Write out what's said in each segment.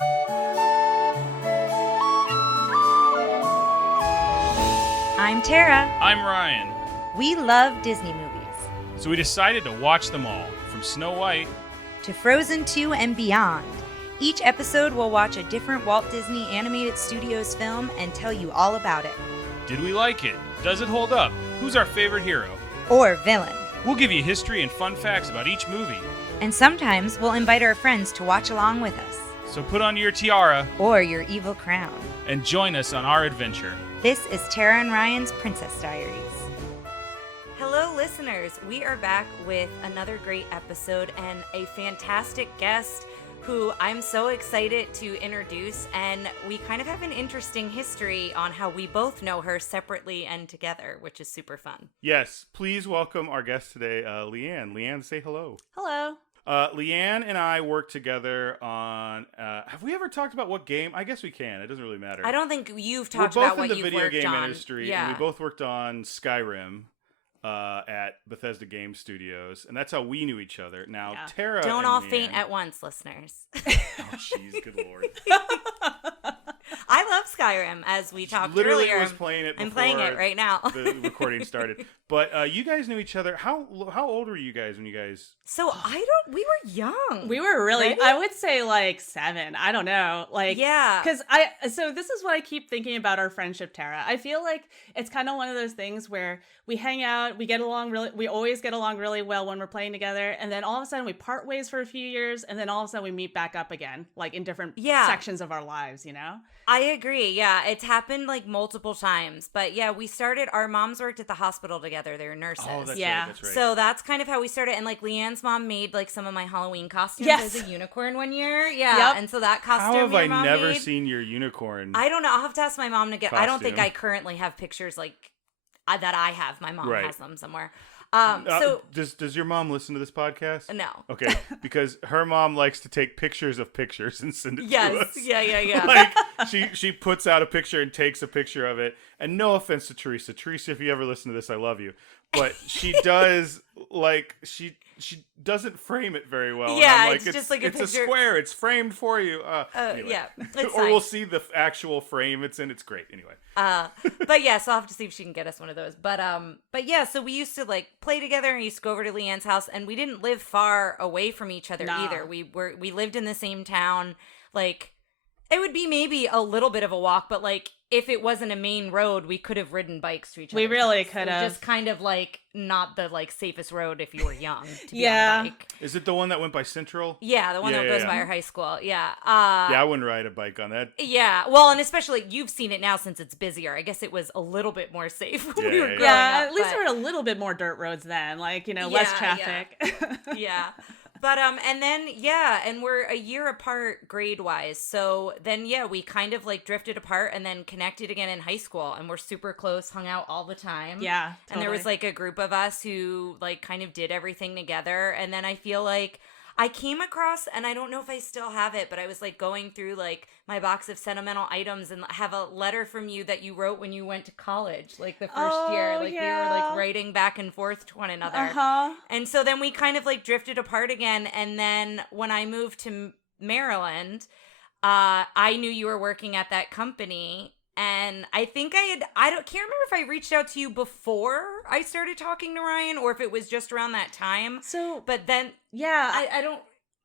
I'm Tara. I'm Ryan. We love Disney movies. So we decided to watch them all, from Snow White to Frozen 2 and beyond. Each episode will watch a different Walt Disney Animated Studios film and tell you all about it. Did we like it? Does it hold up? Who's our favorite hero? Or villain. We'll give you history and fun facts about each movie. And sometimes we'll invite our friends to watch along with us. So put on your tiara or your evil crown and join us on our adventure. This is Tara and Ryan's Princess Diaries. Hello, listeners. We are back with another great episode and a fantastic guest who I'm so excited to introduce. And we kind of have an interesting history on how we both know her separately and together, which is super fun. Yes, please welcome our guest today, Lianne. Lianne, say hello. Hello. Leanne and I worked together on. Have we ever talked about what game? I guess we can. It doesn't really matter. I don't think you've talked about what you've worked on. We're both in the video game industry, yeah. and we both worked on Skyrim at Bethesda Game Studios, and that's how we knew each other. Now, yeah. Tara, don't and all Leanne, faint at once, listeners. Oh, jeez, good lord. I love Skyrim, as we talked Literally earlier. Was playing it. I'm playing it right now. The recording started, but you guys knew each other. How old were you guys when you guys? So we were young. We were really, right? I would say like 7. I don't know. Yeah. So this is what I keep thinking about our friendship, Tara. I feel like it's kind of one of those things where we hang out, we always get along really well when we're playing together. And then all of a sudden we part ways for a few years. And then all of a sudden we meet back up again, like in different sections of our lives, you know? I agree. Yeah. It's happened like multiple times. But yeah, our moms worked at the hospital together. They were nurses. Oh, that's yeah. right, that's right. So that's kind of how we started. And like Leanne's mom made like some of my Halloween costumes Yes. as a unicorn one year. Yeah. Yep. And so that costume How have I your mom never made, seen your unicorn? I don't know. I'll have to ask my mom to get. I don't think costume. I currently have pictures like that I have. My mom Right. has them somewhere. So does your mom listen to this podcast? no. Okay, because her mom likes to take pictures of pictures and send it to us. Yeah. Like she puts out a picture and takes a picture of it. And no offense to Teresa. Teresa, if you ever listen to this, I love you. But she does she doesn't frame it very well. And Yeah, I'm like, it's just like a it's picture. a square. It's framed for you. Anyway. Yeah, it's or fine. we'll see the actual frame it's in. It's great. Anyway. But yeah, so I'll have to see if she can get us one of those. But yeah, so we used to like play together and used to go over to Leanne's house, and we didn't live far away from each other either. We lived in the same town. Like it would be maybe a little bit of a walk, but like if it wasn't a main road, we could have ridden bikes to each other. We really could have. Just kind of like not the like safest road if you were young to be Yeah. on a bike. Is it the one that went by Central? Yeah, the one that goes by our high school. Yeah. Yeah, I wouldn't ride a bike on that. Yeah, well, and especially you've seen it now since it's busier. I guess it was a little bit more safe when we were growing up. At least but- there were a little bit more dirt roads then, like, less traffic. Yeah. But, and then, and we're a year apart grade-wise. So then, we kind of, like, drifted apart and then connected again in high school. And we're super close, hung out all the time. Yeah, totally. And there was, like, a group of us who, like, kind of did everything together. And then I feel like I came across, and I don't know if I still have it, but I was, like, going through, like, my box of sentimental items and have a letter from you that you wrote when you went to college, like, the first year. Like, we were, like, writing back and forth to one another. Uh-huh. And so then we kind of, like, drifted apart again. And then when I moved to Maryland, I knew you were working at that company. And I think can't remember if I reached out to you before I started talking to Ryan or if it was just around that time. So, but then,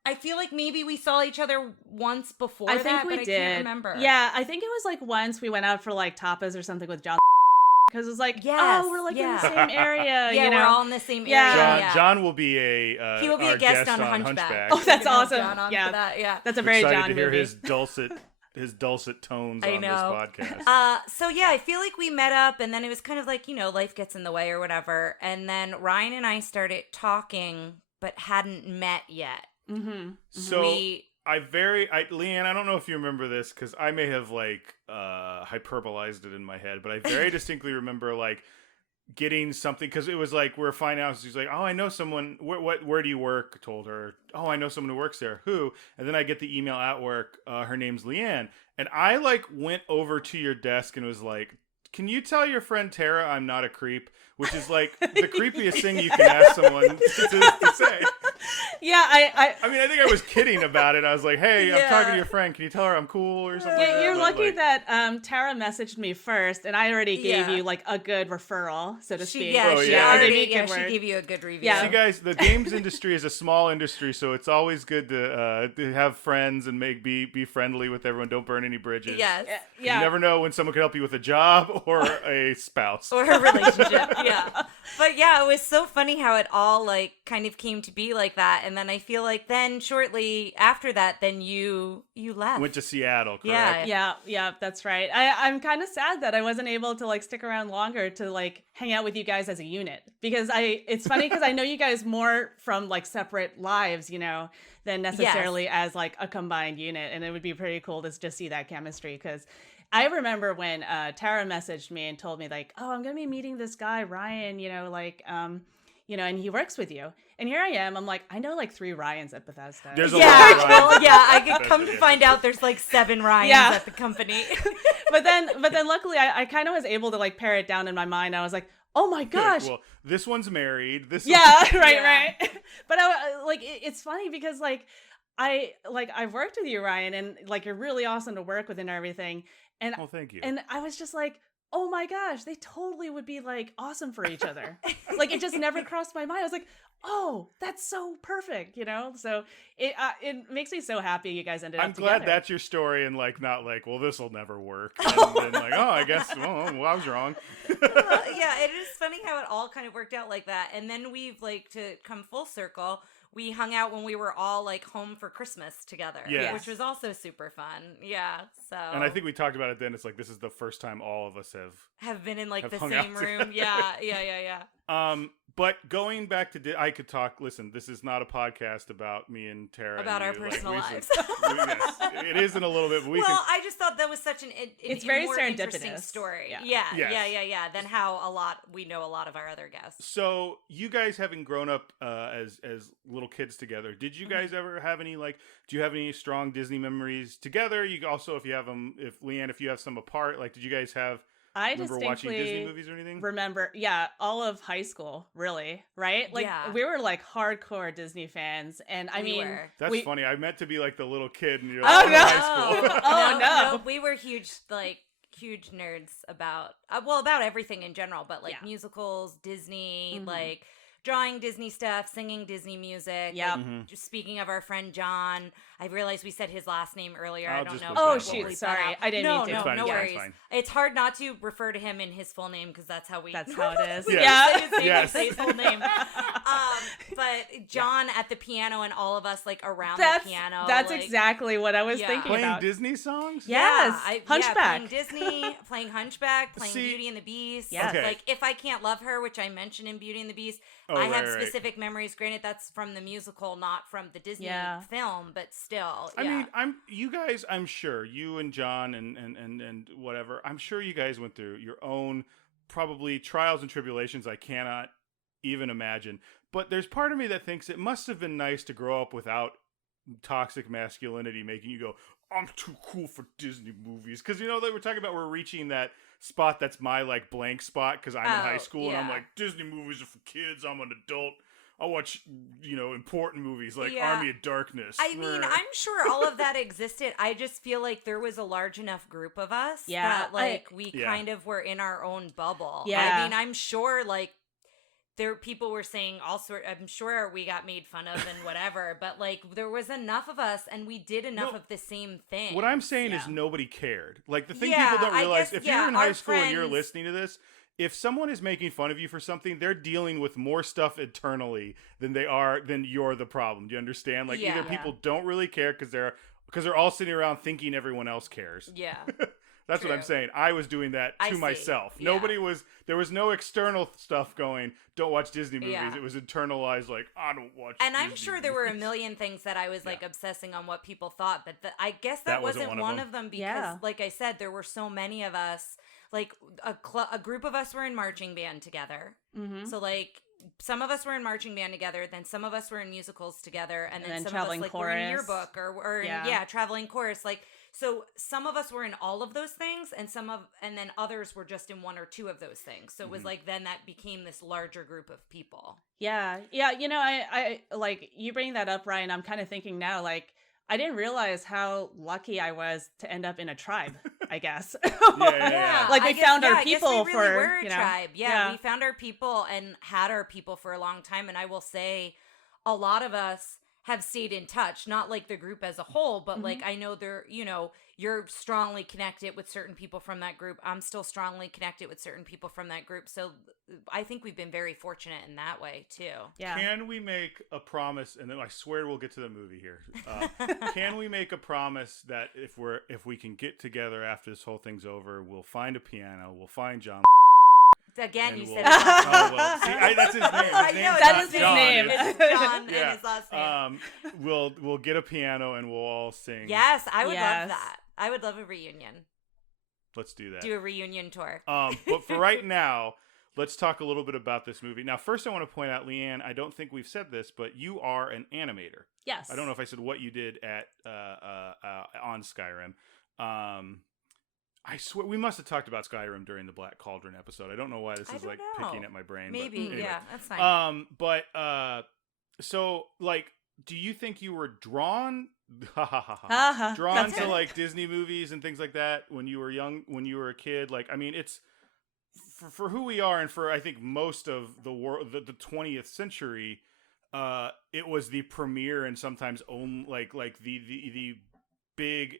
I feel like maybe we saw each other once before I think we but did. I can't remember. Yeah, I think it was like once we went out for like tapas or something with John. Because it was like, we're like in the same area. Yeah, we're all in the same area. John will be he will be a guest on Hunchback. Oh, that's awesome. Yeah, that's a very excited John to hear movie. his dulcet tones on this podcast. So I feel like we met up and then it was kind of like, life gets in the way or whatever. And then Ryan and I started talking, but hadn't met yet. Mm-hmm. So Leanne, I don't know if you remember this because I may have like hyperbolized it in my head, but I very distinctly remember like getting something because it was like we're fine out. She's like, "Oh, I know someone. Where do you work?" I told her, "Oh, I know someone who works there." Who? And then I get the email at work. Her name's Leanne, and I like went over to your desk and was like, "Can you tell your friend Tara I'm not a creep?" Which is like the creepiest thing you can ask someone to say. Yeah, I mean, I think I was kidding about it. I was like, hey, I'm Yeah. talking to your friend. Can you tell her I'm cool or something? like that? You're But, lucky like, that Tara messaged me first, and I already gave Yeah. you like a good referral, so to She speak. Oh, she yeah. already Gave me a good she word. gave you a good review. Yeah. See, guys, the games industry is a small industry, so it's always good to have friends and be friendly with everyone. Don't burn any bridges. Yes. Yeah. You never know when someone could help you with a job or a spouse. Or a relationship. Yeah. But yeah, it was so funny how it all like kind of came to be like that. And then I feel like then shortly after that, then you left. Went to Seattle, correct? Yeah. Yeah, that's right. I'm kind of sad that I wasn't able to like stick around longer to like hang out with you guys as a unit, because it's funny because I know you guys more from like separate lives, you know, than necessarily as like a combined unit, and it would be pretty cool to just see that chemistry. Because I remember when Tara messaged me and told me like, oh, I'm gonna be meeting this guy Ryan, you know, like you know, and he works with you. And here I am. I'm like, I know like 3 Ryans at Bethesda. There's a Yeah, lot of well, Ryans. yeah, I could come to find out there's like 7 Ryans Yeah. at the company. but then luckily I kind of was able to like pare it down in my mind. I was like, oh my gosh. Well, this one's married. This Yeah, one's... right, Yeah. right. But it's funny because like I've worked with you, Ryan, and like you're really awesome to work with and everything. And Oh, thank you. and I was just like, oh my gosh, they totally would be like awesome for each other. Like it just never crossed my mind. I was like, oh, that's so perfect, you know? So it makes me so happy you guys ended I'm up glad together. that's your story and like not like, well, this will never work. And then like, oh, I guess, well, I was wrong. Yeah, it is funny how it all kind of worked out like that. And then we've like to come full circle. We hung out when we were all like home for Christmas together, Yes. which was also super fun. Yeah, so And I think we talked about it then. It's like, this is the first time all of us have been in like have the hung same out room. Yeah. But going back to, I could talk, listen, this is not a podcast about me and Tara. About and our you. personal we lives. yes, it is in a little bit, but we Well, can. I just thought that was such an It's very more interesting serendipitous. story. Yeah. Yeah. Than how we know a lot of our other guests. So you guys having grown up as little kids together, did you guys ever have any do you have any strong Disney memories together? You also, if you have them, if Lianne, if you have some apart, like did you guys I remember watching Disney distinctly movies or anything? remember, all of high school, really, right? Like Yeah. we were like hardcore Disney fans, and I We mean, were. That's funny. I meant to be like the little kid and you're Oh, like, no. high school. Oh, no. We were huge nerds about about everything in general, but like Yeah. musicals, Disney, Mhm. like drawing Disney stuff, singing Disney music. Yep. Mhm. Just speaking of our friend John, I realized we said his last name earlier. I I'll don't just know. look if that Oh up. we'll shoot, bleep that sorry, out. I didn't no, mean to. No, It's fine, no it's fine, worries. it's fine. It's hard not to refer to him in his full name because that's how we. That's how it is. we Yeah. say his name Yes. and say his whole name. But John at the piano and all of us like around That's the piano. that's like, exactly what I was Yeah. thinking Playing about. Disney songs? Yes, Hunchback. playing Disney, playing Hunchback, playing See- Beauty and the Beast. Yes. Okay. Like If I Can't Love Her, which I mentioned in Beauty and the Beast, Oh, I have right. specific memories. Granted, that's from the musical, not from the Disney Yeah. film, but still. I yeah. mean, you guys, I'm sure, you and John and whatever, I'm sure you guys went through your own probably trials and tribulations I cannot even imagine. But there's part of me that thinks it must have been nice to grow up without toxic masculinity making you go, I'm too cool for Disney movies. Because, they were talking about we're reaching that spot that's my, blank spot because I'm in high school and I'm yeah. like, Disney movies are for kids. I'm an adult. I watch, important movies like Yeah. Army of Darkness. I mean, I'm sure all of that existed. I just feel like there was a large enough group of us Yeah, that, we Yeah. kind of were in our own bubble. Yeah. I mean, I'm sure, there people were saying all sort. I'm sure we got made fun of and whatever, but there was enough of us, and we did enough No, of the same thing. What I'm saying is Yeah. nobody cared. The thing Yeah, people don't I realize, guess, if you're in high our school and you're friends- listening to this, if someone is making fun of you for something, they're dealing with more stuff internally than you're the problem. Do you understand? Either Yeah. people don't really care because they're all sitting around thinking everyone else cares. Yeah. That's what I'm True. saying. I was doing that I to see. myself. Yeah. There was no external stuff going, don't watch Disney movies. Yeah. It was internalized, I don't watch And I'm Disney sure there were a movies. million things that I was Yeah. obsessing on what people thought, but I guess That that wasn't wasn't one of one of them because, Yeah. like I said, there were so many of us. A group of us were in marching band together. Mhm. So some of us were in marching band together, then some of us were in musicals together, and then some traveling of us chorus. were in yearbook or in, traveling chorus. Like, so some of us were in all of those things, and then others were just in one or two of those things. So it was like, then that became this larger group of people. Yeah. I like you bringing that up, Ryan. I'm kind of thinking now, like, I didn't realize how lucky I was to end up in a tribe, I guess. Yeah. Like, we found our people we really for, were a tribe. Yeah, we found our people and had our people for a long time. And I will say a lot of us have stayed in touch, not like the group as a whole, but like, I know you're strongly connected with certain people from that group. I'm still strongly connected with certain people from that group. So I think we've been very fortunate in that way too. Yeah. Can we make a promise? And then I swear we'll get to the movie here. Can we make a promise that if we can get together after this whole thing's over, we'll find a piano, we'll find John. Again, you said oh, well, see, that's his name. That is his name. It's John and his last name. We'll get a piano and we'll all sing. Yes, I would love that. I would love a reunion. Let's do that. Do a reunion tour. But for right now, let's talk a little bit about this movie. Now, first I want to point out, Lianne, I don't think we've said this, but you are an animator. Yes. I don't know if I said what you did at on Skyrim. I swear we must have talked about Skyrim during the Black Cauldron episode. I don't know why this is like picking at my brain. Maybe, but anyway. yeah, that's fine. So like, do you think you were drawn Drawn to like Disney movies and things like that when you were young, when you were a kid? Like, I mean, it's for who we are and for I think most of the world, the 20th century, it was the premiere and sometimes the big,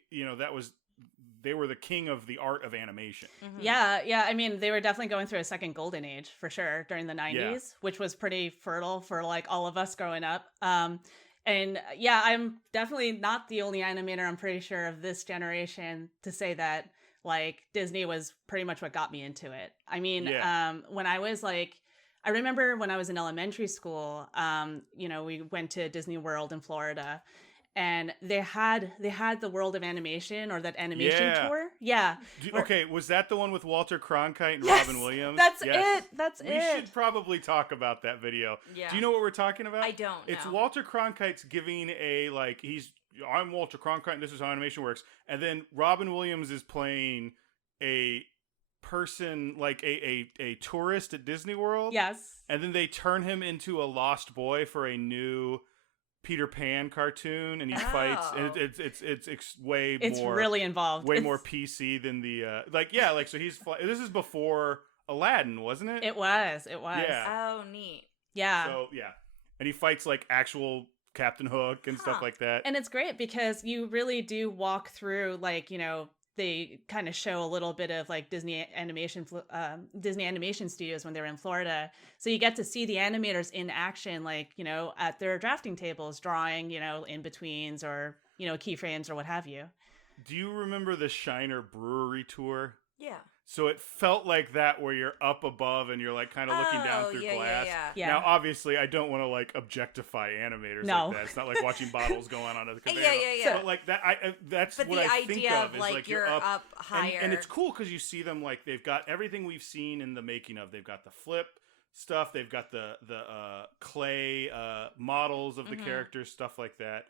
they were the king of the art of animation. Mm-hmm. Yeah. I mean, they were definitely going through a second golden age for sure during the 90s, which was pretty fertile for like all of us growing up. And yeah, I'm definitely not the only animator, I'm pretty sure, of this generation to say that like Disney was pretty much what got me into it. I mean, when I was like, I remember when I was in elementary school, we went to Disney World in Florida. And they had the World of Animation, or that animation tour. Yeah. Okay, was that the one with Walter Cronkite and Robin Williams? That's it. We should probably talk about that video. Yeah. Do you know what we're talking about? I don't. It's Walter Cronkite's giving I'm Walter Cronkite and this is how animation works. And then Robin Williams is playing a person, like a tourist at Disney World. Yes. And then they turn him into a lost boy for a new Peter Pan cartoon, and he fights, and it's way more. It's really involved. Way more PC than the so he's. This is before Aladdin, wasn't it? It was. Yeah. Oh, neat. Yeah. So and he fights like actual Captain Hook and stuff like that. And it's great because you really do walk through they kind of show a little bit of like Disney animation studios when they're in Florida. So you get to see the animators in action, at their drafting tables, drawing, in-betweens or, keyframes or what have you. Do you remember the Shiner Brewery tour? Yeah. So it felt like that, where you're up above and you're like kind of looking down through glass. Yeah. Now, obviously, I don't want to like objectify animators like that. It's not like watching bottles going on at the conveyor belt. Yeah. But like that, that's but what the I think idea of is like you're up higher, and it's cool because you see them like they've got everything we've seen in the making of. They've got the flip stuff. They've got the clay models of the characters, stuff like that.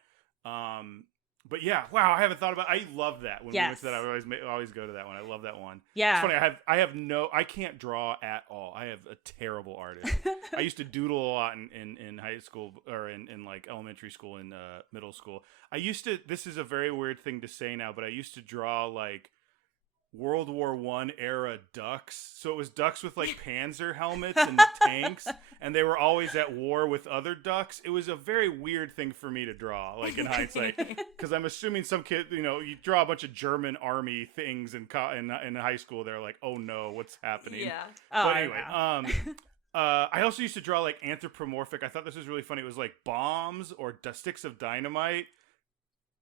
But yeah, wow! I haven't thought about. I love that when we went to that. I always go to that one. I love that one. Yeah, it's funny. I can't draw at all. I have a terrible artist. I used to doodle a lot in high school or in like elementary school and middle school. This is a very weird thing to say now, but I used to draw like World War I era ducks. So it was ducks with like Panzer helmets and tanks, and they were always at war with other ducks. It was a very weird thing for me to draw, like in hindsight, because I'm assuming some kid, you draw a bunch of German army things in high school. They're like, oh no, what's happening? Yeah. But anyway, I also used to draw like anthropomorphic. I thought this was really funny. It was like bombs or sticks of dynamite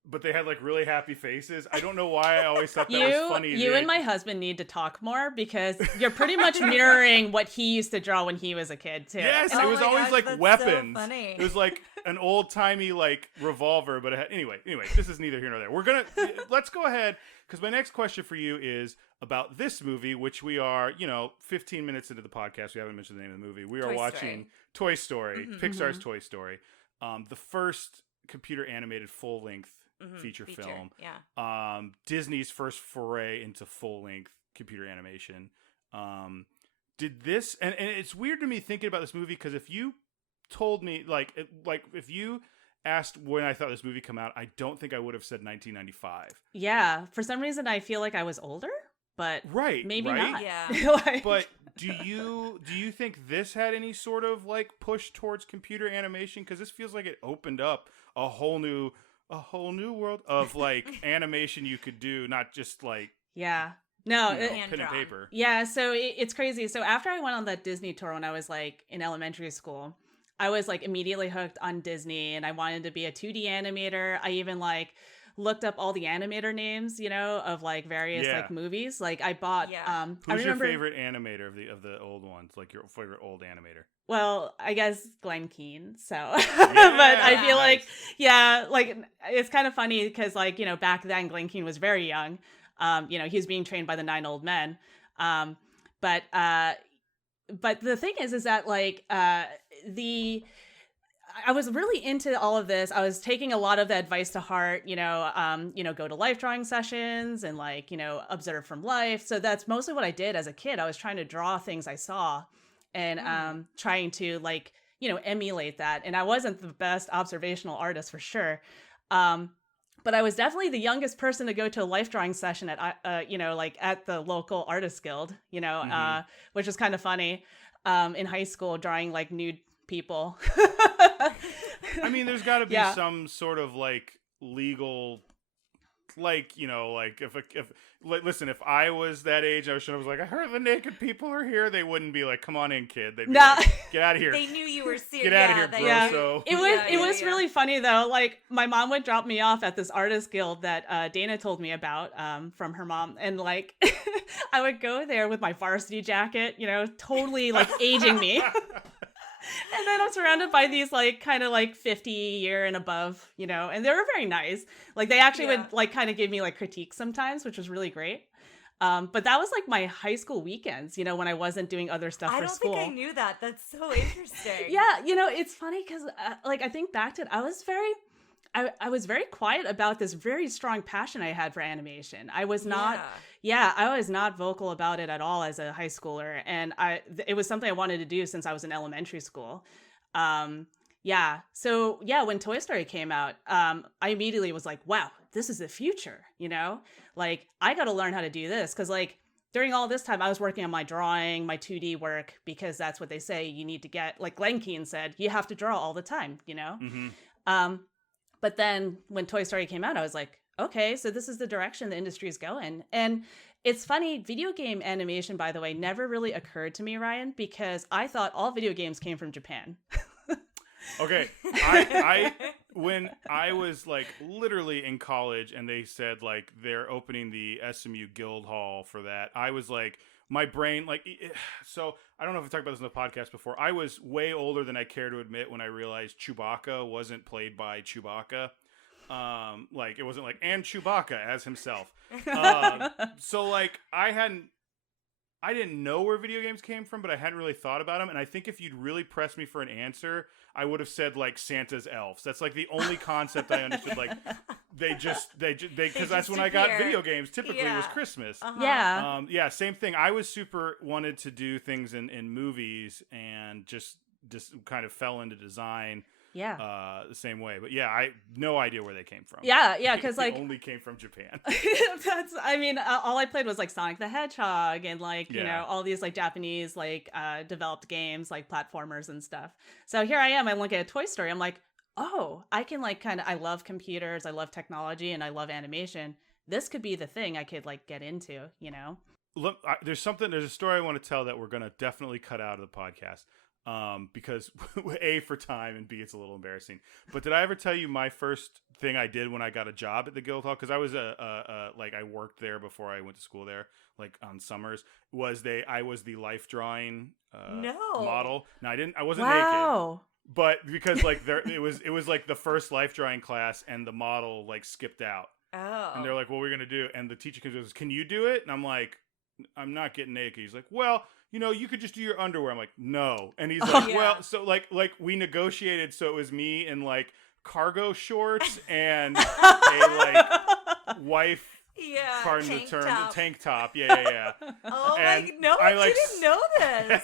but they had like really happy faces. I don't know why I always thought that was funny. You and my husband need to talk more because you're pretty much mirroring what he used to draw when he was a kid too. Yes, Oh it was my always gosh, like that's weapons. so funny. It was like an old timey like revolver, but it had, anyway, this is neither here nor there. Let's go ahead because my next question for you is about this movie, which we are, 15 minutes into the podcast. We haven't mentioned the name of the movie. We are watching Toy Story, Pixar's Toy Story, the first computer animated full length feature film. Yeah. Disney's first foray into full length computer animation. Did this and it's weird to me thinking about this movie because if you told me if you asked when I thought this movie come out, I don't think I would have said 1995. Yeah, for some reason I feel like I was older, but maybe not. Yeah. But do you think this had any sort of like push towards computer animation? Because this feels like it opened up a whole new world of like animation you could do, not just like pen and paper. Yeah, so it's crazy. So after I went on that Disney tour when I was like in elementary school, I was like immediately hooked on Disney and I wanted to be a 2D animator. I even like looked up all the animator names, of like various like movies. Like I bought Who's your favorite animator of the old ones? Like your favorite old animator? Well, I guess Glenn Keane. So, but I feel like it's kind of funny because like, back then Glenn Keane was very young. He was being trained by the 9 old men. But the thing is that like, I was really into all of this. I was taking a lot of the advice to heart, go to life drawing sessions and like, observe from life. So that's mostly what I did as a kid. I was trying to draw things I saw and trying to like, emulate that. And I wasn't the best observational artist for sure. But I was definitely the youngest person to go to a life drawing session at, like at the local artist guild, which was kind of funny in high school, drawing like nude people. I mean, there's got to be some sort of like legal, like, listen, if I was that age, I was like, I heard the naked people are here. They wouldn't be like, come on in, kid. They'd be like, get out of here. They knew you were serious. Get out of here, grosso. It was really funny though. Like my mom would drop me off at this artist guild that Dana told me about from her mom, and like I would go there with my varsity jacket, totally like aging me. And then I'm surrounded by these like kind of like 50-year and above, and they were very nice. Like they actually would like kind of give me like critiques sometimes, which was really great. But that was like my high school weekends, when I wasn't doing other stuff for school. I don't think I knew that. That's so interesting. Yeah, it's funny because like I think back to it, I was very quiet about this very strong passion I had for animation. I was not, I was not vocal about it at all as a high schooler. And it was something I wanted to do since I was in elementary school. So when Toy Story came out, I immediately was like, wow, this is the future, like I got to learn how to do this. Cause like during all this time I was working on my drawing, my 2D work, because that's what they say you need to get, like Glenn Keane said, you have to draw all the time, But then when Toy Story came out, I was like, okay, so this is the direction the industry is going. And it's funny, video game animation, by the way, never really occurred to me, Ryan, because I thought all video games came from Japan. Okay. When I was like literally in college and they said like they're opening the SMU Guild Hall for that, I was like, my brain, like, so I don't know if I talked about this in the podcast before. I was way older than I care to admit when I realized Chewbacca wasn't played by Chewbacca. Like, it wasn't like, and Chewbacca as himself. So, like, I didn't know where video games came from, but I hadn't really thought about them. And I think if you'd really pressed me for an answer, I would have said, like, Santa's elves. That's, like, the only concept I understood. Like, because that's when I got video games. Typically, it was Christmas. Yeah. Same thing. I was super wanted to do things in movies and just kind of fell into design. The same way. But yeah, I no idea where they came from. Yeah, because like only came from Japan. All I played was like Sonic the Hedgehog and like all these like Japanese like developed games like platformers and stuff. So here I am, I look at a Toy Story, I'm like, oh, I can like I love computers, I love technology, and I love animation. This could be the thing I could like get into, Look, there's a story I want to tell that we're going to definitely cut out of the podcast. because A, for time, and B, it's a little embarrassing. But did I ever tell you my first thing I did when I got a job at the Guildhall? Because I was I worked there before I went to school there, like on summers. I was the life drawing model. No, I wasn't naked. But because like it was like the first life drawing class, and the model like skipped out. Oh. And they're like, "What are we gonna do?" And the teacher comes and goes, "Can you do it?" And I'm like, "I'm not getting naked." He's like, "Well, you could just do your underwear." I'm like, "No." And he's like, Yeah. "Well," so like we negotiated, so it was me in like cargo shorts and a like wife. Yeah, Pardon the tank term, top. tank top. Yeah. Oh And my! No, I didn't know this.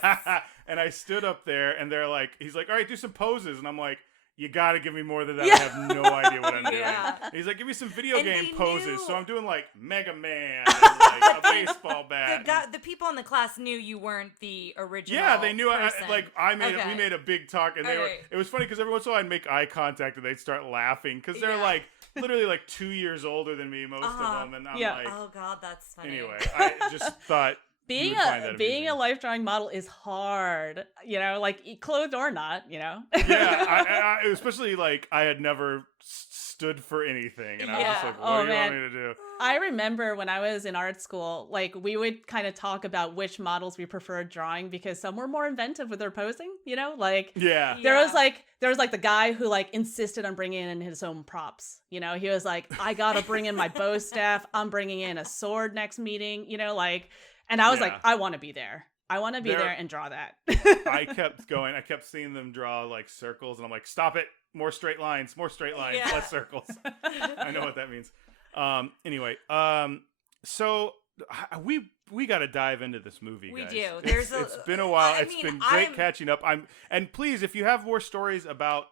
And I stood up there, and he's like, "All right, do some poses," and I'm like, "You got to give me more than that. Yeah. I have no idea what I'm Yeah. doing." He's like, "Give me some video And game they poses." knew- So I'm doing like Mega Man, and like a baseball bat. The people in the class knew you weren't the original. Yeah, they knew. Person. We made a big talk, and Okay. it was funny because every once in a while I'd make eye contact, and they'd start laughing because they're Yeah. like literally like 2 years older than me, most of them, and I'm like, Oh God, that's funny. anyway, I just thought Being you would find that being a amusing. life drawing model is hard, like clothed or not, Yeah, I especially like I had never stood for anything, and I was just Yeah. like, "What Oh, do you man. want me to do?" I remember when I was in art school, like we would kind of talk about which models we preferred drawing because some were more inventive with their posing, like Yeah, there was like the guy who like insisted on bringing in his own props. He was like, I gotta bring in my bow staff. I'm bringing in a sword next meeting. And I was like, Yeah. I want to be there. I want to be There- there and draw that. I kept going. I kept seeing them draw like circles, and I'm like, "Stop it! More straight lines, Yeah. less circles." I know what that means. Anyway, so we got to dive into this movie. We guys. do. It's been a while. I It's mean, been great I'm- catching up. And please, if you have more stories about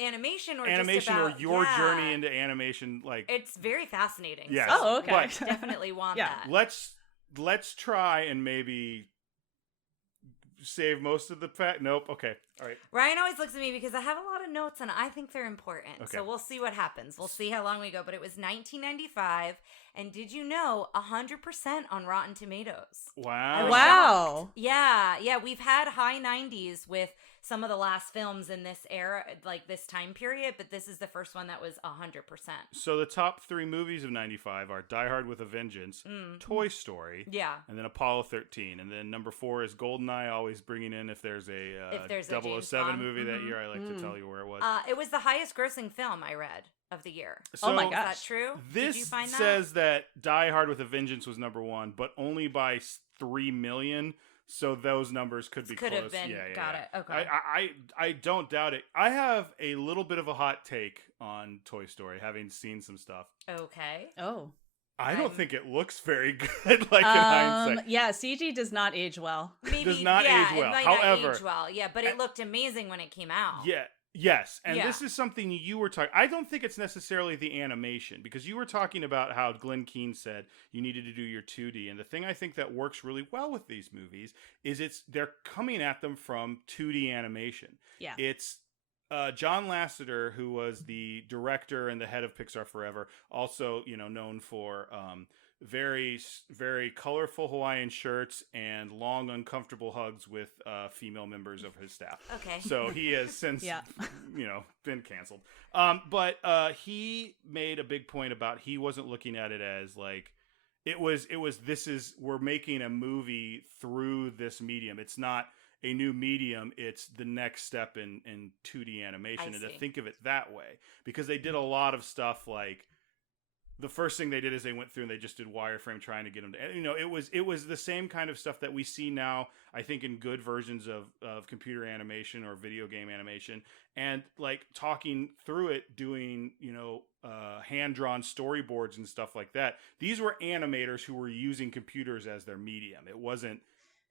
animation or animation just or about, your journey into animation, like it's very fascinating. Yes. so Oh, okay. But definitely want Yeah. that. let's try and maybe save most of the fact. Nope. Okay. All right. Ryan always looks at me because I have a lot of notes and I think they're important. Okay. So we'll see what happens. We'll see how long we go. But it was 1995. And did you know 100% on Rotten Tomatoes? Wow. Wow. Yeah. We've had high 90s with some of the last films in this era, like this time period. But this is the first one that was 100%. So the top 3 movies of '95 are Die Hard with a Vengeance, Toy Story, Yeah. and then Apollo 13, and then number 4 is GoldenEye. Always bringing in if there's a If there's a James 007 Bond. movie that year. I like to tell you where it was. It was the highest grossing film I read of the year. So Oh my Is gosh. that true? This Did you find that? says that Die Hard with a Vengeance was number 1, but only by 3 million. So those numbers could be Could close. have been. Yeah, Got it. Okay. I don't doubt it. I have a little bit of a hot take on Toy Story, having seen some stuff. Okay. Oh. I don't I'm- think it looks very good. Like in hindsight, Yeah, CG does not age well. Maybe Does not yeah, age well. It might However- not age well. Yeah, but it looked amazing when it came out. yeah. Yes, and Yeah. this is something you were talking. I don't think it's necessarily the animation because you were talking about how Glenn Keane said you needed to do your 2D, and the thing I think that works really well with these movies is they're coming at them from 2D animation. Yeah. It's John Lasseter, who was the director and the head of Pixar Forever, also known for very, very colorful Hawaiian shirts and long, uncomfortable hugs with female members of his staff. Okay. So he has since, Yeah. been canceled. But he made a big point about he wasn't looking at it as like we're making a movie through this medium. It's not a new medium. It's the next step in 2D animation, and to see. think of it that way, because they did a lot of stuff like. The first thing they did is they went through and they just did wireframe trying to get them to, it was the same kind of stuff that we see now, I think, in good versions of computer animation or video game animation, and like talking through it, doing, hand-drawn storyboards and stuff like that. These were animators who were using computers as their medium. It wasn't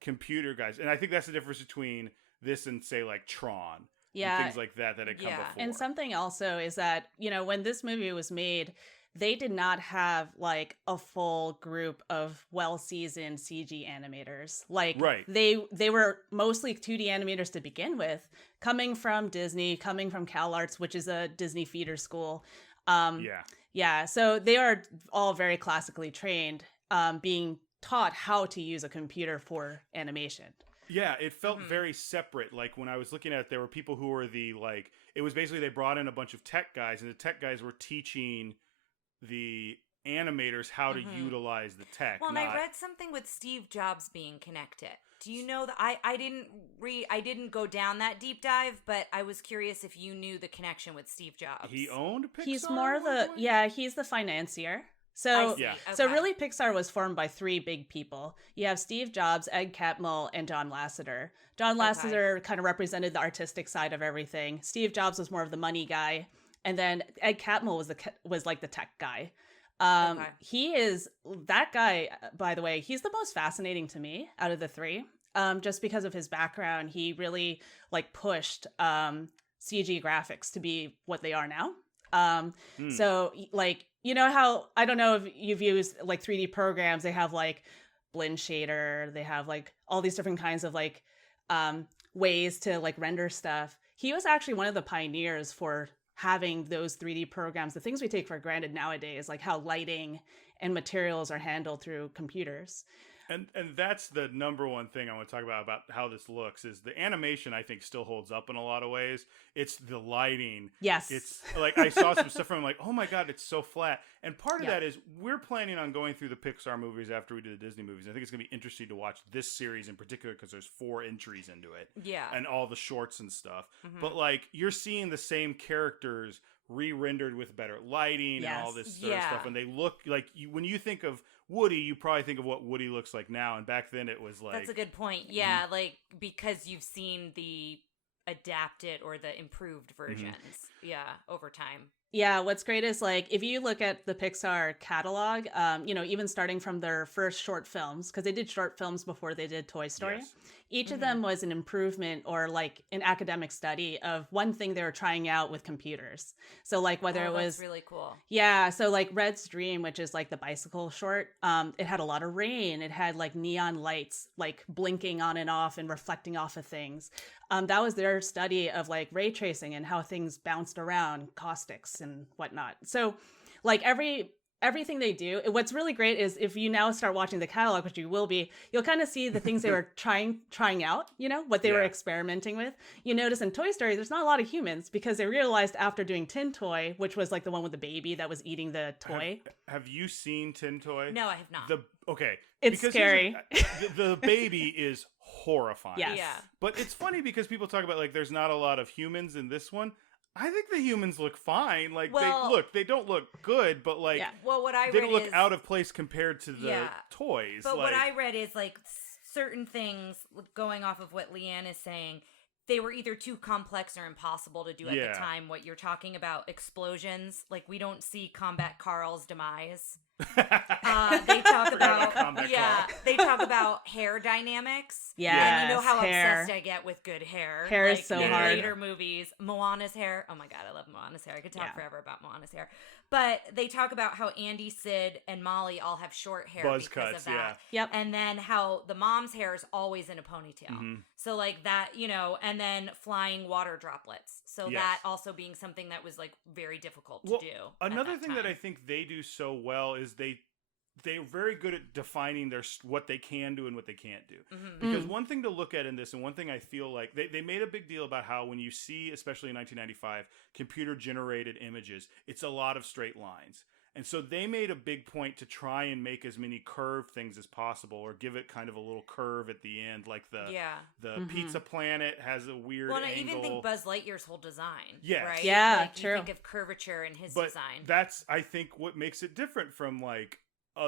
computer guys. And I think that's the difference between this and say like Tron. Yeah. And things like that had come Yeah. before. And something also is that, when this movie was made, they did not have like a full group of well-seasoned CG animators. Like Right. they were mostly 2D animators to begin with, coming from Disney, coming from CalArts, which is a Disney feeder school. Yeah, so they are all very classically trained, being taught how to use a computer for animation. Yeah, it felt very separate. Like when I was looking at it, there were people who were it was basically they brought in a bunch of tech guys, and the tech guys were teaching the animators how to utilize the tech. Well, and I read something with Steve Jobs being connected. Do you know that I didn't go down that deep dive, but I was curious if you knew the connection with Steve Jobs. He owned Pixar? He's more he's the financier. So, so really Pixar was formed by three big people. You have Steve Jobs, Ed Catmull, and John Lasseter. John Lasseter kind of represented the artistic side of everything. Steve Jobs was more of the money guy. And then Ed Catmull was like the tech guy. He is that guy, by the way. He's the most fascinating to me out of the three, just because of his background. He really pushed CG graphics to be what they are now. So you know how, I don't know if you've used 3D programs. They have blend shader. They have all these different kinds of ways to render stuff. He was actually one of the pioneers for having those 3D programs, the things we take for granted nowadays, like how lighting and materials are handled through computers. And that's the number one thing I want to talk about how this looks is the animation, I think, still holds up in a lot of ways. It's the lighting. Yes. It's I saw some stuff from oh my God, it's so flat. And part of that is we're planning on going through the Pixar movies after we do the Disney movies. I think it's going to be interesting to watch this series in particular because there's 4 entries into it. Yeah. And all the shorts and stuff. But you're seeing the same characters re-rendered with better lighting and all this sort of stuff. And they look when you think of Woody, you probably think of what Woody looks like now, and back then it was That's a good point. Yeah, because you've seen the adapted or the improved versions. Over time. Yeah, what's great is if you look at the Pixar catalog, even starting from their first short films, because they did short films before they did Toy Story. Yes. Each of them was an improvement or an academic study of one thing they were trying out with computers. So whether it was really cool. Yeah, so Red's Dream, which is the bicycle short, it had a lot of rain. It had neon lights blinking on and off and reflecting off of things. That was their study of ray tracing and how things bounced around, caustics and whatnot. So everything they do, what's really great is if you now start watching the catalog, which you will be, you'll kind of see the things they were trying out, what they were experimenting with. You notice in Toy Story, there's not a lot of humans because they realized after doing Tin Toy, which was the one with the baby that was eating the toy. Have you seen Tin Toy? No, I have not. It's scary. The baby is horrifying. Yes. Yeah. But it's funny because people talk about there's not a lot of humans in this one. I think the humans look fine. They don't look good, but well, what I they read look is, out of place compared to the toys. But what I read is certain things, going off of what Lianne is saying, they were either too complex or impossible to do at the time. What you're talking about, explosions, we don't see Combat Carl's demise. They talk about they talk about hair dynamics. Yeah, and you know how obsessed I get with good hair. Hair is so hard. Later movies, Moana's hair. Oh my God, I love Moana's hair. I could talk forever about Moana's hair. But they talk about how Andy, Sid, and Molly all have short hair buzz because cuts, of that. Yep. And then how the mom's hair is always in a ponytail. So that, and then flying water droplets. So that also being something that was very difficult to do. Another thing that I think they do so well is they're very good at defining what they can do and what they can't do. Because one thing to look at in this, and one thing I feel they made a big deal about how when you see, especially in 1995, computer generated images, it's a lot of straight lines. And so they made a big point to try and make as many curved things as possible, or give it kind of a little curve at the end, the Pizza Planet has a weird angle. Well, and I even think Buzz Lightyear's whole design. Yes. Right? Yeah, true. You think of curvature in his design. That's, I think, what makes it different from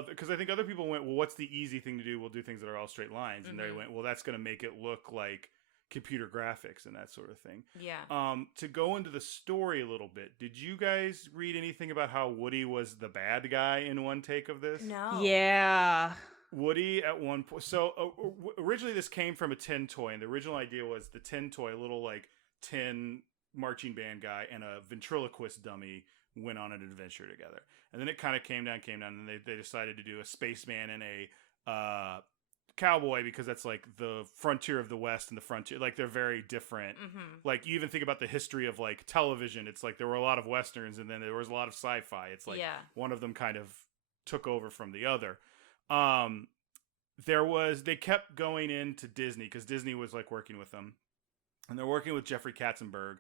because I think other people went, well, what's the easy thing to do? We'll do things that are all straight lines. And they went, well, that's going to make it look like computer graphics and that sort of thing. Yeah. To go into the story a little bit, did you guys read anything about how Woody was the bad guy in one take of this? No. Yeah. Woody at one point. So originally this came from a tin toy, and the original idea was the tin toy, a little tin marching band guy and a ventriloquist dummy went on an adventure together. And then it kind of came down, and they decided to do a spaceman and a cowboy, because that's the frontier of the West and the frontier. They're very different. You even think about the history of television. It's there were a lot of Westerns, and then there was a lot of sci-fi. It's one of them kind of took over from the other. they kept going into Disney because Disney was like working with them, and they're working with Jeffrey Katzenberg,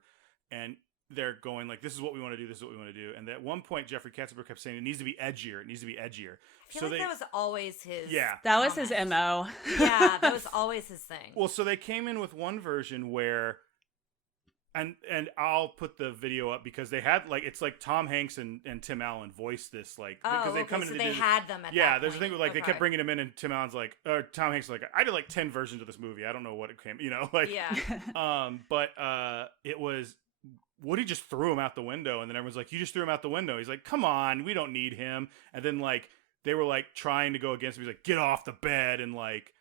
and they're going like, this is what we want to do, this is what we want to do. And at one point, Jeffrey Katzenberg kept saying, it needs to be edgier, it needs to be edgier. I feel like that was always his. Yeah, that was his MO. Yeah, that was always his thing. Well, so they came in with one version where, and I'll put the video up because they had like, it's like Tom Hanks and Tim Allen voiced this like, because they come in so they had them at yeah, that there's a point. thing with like they kept bringing him in, and Tim Allen's like, or Tom Hanks is like, I did like 10 versions of this movie, I don't know what it came, like but it was Woody just threw him out the window, and then everyone's like, you just threw him out the window. He's like, come on, we don't need him. And then like they were like trying to go against him. He's like, get off the bed, and like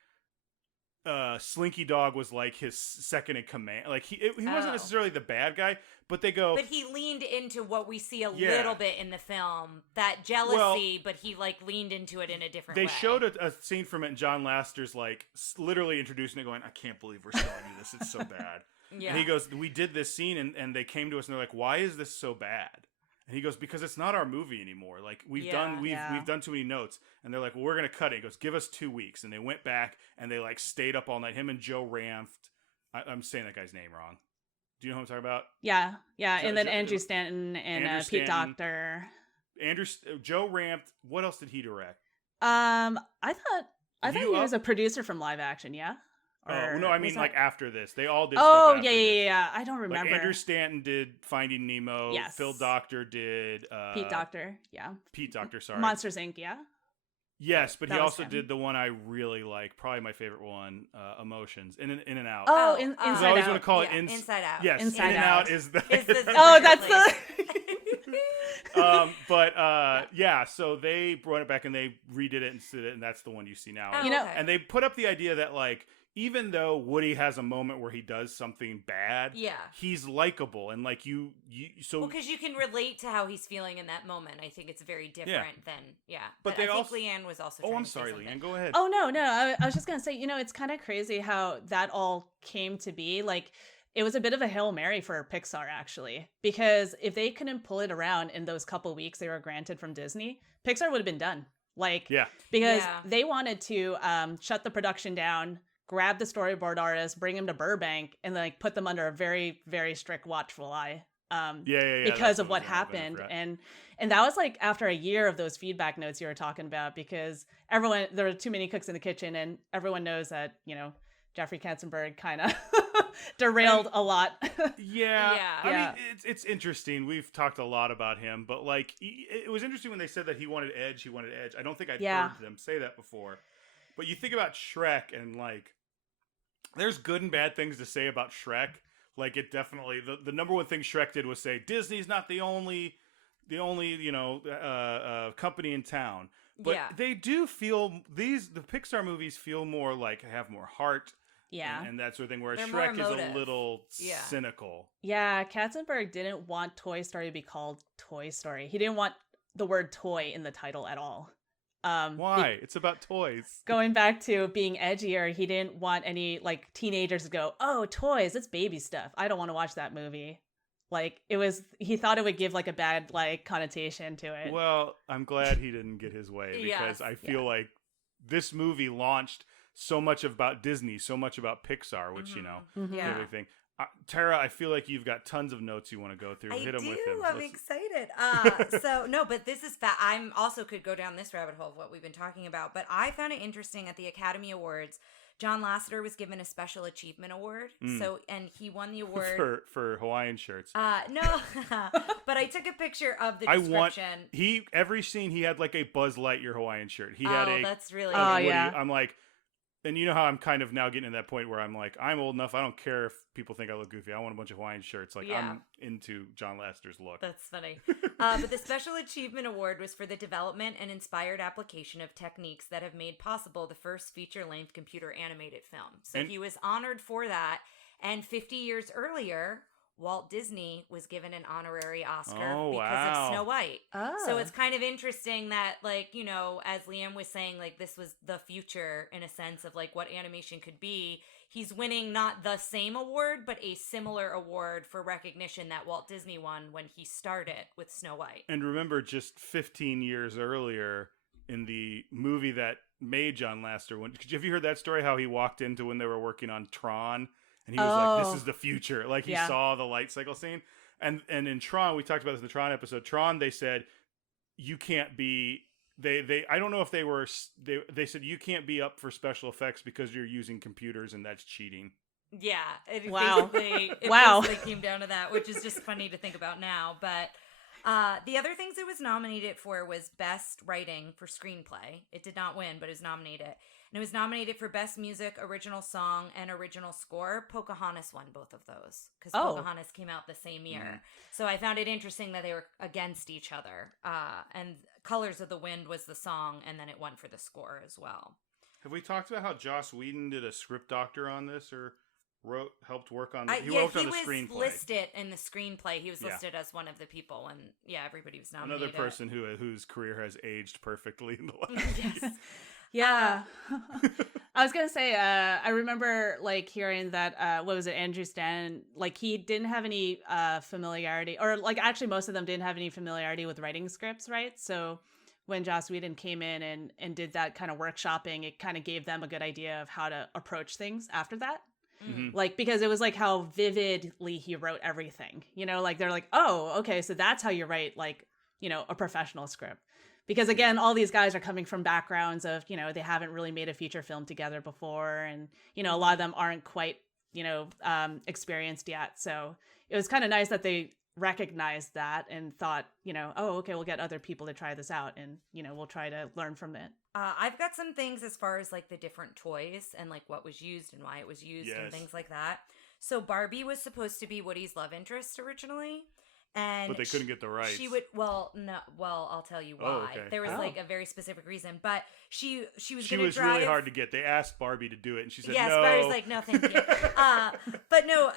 Slinky Dog was like his second in command. Like he wasn't necessarily the bad guy, but they go. But he leaned into what we see a little bit in the film, that jealousy. But he like leaned into it in a different way. They showed a scene from it, and John Lasseter's like literally introducing it, going, "I can't believe we're showing you this. It's so bad." Yeah. And he goes, "We did this scene, and they came to us, and they're like, why is this so bad?" And he goes, because it's not our movie anymore. Like we've done too many notes. And they're like, well, we're going to cut it. He goes, give us 2 weeks. And they went back and they like stayed up all night. Him and Joe Ranft. I'm saying that guy's name wrong. Do you know who I'm talking about? Yeah. And then Andrew Stanton and Pete Docter. Joe Ranft. What else did he direct? I thought he was a producer from live action. Yeah. Oh no! I mean, like after this, they all did. Oh stuff yeah. I don't remember. Like Andrew Stanton did Finding Nemo. Yes. Phil Docter did. Pete Docter. Yeah. Pete Docter. Sorry. Monsters Inc. Yeah. Yes, but he also did the one I really like, probably my favorite one, Emotions, In and Out. Oh, Inside Out. I always want to call it Inside Out. Yes, Inside In and Out is the. Oh, that's the. Yeah. So they brought it back and they redid it and that's the one you see now. Oh, okay. And they put up the idea that like, even though Woody has a moment where he does something bad, he's likable and like you because you can relate to how he's feeling in that moment. I think it's very different than But I think Lianne was also. I'm sorry, Lianne. Go ahead. Oh no. I was just gonna say, it's kind of crazy how that all came to be. Like, it was a bit of a Hail Mary for Pixar, actually, because if they couldn't pull it around in those couple weeks they were granted from Disney, Pixar would have been done. Like, because they wanted to shut the production down, grab the storyboard artists, bring them to Burbank, and like put them under a very, very strict watchful eye. Because of what happened. And that was like after a year of those feedback notes you were talking about, because there were too many cooks in the kitchen, and everyone knows that, Jeffrey Katzenberg kind of derailed a lot. I mean, it's interesting. We've talked a lot about him, but like, it was interesting when they said that he wanted edge. I don't think I'd heard them say that before. But you think about Shrek, and like, there's good and bad things to say about Shrek. Like, it definitely, the number one thing Shrek did was say Disney's not the only company in town. But they do feel the Pixar movies feel more like have more heart. Yeah. And that sort of thing, whereas They're Shrek is a little cynical. Yeah, Katzenberg didn't want Toy Story to be called Toy Story. He didn't want the word toy in the title at all. Why? It's about toys. Going back to being edgier, he didn't want any like teenagers to go, "Oh, toys, it's baby stuff. I don't want to watch that movie." Like, he thought it would give like a bad like connotation to it. Well, I'm glad he didn't get his way, because I feel like this movie launched so much about Disney, so much about Pixar, which everything. Tara, I feel like you've got tons of notes you want to go through. Hit them with them. I'm excited. But this is I'm also could go down this rabbit hole of what we've been talking about. But I found it interesting at the Academy Awards. John Lasseter was given a Special Achievement Award. And he won the award for Hawaiian shirts. No, but I took a picture of the description. Every scene he had like a Buzz Lightyear Hawaiian shirt. He had that's really. I'm like. And you know how I'm kind of now getting to that point where I'm like, I'm old enough. I don't care if people think I look goofy. I want a bunch of Hawaiian shirts. Like, I'm into John Lasseter's look. That's funny. But the Special Achievement Award was for the development and inspired application of techniques that have made possible the first feature-length computer animated film. So he was honored for that. And 50 years earlier, Walt Disney was given an honorary Oscar because of Snow White. So it's kind of interesting that, like, as Lianne was saying, like, this was the future in a sense of like what animation could be. He's winning not the same award, but a similar award for recognition that Walt Disney won when he started with Snow White. And remember, just 15 years earlier, the movie that made John Lasseter. Have you heard that story? How he walked into when they were working on Tron, and he was like, "This is the future." Like he saw the light cycle scene, and in Tron, we talked about this in the Tron episode. Tron, they said you can't be. They I don't know if they said you can't be up for special effects because you're using computers and that's cheating. Yeah. It Wow. basically came down to that, which is just funny to think about now. But the other things it was nominated for was Best Writing for Screenplay. It did not win, but it was nominated. And it was nominated for Best Music, Original Song, and Original Score. Pocahontas won both of those because Pocahontas came out the same year. Mm. So I found it interesting that they were against each other. And Colors of the Wind was the song, and then it won for the score as well. Have we talked about how Joss Whedon did a script doctor on this, or helped work on? He worked on the screenplay. He was listed in the screenplay. He was listed as one of the people, and everybody was nominated. Another person whose career has aged perfectly in the last yes. Yeah. I was going to say, I remember like hearing that, what was it, Andrew Stanton, like he didn't have any familiarity, or like actually most of them didn't have any familiarity with writing scripts, right? So when Joss Whedon came in and did that kind of workshopping, it kind of gave them a good idea of how to approach things after that. Mm-hmm. Like, because it was like how vividly he wrote everything, like they're like, oh, okay, so that's how you write like, a professional script. Because again, all these guys are coming from backgrounds of, they haven't really made a feature film together before. And, a lot of them aren't quite, experienced yet. So it was kind of nice that they recognized that and thought, oh, okay, we'll get other people to try this out and, we'll try to learn from it. I've got some things as far as like the different toys and like what was used and why it was used and things like that. So Barbie was supposed to be Woody's love interest originally. But they couldn't get the rights. I'll tell you why. Oh, okay. There was like a very specific reason, but she was She was really hard to get. They asked Barbie to do it, and she said no. Yes, Barbie's like, no, thank you. But no,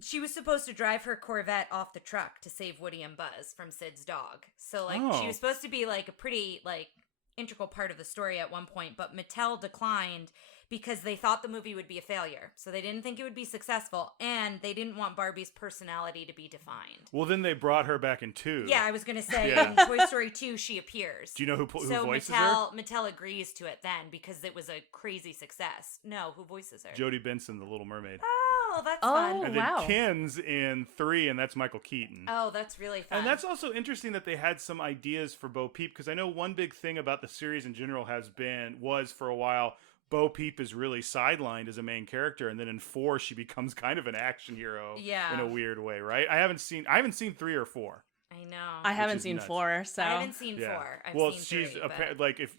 she was supposed to drive her Corvette off the truck to save Woody and Buzz from Sid's dog. So like, she was supposed to be like a pretty like integral part of the story at one point, but Mattel declined because they thought the movie would be a failure. So they didn't think it would be successful, and they didn't want Barbie's personality to be defined. Well, then they brought her back in 2. Yeah, I was going to say, in Toy Story 2, she appears. Do you know who voices her? Mattel agrees to it then because it was a crazy success. No, who voices her? Jodie Benson, the Little Mermaid. Oh, that's fun. And then Ken's in 3, and that's Michael Keaton. Oh, that's really fun. And that's also interesting that they had some ideas for Bo Peep, because I know one big thing about the series in general was for a while, Bo Peep is really sidelined as a main character, and then in 4 she becomes kind of an action hero in a weird way, right? I haven't seen 3 or 4. I know. I haven't seen nuts. 4, so I haven't seen 4. I've seen 3, like if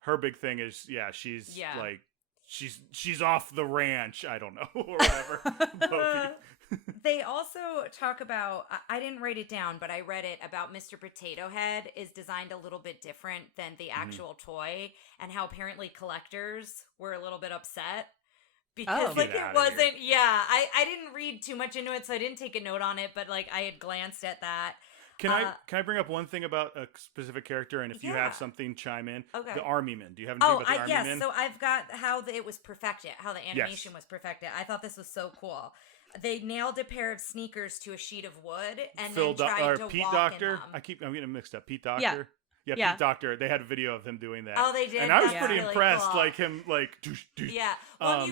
her big thing is she's like she's off the ranch, I don't know, or whatever. Bo Peep. They also talk about, I didn't write it down, but I read it about Mr. Potato Head is designed a little bit different than the actual toy, and how apparently collectors were a little bit upset because like it wasn't, I didn't read too much into it, so I didn't take a note on it, but like I had glanced at that. Can I bring up one thing about a specific character, and if you have something, chime in? Okay. The Army Men. Do you have anything about the Army Men? Yes. So I've got how it was perfected, how the animation was perfected. I thought this was so cool. They nailed a pair of sneakers to a sheet of wood and then tried to Pete walk Doctor. in them. I'm getting mixed up. Pete Doctor. Yeah, Pete Doctor. They had a video of him doing that. Oh, they did. And I was pretty really impressed. Cool. Like him, like. Yeah. Well, have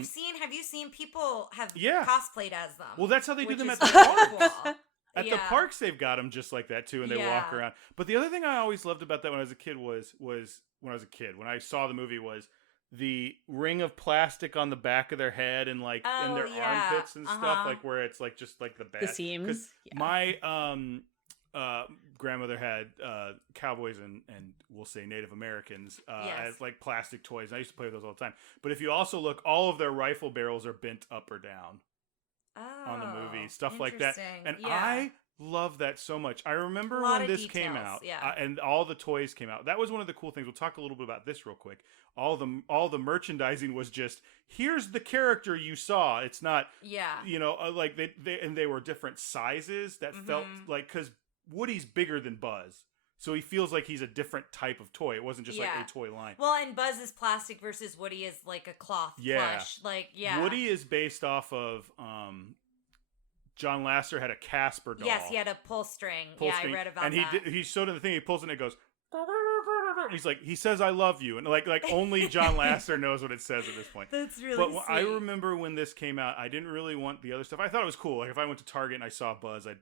you seen people have cosplayed as them? Well, that's how they do them at the parks. Cool. At the parks, they've got them just like that too, and they walk around. But the other thing I always loved about that when I was a kid when I saw the movie was the ring of plastic on the back of their head and like in their armpits and stuff, like where it's like just like the best. The seams. Because my grandmother had cowboys and we'll say Native Americans as like plastic toys. And I used to play with those all the time. But if you also look, all of their rifle barrels are bent up or down on the movie, stuff like that. And I love that so much. I remember when this came out and all the toys came out. That was one of the cool things. We'll talk a little bit about this real quick. All the merchandising was just, here's the character you saw. It's not, like they were different sizes that felt like, because Woody's bigger than Buzz. So he feels like he's a different type of toy. It wasn't just like a toy line. Well, and Buzz is plastic versus Woody is like a cloth plush. Like, Woody is based off of John Lasseter had a Casper doll. Yes, he had a pull string. I read about and that. And he showed him the thing. He pulls it and it goes. he's like, he says I love you, and like only John Lasseter knows what it says at this point. That's really But sweet. I remember when this came out, I didn't really want the other stuff. I thought it was cool. Like if I went to Target and I saw Buzz, I'd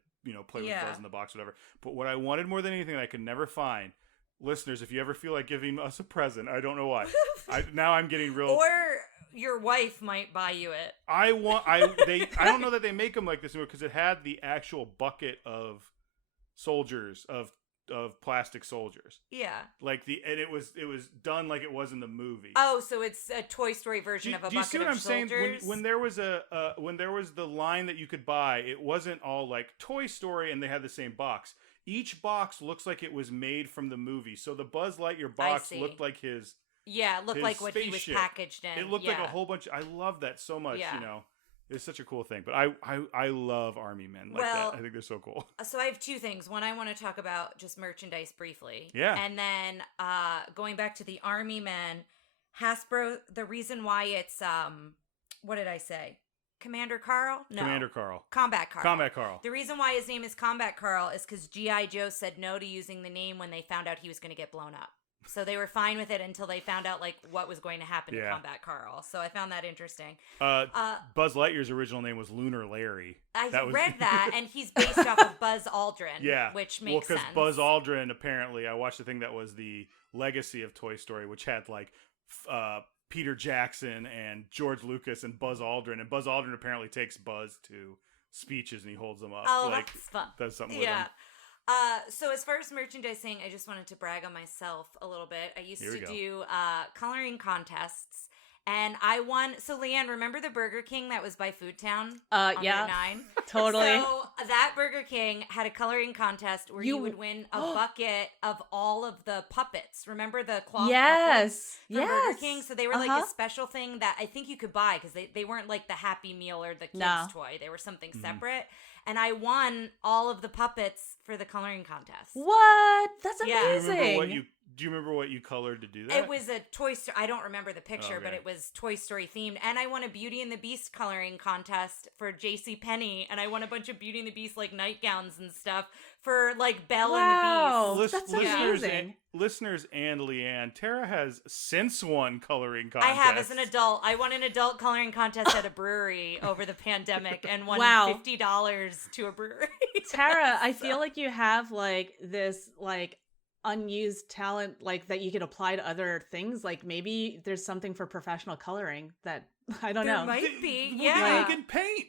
play with Buzz in the box, whatever. But what I wanted more than anything that I could never find, listeners, if you ever feel like giving us a present, I don't know why. Now I'm getting real. Or your wife might buy you it. I don't know that they make them like this anymore because it had the actual bucket of soldiers of plastic soldiers. Yeah. Like and it was done like it was in the movie. Oh, so it's a Toy Story version of a bucket of soldiers. Do you see what I'm saying? When there was when there was the line that you could buy, it wasn't all like Toy Story and they had the same box. Each box looks like it was made from the movie. So the Buzz Lightyear box looked like his. Yeah, it looked like what he was packaged in. It looked like a whole bunch. I love that so much. Yeah. It's such a cool thing. But I love Army men like that. I think they're so cool. So I have two things. One, I want to talk about just merchandise briefly. Yeah. And then going back to the Army men, Hasbro, the reason why it's what did I say? Commander Carl? No. Commander Carl. Combat Carl. Combat Carl. The reason why his name is Combat Carl is because G.I. Joe said no to using the name when they found out he was going to get blown up. So they were fine with it until they found out like what was going to happen to Combat Carl. So I found that interesting. Buzz Lightyear's original name was Lunar Larry. I read that, and he's based off of Buzz Aldrin. Yeah, which makes sense. Well, because Buzz Aldrin apparently, I watched the thing that was the legacy of Toy Story, which had like Peter Jackson and George Lucas and Buzz Aldrin, and Buzz Aldrin apparently takes Buzz to speeches and he holds them up. Oh, like, that's fun. Does something with him. So as far as merchandising, I just wanted to brag on myself a little bit. I used to do coloring contests, and I won. So Lianne, remember the Burger King that was by Food Town? Yeah, Route 9? Totally. So that Burger King had a coloring contest where you would win a bucket of all of the puppets. Remember the cloth puppets from Burger King? So they were like a special thing that I think you could buy because they weren't like the Happy Meal or the kids' toy. They were something separate. And I won all of the puppets for the coloring contest. What? That's amazing. Do you remember what you colored to do that? It was a Toy Story. I don't remember the picture, but it was Toy Story themed. And I won a Beauty and the Beast coloring contest for JCPenney. And I won a bunch of Beauty and the Beast like nightgowns and stuff for like Belle and the Beast. That's amazing. Listeners and Lianne, Tara has since won coloring contests. I have as an adult. I won an adult coloring contest at a brewery over the pandemic and won $50 to a brewery. Tara, I feel like you have like this like unused talent like that you could apply to other things. Like maybe there's something for professional coloring that I don't know. There might be. You can paint.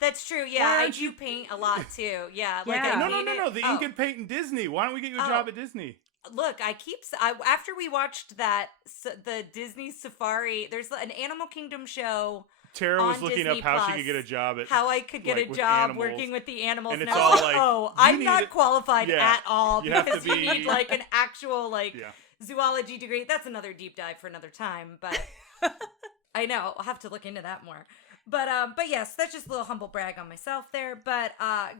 That's true. Yeah, I do paint a lot too. Yeah. Like No. The ink and paint in Disney. Why don't we get you a job at Disney? Look, after we watched the Disney Safari, there's an Animal Kingdom show. Tara was looking Disney up how Plus, she could get a job at how I could get a job working with the animals. And it's all like, I'm not qualified at all because you be need like an actual zoology degree. That's another deep dive for another time, but I know I'll have to look into that more. But yes, that's just a little humble brag on myself there. But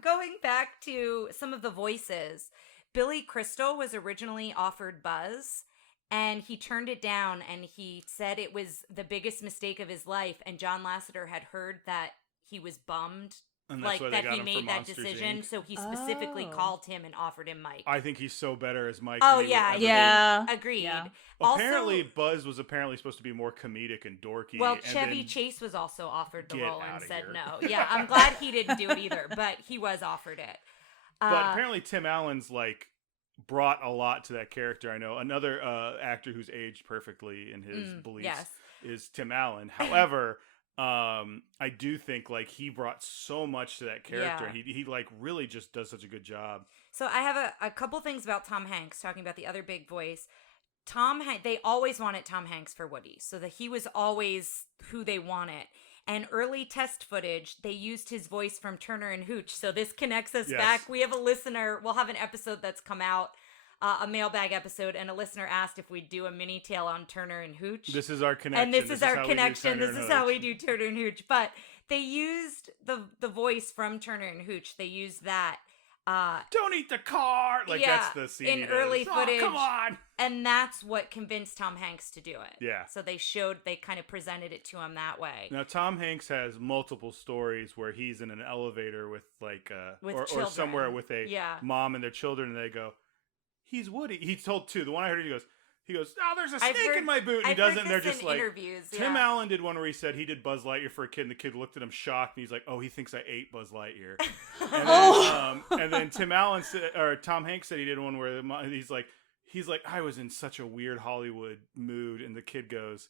going back to some of the voices, Billy Crystal was originally offered Buzz, and he turned it down, and he said it was the biggest mistake of his life, and John Lasseter had heard that he was bummed, like that he made that decision, Inc. So he specifically called him and offered him Mike. I think he's so better as Mike. Oh, yeah. Agreed. Yeah. Apparently, Buzz was supposed to be more comedic and dorky. Well, Chevy Chase was also offered the role and said no. Yeah, I'm glad he didn't do it either, but he was offered it. But apparently Tim Allen's brought a lot to that character. I know another actor who's aged perfectly in his beliefs is Tim Allen. However, I do think he brought so much to that character. Yeah. He really just does such a good job. So I have a couple things about Tom Hanks, talking about the other big voice. They always wanted Tom Hanks for Woody, so that he was always who they wanted. And early test footage, they used his voice from Turner and Hooch. So this connects us back. We have a listener. We'll have an episode that's come out, a mailbag episode, and a listener asked if we'd do a mini tale on Turner and Hooch. This is our connection. And this is our connection. This is how we do Turner and Hooch. But they used the voice from Turner and Hooch. They used that. Don't eat the car. That's the scene in early footage. Oh, come on. And that's what convinced Tom Hanks to do it. Yeah. So they kind of presented it to him that way. Now Tom Hanks has multiple stories where he's in an elevator with or somewhere with a mom and their children, and they go, "He's Woody." He told two. The one I heard, he goes, he goes, "Oh, there's a I've snake heard- in my boot." And he I've doesn't. heard And they're this just in like interviews, Tim yeah. Allen did one where he said he did Buzz Lightyear for a kid, and the kid looked at him shocked, and he's like, "Oh, he thinks I ate Buzz Lightyear." And then Tim Allen said, or Tom Hanks said he did one where he's like, I was in such a weird Hollywood mood, and the kid goes,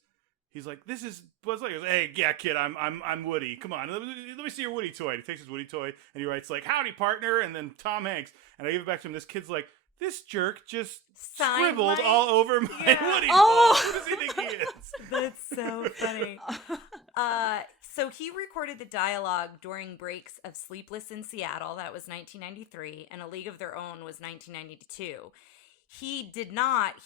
he's like, "This is Buzz Lightyear." He goes, "Hey, yeah, kid, I'm Woody. Come on, let me see your Woody toy." And he takes his Woody toy and he writes like, "Howdy, partner," and then Tom Hanks, and I give it back to him. This kid's like, "This jerk just Signed scribbled my- all over my Yeah. Woody Oh. ball. Who does he think he is?" That's so funny. So he recorded the dialogue during breaks of Sleepless in Seattle, that was 1993, and A League of Their Own was 1992. He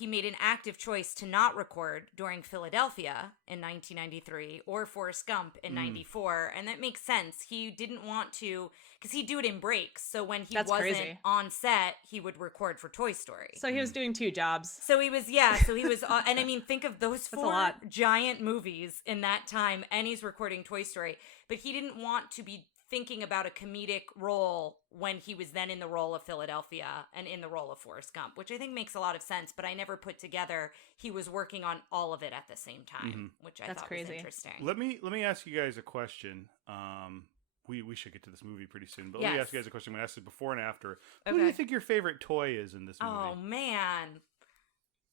made an active choice to not record during Philadelphia in 1993 or Forrest Gump in 94, and that makes sense. He didn't want to, because he'd do it in breaks, so when he That's wasn't crazy. on set, he would record for Toy Story. So he was doing 2 jobs. So he was, and I mean, think of those a 4 lot. giant movies in that time, and he's recording Toy Story, but he didn't want to be thinking about a comedic role when he was then in the role of Philadelphia and in the role of Forrest Gump, which I think makes a lot of sense, but I never put together he was working on all of it at the same time, which I That's thought crazy. was interesting. Let me ask you guys a question. We should get to this movie pretty soon, but let me Yes. ask you guys a question. I'm going to ask it before and after. Who do you Okay. think your favorite toy is in this movie? Oh, man.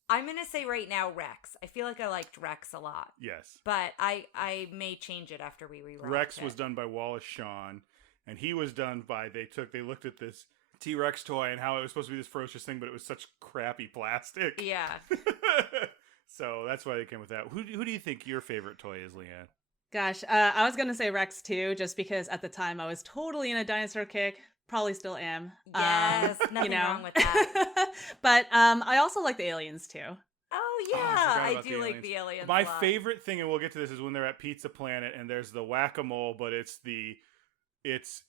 I'm going to say right now Rex. I feel like I liked Rex a lot, Yes. but I may change it after we rewatch Rex it. was done by Wallace Shawn, and he was done by they looked at this T-Rex toy and how it was supposed to be this ferocious thing, but it was such crappy plastic. Yeah. So that's why they came with that. Who do you think your favorite toy is, Lianne? Gosh, I was gonna say Rex too, just because at the time I was totally in a dinosaur kick. Probably still am. Yes, nothing wrong with that. But I also like the aliens too. Oh I yeah, forgot I about do like the aliens. My a lot. favorite thing, and we'll get to this, is when they're at Pizza Planet and there's the whack-a-mole, but it's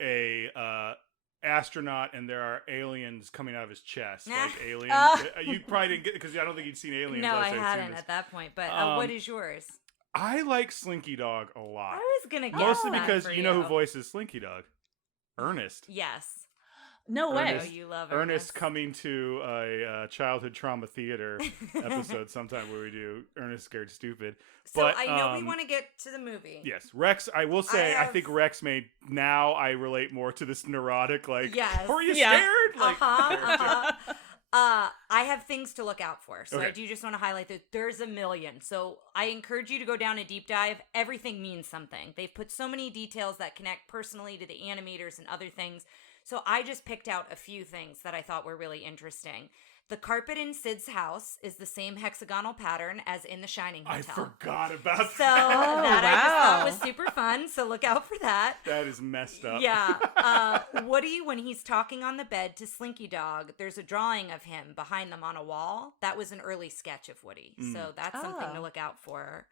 a astronaut and there are aliens coming out of his chest, like aliens. You probably didn't get it because I don't think you'd seen aliens. No, last I time you'd seen hadn't this. at that point. But what is yours? I like Slinky Dog a lot, I was gonna guess mostly that because for you know who voices Slinky Dog? Ernest. Yes. No way. Ernest. Oh, you love Ernest coming to a childhood trauma theater episode sometime where we do Ernest Scared Stupid. So But, I know we want to get to the movie. Yes, Rex. I will say, I have- think Rex made. Now I relate more to this neurotic, like, Yes. "Were you Yeah. scared?" Like, I have things to look out for. So I Okay. do just want to highlight that there's a million. So I encourage you to go down a deep dive. Everything means something. They've put so many details that connect personally to the animators and other things. So I just picked out a few things that I thought were really interesting. The carpet in Sid's house is the same hexagonal pattern as in the Shining I Hotel. forgot about So that. that I just thought wow. was super fun. So look out for that. That is messed up. Yeah. Woody, when he's talking on the bed to Slinky Dog, there's a drawing of him behind them on a wall. That was an early sketch of Woody. So that's something to Oh. look out for.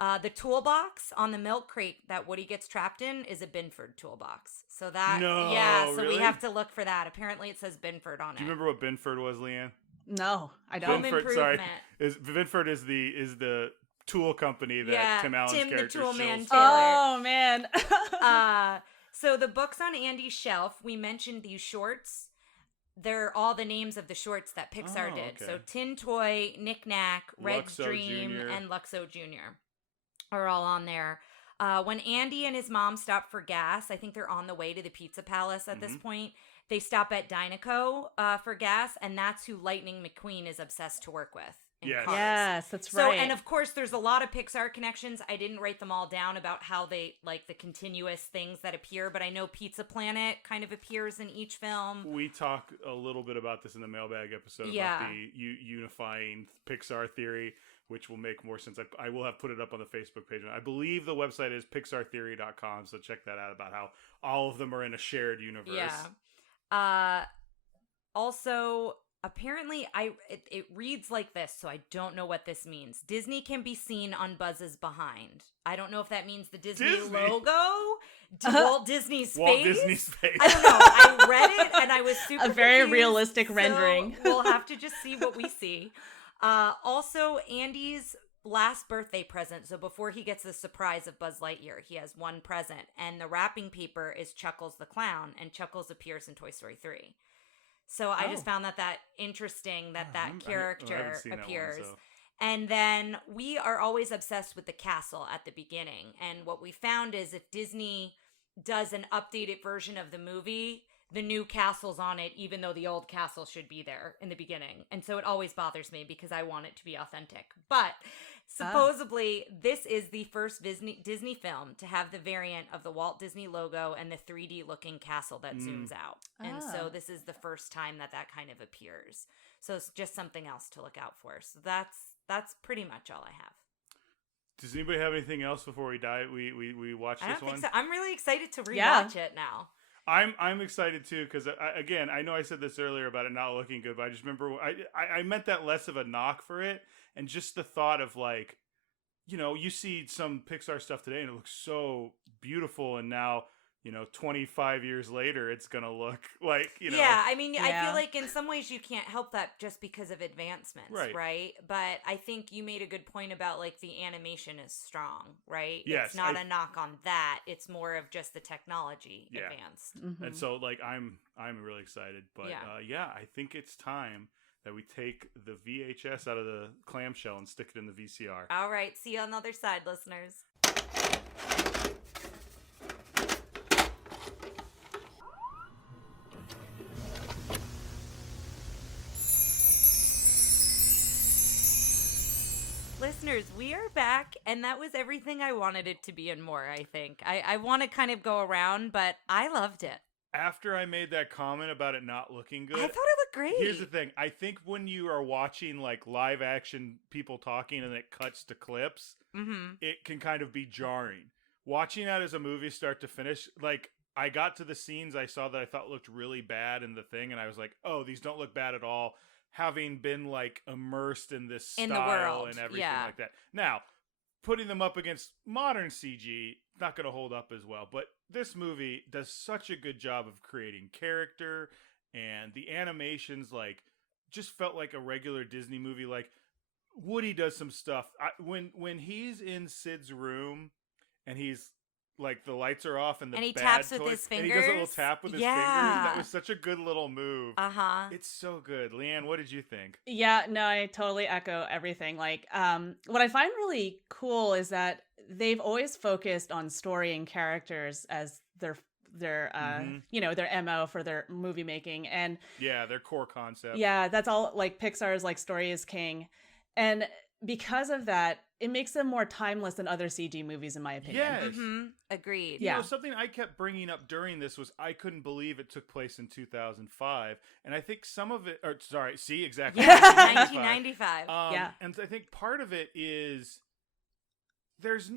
The toolbox on the milk crate that Woody gets trapped in is a Binford toolbox. So that, No, yeah, so really? we have to look for that. Apparently it says Binford on it. Do you remember what Binford was, Leanne? No, I Home don't. Binford, sorry, Improvement. Binford is the tool company that Yeah, Tim Allen's Tim the character Tool Man shills Taylor. for. Oh man. So the books on Andy's shelf, we mentioned these shorts. They're all the names of the shorts that Pixar Oh, did. okay. So Tin Toy, Knick Knack, Reg's Luxo Dream, Jr. and Luxo Jr. are all on there. When Andy and his mom stop for gas, I think they're on the way to the Pizza Palace at this point. They stop at Dynaco for gas, and that's who Lightning McQueen is obsessed to work with. In Yes. Cars. Yes, that's So, right. and of course, there's a lot of Pixar connections. I didn't write them all down about how they, like, the continuous things that appear, but I know Pizza Planet kind of appears in each film. We talk a little bit about this in the mailbag episode Yeah. about the unifying Pixar theory, which will make more sense. I will have put it up on the Facebook page. I believe the website is pixartheory.com, so check that out about how all of them are in a shared universe. Yeah. Also, apparently, it reads like this, so I don't know what this means. Disney can be seen on Buzz's behind. I don't know if that means the Disney logo, Walt Disney's face. Walt Disney's face. I don't know. I read it and I was super A very confused, realistic so rendering. We'll have to just see what we see. Also, Andy's last birthday present. So before he gets the surprise of Buzz Lightyear, he has one present, and the wrapping paper is Chuckles the Clown, and Chuckles appears in Toy Story 3. So I just found that interesting that I haven't character seen that one, appears. so. And then we are always obsessed with the castle at the beginning. And what we found is if Disney does an updated version of the movie, the new castle's on it, even though the old castle should be there in the beginning. And so it always bothers me because I want it to be authentic. But supposedly, this is the first Disney film to have the variant of the Walt Disney logo and the 3D looking castle that zooms out. And so this is the first time that kind of appears. So it's just something else to look out for. So that's pretty much all I have. Does anybody have anything else before we die? We watch this one? I don't think so. I'm really excited to rewatch it now. I'm excited too because again, I know I said this earlier about it not looking good, but I just remember I meant that less of a knock for it, and just the thought of like, you see some Pixar stuff today and it looks so beautiful, and now 25 years later it's gonna look like Yeah, I mean, I feel like in some ways you can't help that just because of advancements, right? But I think you made a good point about like the animation is strong, right? Yes, it's not a knock on that. It's more of just the technology advanced. Mm-hmm. And so like I'm really excited, but I think it's time that we take the VHS out of the clamshell and stick it in the VCR. All right, see you on the other side, listeners. Listeners, we are back, and that was everything I wanted it to be and more, I think. I want to kind of go around, but I loved it. After I made that comment about it not looking good, I thought it looked great. Here's the thing. I think when you are watching like live action people talking and it cuts to clips, it can kind of be jarring. Watching that as a movie start to finish, like I got to the scenes I saw that I thought looked really bad in the thing, and I was like, oh, these don't look bad at all. Having been like immersed in this style in the world and everything like that. Now, putting them up against modern CG, not going to hold up as well. But this movie does such a good job of creating character, and the animations like just felt like a regular Disney movie. Like Woody does some stuff when he's in Sid's room and he's like the lights are off and he bad taps toys, with his fingers. And he does a little tap with his fingers. That was such a good little move. It's so good. Leanne, what did you think? Yeah, no, I totally echo everything. Like, what I find really cool is that they've always focused on story and characters as their their MO for their movie making. And their core concept. Yeah, that's all. Like Pixar's like story is king. And because of that, it makes them more timeless than other CG movies, in my opinion. Yes. Agreed. You know, something I kept bringing up during this was I couldn't believe it took place in 2005. And I think some of it, exactly. Yeah, 1995. And I think part of it is there's,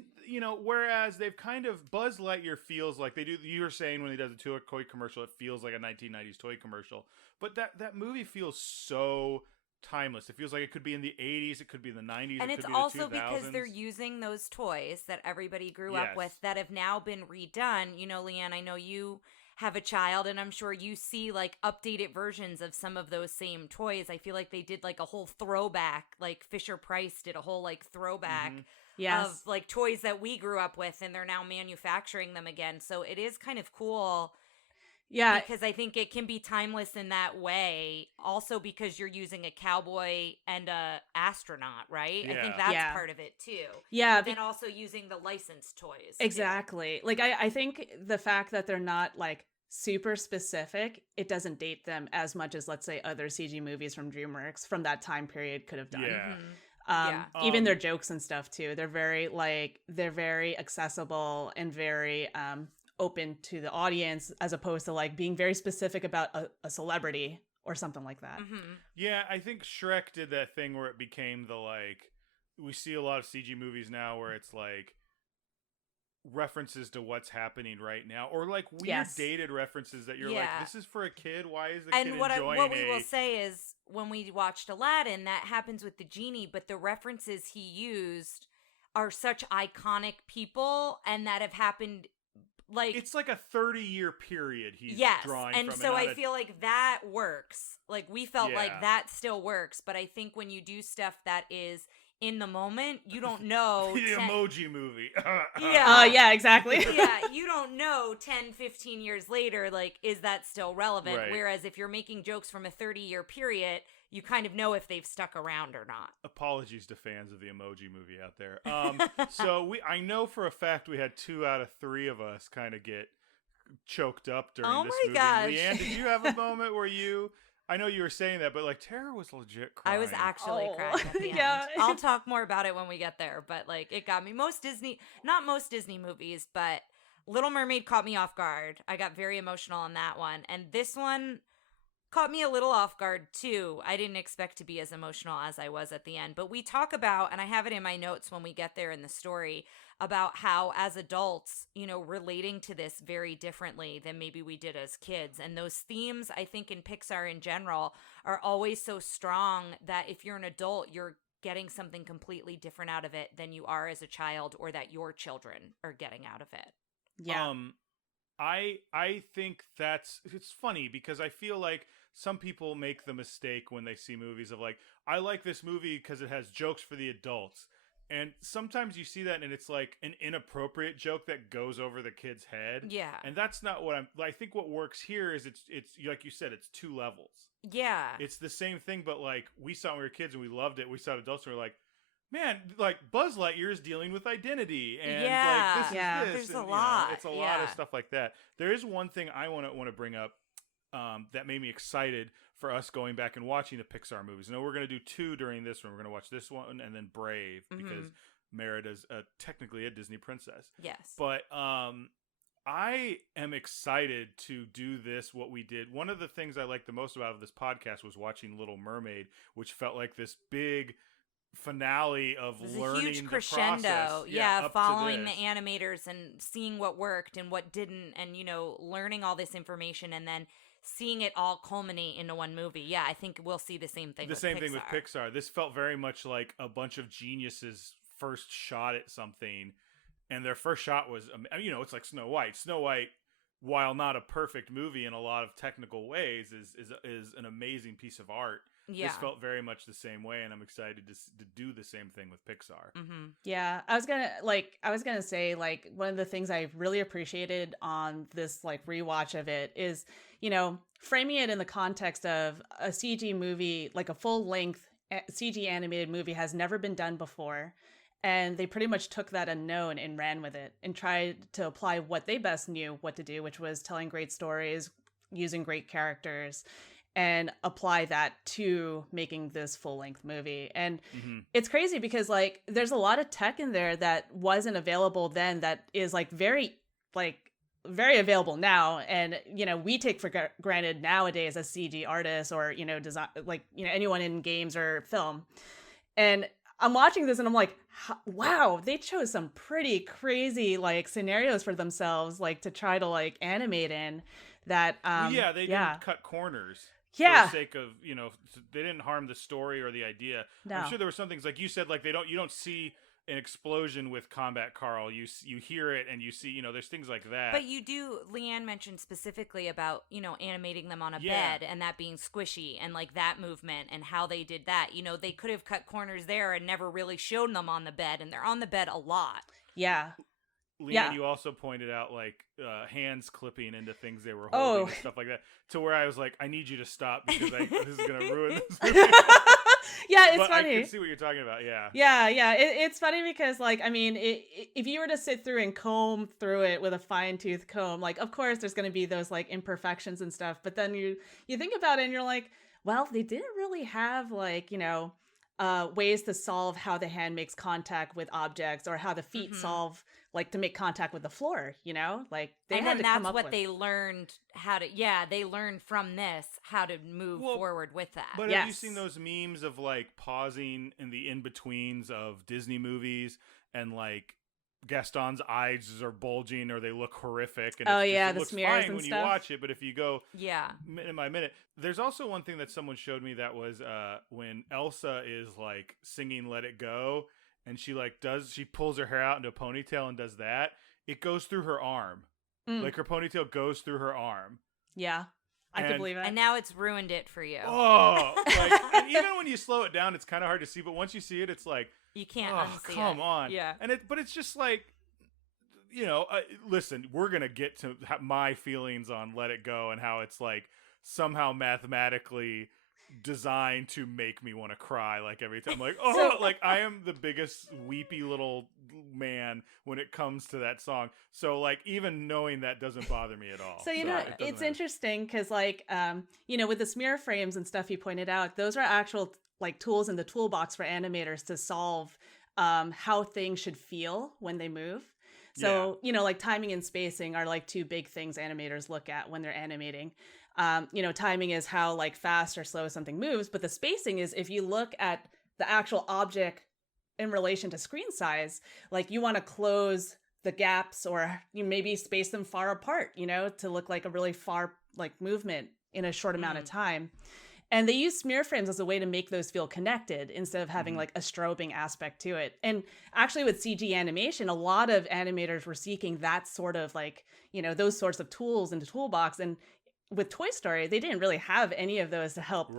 whereas they've kind of, Buzz Lightyear feels like they do, you were saying when he does a toy commercial, it feels like a 1990s toy commercial. But that movie feels so timeless. It feels like it could be in the 80s, it could be in the 90s, and it it's could be also the 2000s. because they're using those toys that everybody grew up with that have now been redone. Leanne, I know you have a child, and I'm sure you see like updated versions of some of those same toys. I feel like they did like a whole throwback, like Fisher Price did a whole like throwback of like toys that we grew up with, and they're now manufacturing them again. So it is kind of cool. Yeah, because I think it can be timeless in that way. Also because you're using a cowboy and a astronaut, right? Yeah. I think that's part of it too. Yeah. And then also using the licensed toys. Exactly. Too. Like I think the fact that they're not like super specific, it doesn't date them as much as, let's say, other CG movies from DreamWorks from that time period could have done. Yeah. Even their jokes and stuff too. They're very accessible and very open to the audience, as opposed to like being very specific about a celebrity or something like that. Yeah, I think Shrek did that thing where it became the like, we see a lot of CG movies now where it's like references to what's happening right now, or like weird dated references that you're like, this is for a kid, why is the kid enjoying what we will say is, when we watched Aladdin, that happens with the genie, but the references he used are such iconic people and that have happened. Like, it's like a 30-year period he's drawing and from. So I feel like that works. Like, we felt like that still works. But I think when you do stuff that is in the moment, you don't know. The Emoji Movie. Yeah, exactly. You don't know 10, 15 years later, like, is that still relevant? Right. Whereas if you're making jokes from a 30-year period, you kind of know if they've stuck around or not. Apologies to fans of the Emoji Movie out there. I know for a fact we had 2 out of 3 of us kind of get choked up during this movie. Gosh. Lianne, did you have a moment where I know you were saying that, but like Tara was legit crying. I was actually crying at the end. Yeah. I'll talk more about it when we get there, but like it got me. Not most Disney movies, but Little Mermaid caught me off guard. I got very emotional on that one. And this one caught me a little off guard too. I didn't expect to be as emotional as I was at the end. But we talk about, and I have it in my notes when we get there in the story, about how as adults, relating to this very differently than maybe we did as kids. And those themes, I think in Pixar in general, are always so strong that if you're an adult, you're getting something completely different out of it than you are as a child, or that your children are getting out of it. Yeah. I think it's funny because I feel like some people make the mistake when they see movies of like, I like this movie because it has jokes for the adults. And sometimes you see that and it's like an inappropriate joke that goes over the kid's head. Yeah. And that's not what I think what works here is it's like you said, it's 2 levels. Yeah. It's the same thing, but like we saw when we were kids and we loved it. We saw adults and we were like, man, like Buzz Lightyear is dealing with identity, and like this is this. There's and, a lot. It's a lot of stuff like that. There is one thing I want to bring up that made me excited for us going back and watching the Pixar movies. I know we're going to do 2 during this one. We're going to watch this one and then Brave because Merida's technically a Disney princess. Yes. But I am excited to do this, what we did. One of the things I liked the most about this podcast was watching Little Mermaid, which felt like this big finale of learning huge crescendo. the process. Yeah, following the animators and seeing what worked and what didn't, and learning all this information and then seeing it all culminate into one movie. Yeah, I think we'll see the same thing. Thing with Pixar. This felt very much like a bunch of geniuses' first shot at something, and their first shot was, it's like Snow White. Snow White, while not a perfect movie in a lot of technical ways, is an amazing piece of art. Yeah. This felt very much the same way, and I'm excited to do the same thing with Pixar. Mm-hmm. Yeah, I was gonna say, like, one of the things I really appreciated on this like rewatch of it is, framing it in the context of a CG movie, like a full length CG animated movie has never been done before. And they pretty much took that unknown and ran with it and tried to apply what they best knew what to do, which was telling great stories, using great characters, and apply that to making this full-length movie. And it's crazy because like there's a lot of tech in there that wasn't available then that is very available now, and we take for granted nowadays as CG artists or design, anyone in games or film. And I'm watching this and I'm like, wow, they chose some pretty crazy like scenarios for themselves, like to try to like animate in that. They didn't cut corners. Yeah. For the sake of, they didn't harm the story or the idea. No. I'm sure there were some things like you said, like you don't see an explosion with Combat Carl. You hear it and you see, there's things like that. But you do, Lianne mentioned specifically about, animating them on a bed and that being squishy and like that movement and how they did that. They could have cut corners there and never really shown them on the bed, and they're on the bed a lot. Yeah. Lianne, you also pointed out like hands clipping into things they were holding and stuff like that, to where I was like, I need you to stop because this is going to ruin this movie. Yeah, it's but funny. I can see what you're talking about. Yeah. Yeah. It's funny because if you were to sit through and comb through it with a fine tooth comb, like of course there's going to be those like imperfections and stuff. But then you think about it and you're like, well, they didn't really have like, ways to solve how the hand makes contact with objects or how the feet solve like to make contact with the floor, like they had to come up with. They learned how to, they learned from this how to move forward with that. But have you seen those memes of like pausing in the in-betweens of Disney movies and like Gaston's eyes are bulging or they look horrific, and it the looks smears fine and when stuff. you watch it, but if you go minute by minute. There's also one thing that someone showed me that was when Elsa is like singing Let It Go, and she pulls her hair out into a ponytail and does that, it goes through her arm. Like her ponytail goes through her arm. Yeah. I can believe it. And now it's ruined it for you. Oh, and even when you slow it down, it's kind of hard to see, but once you see it, it's like, you can't unsee it. Come on. Yeah. But it's just like, listen, we're going to get to my feelings on Let It Go and how it's like somehow mathematically designed to make me want to cry like every time. Like, oh, like I am the biggest weepy little man when it comes to that song. So like even knowing that doesn't bother me at all. So, it doesn't it's matter. interesting because like, with the smear frames and stuff you pointed out, those are actual like tools in the toolbox for animators to solve how things should feel when they move. So, like timing and spacing are like two big things animators look at when they're animating. Timing is how like fast or slow something moves, but the spacing is if you look at the actual object in relation to screen size, like you want to close the gaps or you maybe space them far apart, to look like a really far like movement in a short amount of time. And they use smear frames as a way to make those feel connected instead of having like a strobing aspect to it. And actually with CG animation, a lot of animators were seeking that sort of like, those sorts of tools in the toolbox. And with Toy Story, they didn't really have any of those to help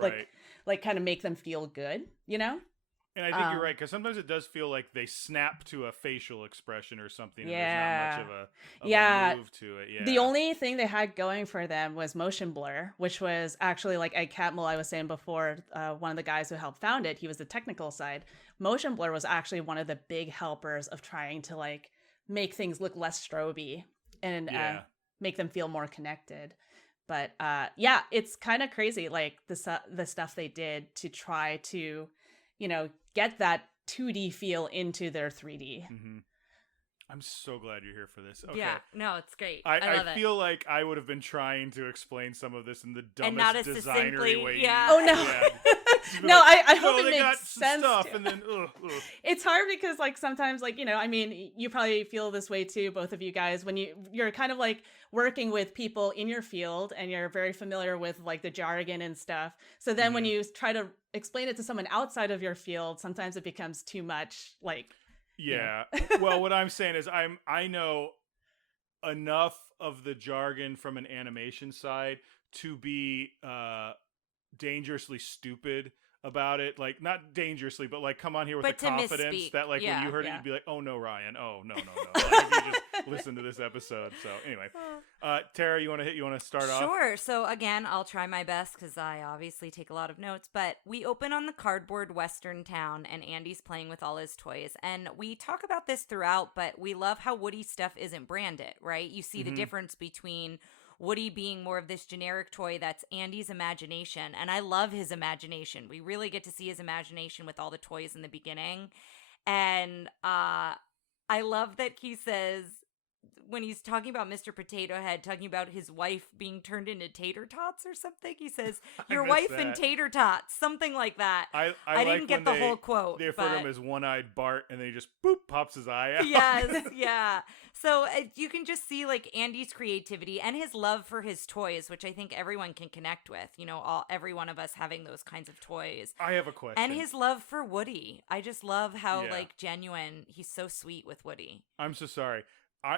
like kind of make them feel good, And I think you're right, because sometimes it does feel like they snap to a facial expression or something. And there's not much of a move to it. Yeah. The only thing they had going for them was motion blur, which was actually like Ed Catmull, I was saying before, one of the guys who helped found it. He was the technical side. Motion blur was actually one of the big helpers of trying to like make things look less stroby and make them feel more connected. But it's kind of crazy, like the stuff they did to try to, get that 2D feel into their 3D. Mm-hmm. I'm so glad you're here for this. Okay. Yeah, no, it's great. I feel like I would have been trying to explain some of this in the dumbest, and not as designery way. Yeah. Oh no. No, like, I hope it makes sense. Stuff, and then it's hard because like sometimes like, you probably feel this way too, both of you guys, when you're kind of like working with people in your field and you're very familiar with like the jargon and stuff. So then when you try to explain it to someone outside of your field, sometimes it becomes too much like. Yeah. Well, what I'm saying is I know enough of the jargon from an animation side to be dangerously stupid about it. Like not dangerously, but like come on here with the confidence misspeak. that like when you heard it, you'd be like, oh no, Ryan. Oh no. Like if you just listen to this episode. So anyway, Tara, you want to start off? Sure. So again, I'll try my best because I obviously take a lot of notes. But we open on the cardboard western town, and Andy's playing with all his toys. And we talk about this throughout, but we love how Woody stuff isn't branded, right? You see the difference between Woody being more of this generic toy that's Andy's imagination. And I love his imagination. We really get to see his imagination with all the toys in the beginning. And I love that he says, when he's talking about Mr. Potato Head, talking about his wife being turned into tater tots or something, he says, your wife and tater tots, something like that. I didn't get the whole quote. They refer to him as one-eyed Bart, and then he just, boop, pops his eye out. Yes, yeah. So you can just see like Andy's creativity and his love for his toys, which I think everyone can connect with, every one of us having those kinds of toys. I have a question. And his love for Woody. I just love how like genuine, he's so sweet with Woody. I'm so sorry. I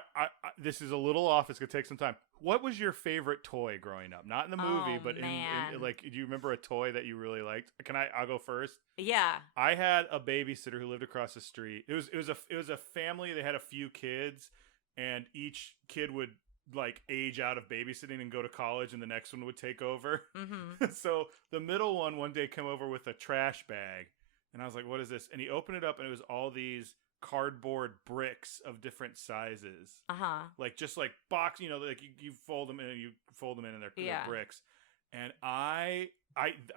this is a little off. It's gonna take some time. What was your favorite toy growing up? Not in the movie, but in like, do you remember a toy that you really liked? I'll go first. Yeah. I had a babysitter who lived across the street. It was a family. They had a few kids, and each kid would like age out of babysitting and go to college, and the next one would take over. Mm-hmm. So the middle one day came over with a trash bag, and I was like, "What is this?" And he opened it up, and it was all these cardboard bricks of different sizes. Like just like box, like you fold them in and they're bricks. And I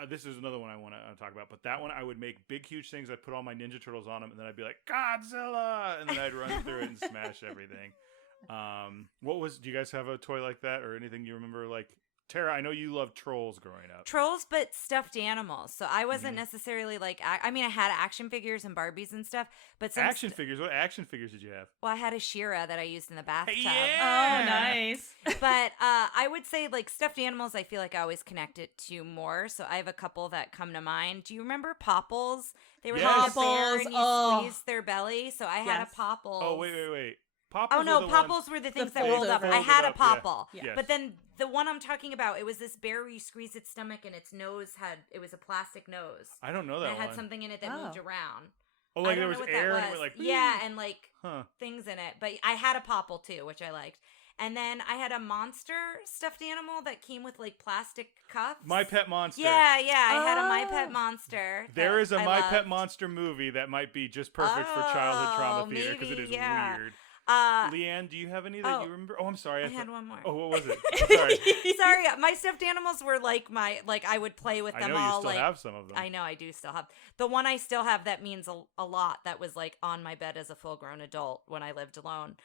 this is another one I want to talk about, but that one I would make big huge things. I'd put all my Ninja Turtles on them, and then I'd be like Godzilla, and then I'd run through it and smash everything. Do you guys have a toy like that or anything you remember? Like Tara, I know you loved Trolls growing up. Trolls, but stuffed animals. So I wasn't necessarily like, I had action figures and Barbies and stuff, but some action figures. What action figures did you have? Well, I had a She-Ra that I used in the bathtub. Yeah! Oh, nice. But I would say like stuffed animals, I feel like I always connect it to more. So I have a couple that come to mind. Do you remember Popples? They were like a bear and you squeeze their belly. So I had a Popples. Oh, wait. Popples were the things that rolled up. I had a Popple. Yeah. But then the one I'm talking about, it was this bear where you squeeze its stomach and its nose it was a plastic nose. I don't know that and it one. had something in it that moved around. Oh, like there was air and it went like... Yeah, and like things in it. But I had a Popple too, which I liked. And then I had a monster stuffed animal that came with like plastic cuffs. My Pet Monster. Yeah, I had a My Pet Monster. There is a My Pet loved. Monster movie that might be just perfect for childhood trauma theater because it is weird. Leanne, do you have any that you remember? Oh, I'm sorry. I had one more. Oh, what was it? Sorry. Sorry, my stuffed animals were like I would play with them I know all. you still have some of them. I know I do still have. The one I still have that means a lot that was like on my bed as a full-grown adult when I lived alone.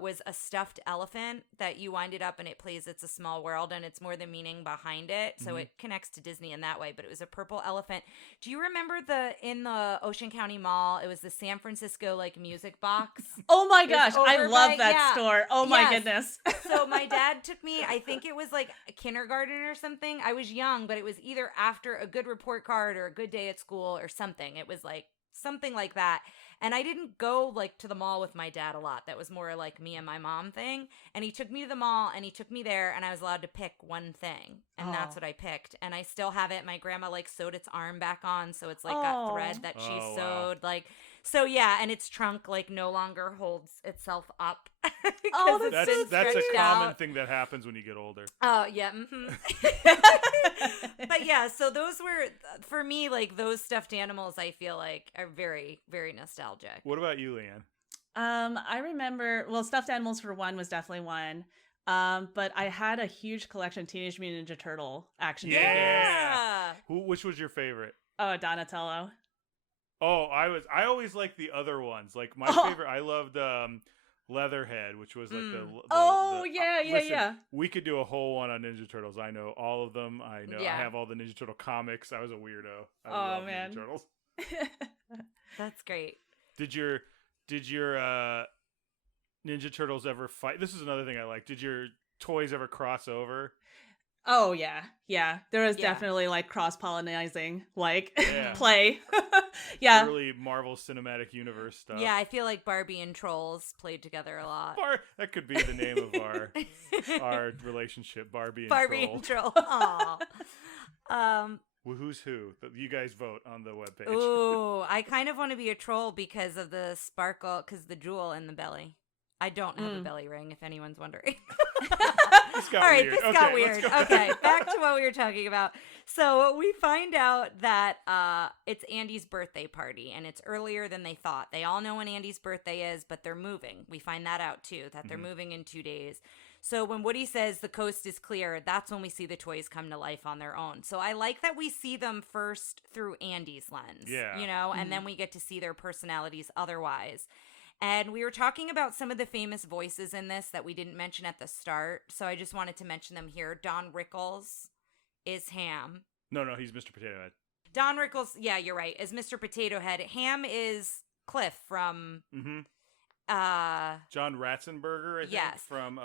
Was a stuffed elephant that you wind it up and it plays It's a Small World, and it's more the meaning behind it. So it connects to Disney in that way, but it was a purple elephant. Do you remember in the Ocean County Mall, it was the San Francisco like music box? Oh my gosh, I love that store. Oh my goodness. So my dad took me, I think it was like a kindergarten or something. I was young, but it was either after a good report card or a good day at school or something. It was like something like that. And I didn't go like to the mall with my dad a lot. That was more like me and my mom thing. And he took me to the mall and he took me there and I was allowed to pick one thing. And that's what I picked. And I still have it. My grandma like sewed its arm back on. So it's like got thread that she sewed. Wow. Like, so yeah. And its trunk like no longer holds itself up. That's a common thing that happens when you get older. Oh yeah. But yeah, so those were for me like those stuffed animals. I feel like are very, very nostalgic. What about you, Leanne? I remember. Well, stuffed animals for one was definitely one. But I had a huge collection of Teenage Mutant Ninja Turtle action figures. Yeah. Which was your favorite? Oh, Donatello. Oh, I always liked the other ones. Like my favorite, I loved Leatherhead, which was like yeah. We could do a whole one on Ninja Turtles. I know all of them. I know I have all the Ninja Turtle comics. I was a weirdo. I love Ninja Turtles. That's great. Did your Ninja Turtles ever fight? This is another thing I like. Did your toys ever cross over? Oh yeah. There was definitely like cross-pollinizing like play. Literally Marvel Cinematic Universe stuff. Yeah, I feel like Barbie and Trolls played together a lot. That could be the name of our relationship, Barbie and Troll. Aw. Well, who's who? You guys vote on the webpage. Ooh, I kind of want to be a troll because of the sparkle, because the jewel in the belly. I don't have a belly ring, if anyone's wondering. This got All right, weird. this got weird. Okay, back to what we were talking about. So we find out that it's Andy's birthday party, and it's earlier than they thought. They all know when Andy's birthday is, but they're moving. We find that out, too, that they're moving in 2 days. So when Woody says the coast is clear, that's when we see the toys come to life on their own. So I like that we see them first through Andy's lens, and then we get to see their personalities otherwise. And we were talking about some of the famous voices in this that we didn't mention at the start. So I just wanted to mention them here. Don Rickles is Ham. No, he's Mr. Potato Head. Don Rickles, yeah, you're right, is Mr. Potato Head. Ham is Cliff from... John Ratzenberger, I think, from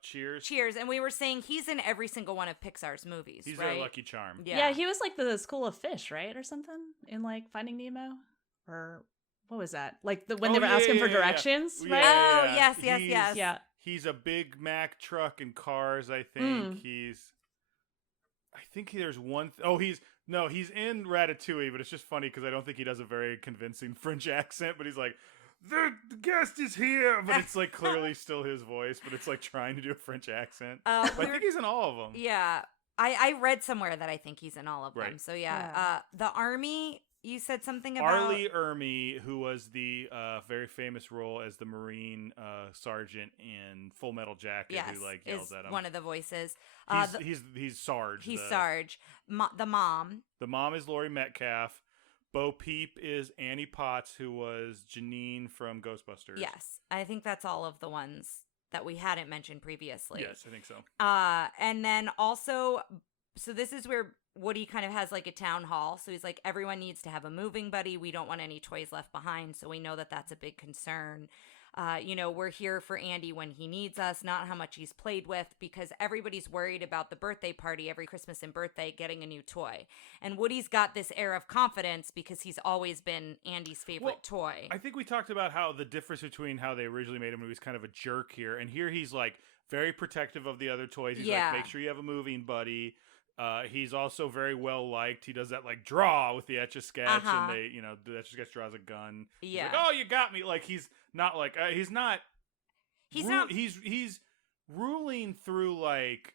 Cheers. Cheers, and we were saying he's in every single one of Pixar's movies, He's right? their Lucky Charm. Yeah, he was like the School of Fish, right? Or something in like Finding Nemo? Or... what was that? Like when they were asking for directions, right? Oh, yes. Yeah. He's a Big Mac truck and cars, I think. I think there's one... he's in Ratatouille, but it's just funny because I don't think he does a very convincing French accent, but he's like, the guest is here, but it's like clearly still his voice, but it's like trying to do a French accent. But I think he's in all of them. Yeah. I read somewhere that I think he's in all of them. So the Army... You said something about... Arlie Ermey, who was the very famous role as the Marine sergeant in Full Metal Jacket, who like yells at him. One of the voices. He's Sarge. He's Sarge. The mom. The mom is Laurie Metcalf. Bo Peep is Annie Potts, who was Janine from Ghostbusters. Yes, I think that's all of the ones that we hadn't mentioned previously. Yes, I think so. And then also, so this is where Woody kind of has like a town hall. So he's like, everyone needs to have a moving buddy. We don't want any toys left behind. So we know that that's a big concern. We're here for Andy when he needs us, not how much he's played with, because everybody's worried about the birthday party every Christmas and birthday getting a new toy. And Woody's got this air of confidence because he's always been Andy's favorite toy. I think we talked about how the difference between how they originally made him, he was kind of a jerk here. And here he's like very protective of the other toys. He's like, make sure you have a moving buddy. He's also very well liked. He does that like draw with the Etch-a-Sketch, and they, the Etch-a-Sketch draws a gun. He's like, oh, you got me. Like he's not like he's not. He's ruling through like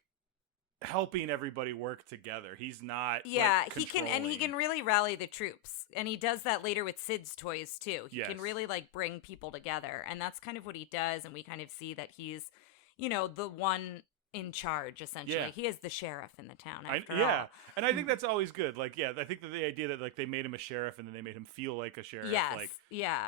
helping everybody work together. He's not he can really rally the troops, and he does that later with Sid's toys too. He can really like bring people together, and that's kind of what he does, and we kind of see that he's the one in charge, essentially. He is the sheriff in the town after all. And I think that's always good. Like, I think that the idea that like they made him a sheriff and then they made him feel like a sheriff. Yes, like, yeah.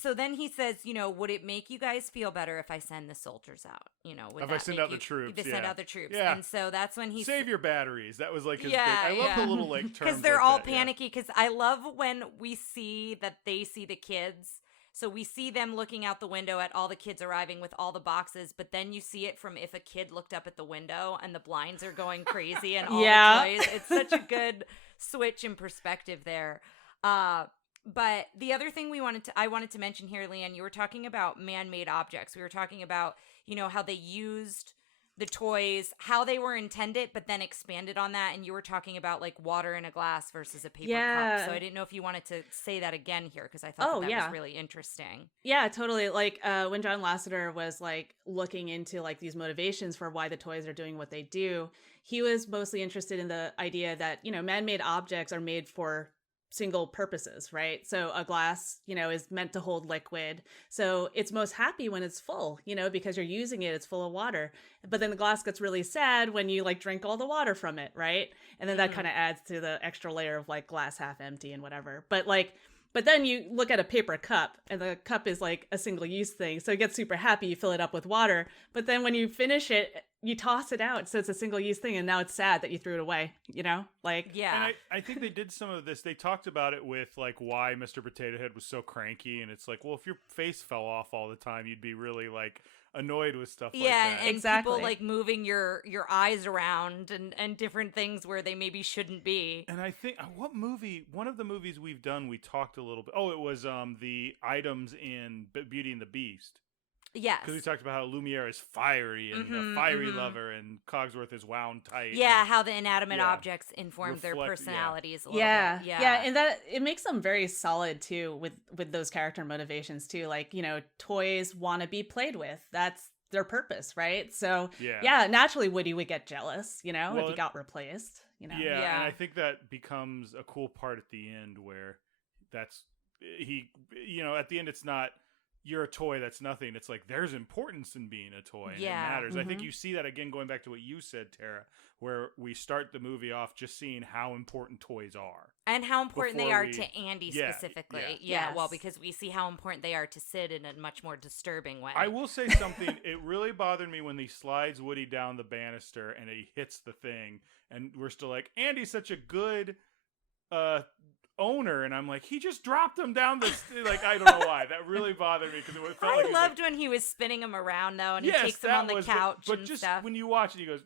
So then he says, would it make you guys feel better if I send the soldiers out? If I send out the troops, send out the troops. Yeah. And so that's when he save your batteries. That was like his big. I love the little like terms because they're like all that, panicky. Because I love when we see that they see the kids. So we see them looking out the window at all the kids arriving with all the boxes, but then you see it from if a kid looked up at the window and the blinds are going crazy and all the toys. It's such a good switch in perspective there. But the other thing I wanted to mention here, Lianne, you were talking about man-made objects. We were talking about, how they used the toys, how they were intended, but then expanded on that. And you were talking about like water in a glass versus a paper cup. So I didn't know if you wanted to say that again here, because I thought that was really interesting. Yeah, totally. Like when John Lasseter was like looking into like these motivations for why the toys are doing what they do, he was mostly interested in the idea that, man-made objects are made for single purposes, right? So a glass, is meant to hold liquid. So it's most happy when it's full, because you're using it, it's full of water. But then the glass gets really sad when you like drink all the water from it, right? And then that kind of adds to the extra layer of like glass half empty and whatever. But then you look at a paper cup and the cup is like a single use thing. So it gets super happy. You fill it up with water. But then when you finish it, you toss it out. So it's a single use thing. And now it's sad that you threw it away, like. Yeah. And I think they did some of this. They talked about it with like why Mr. Potato Head was so cranky. And it's like, well, if your face fell off all the time, you'd be really like annoyed with stuff like that. And people like moving your eyes around and different things where they maybe shouldn't be. And I think one of the movies we've done, we talked a little bit. Oh, it was the items in Beauty and the Beast. Yes. Because we talked about how Lumiere is fiery and a fiery lover, and Cogsworth is wound tight. Yeah, how the inanimate objects inform their personalities a little bit. Yeah, and that it makes them very solid too with those character motivations too. Like, toys want to be played with. That's their purpose, right? So naturally Woody would get jealous, if he got replaced. And I think that becomes a cool part at the end where at the end it's not you're a toy, that's nothing. It's like there's importance in being a toy and it matters. I think you see that again going back to what you said, Tara, where we start the movie off just seeing how important toys are. And how important they are to Andy specifically. Well, because we see how important they are to Sid in a much more disturbing way. I will say something. It really bothered me when he slides Woody down the banister and he hits the thing. And we're still like, Andy's such a good owner, and I'm like, he just dropped him down the like I don't know why that really bothered me because it felt I loved when he was spinning him around though, and he takes him on the couch but and just stuff. When you watch it, he goes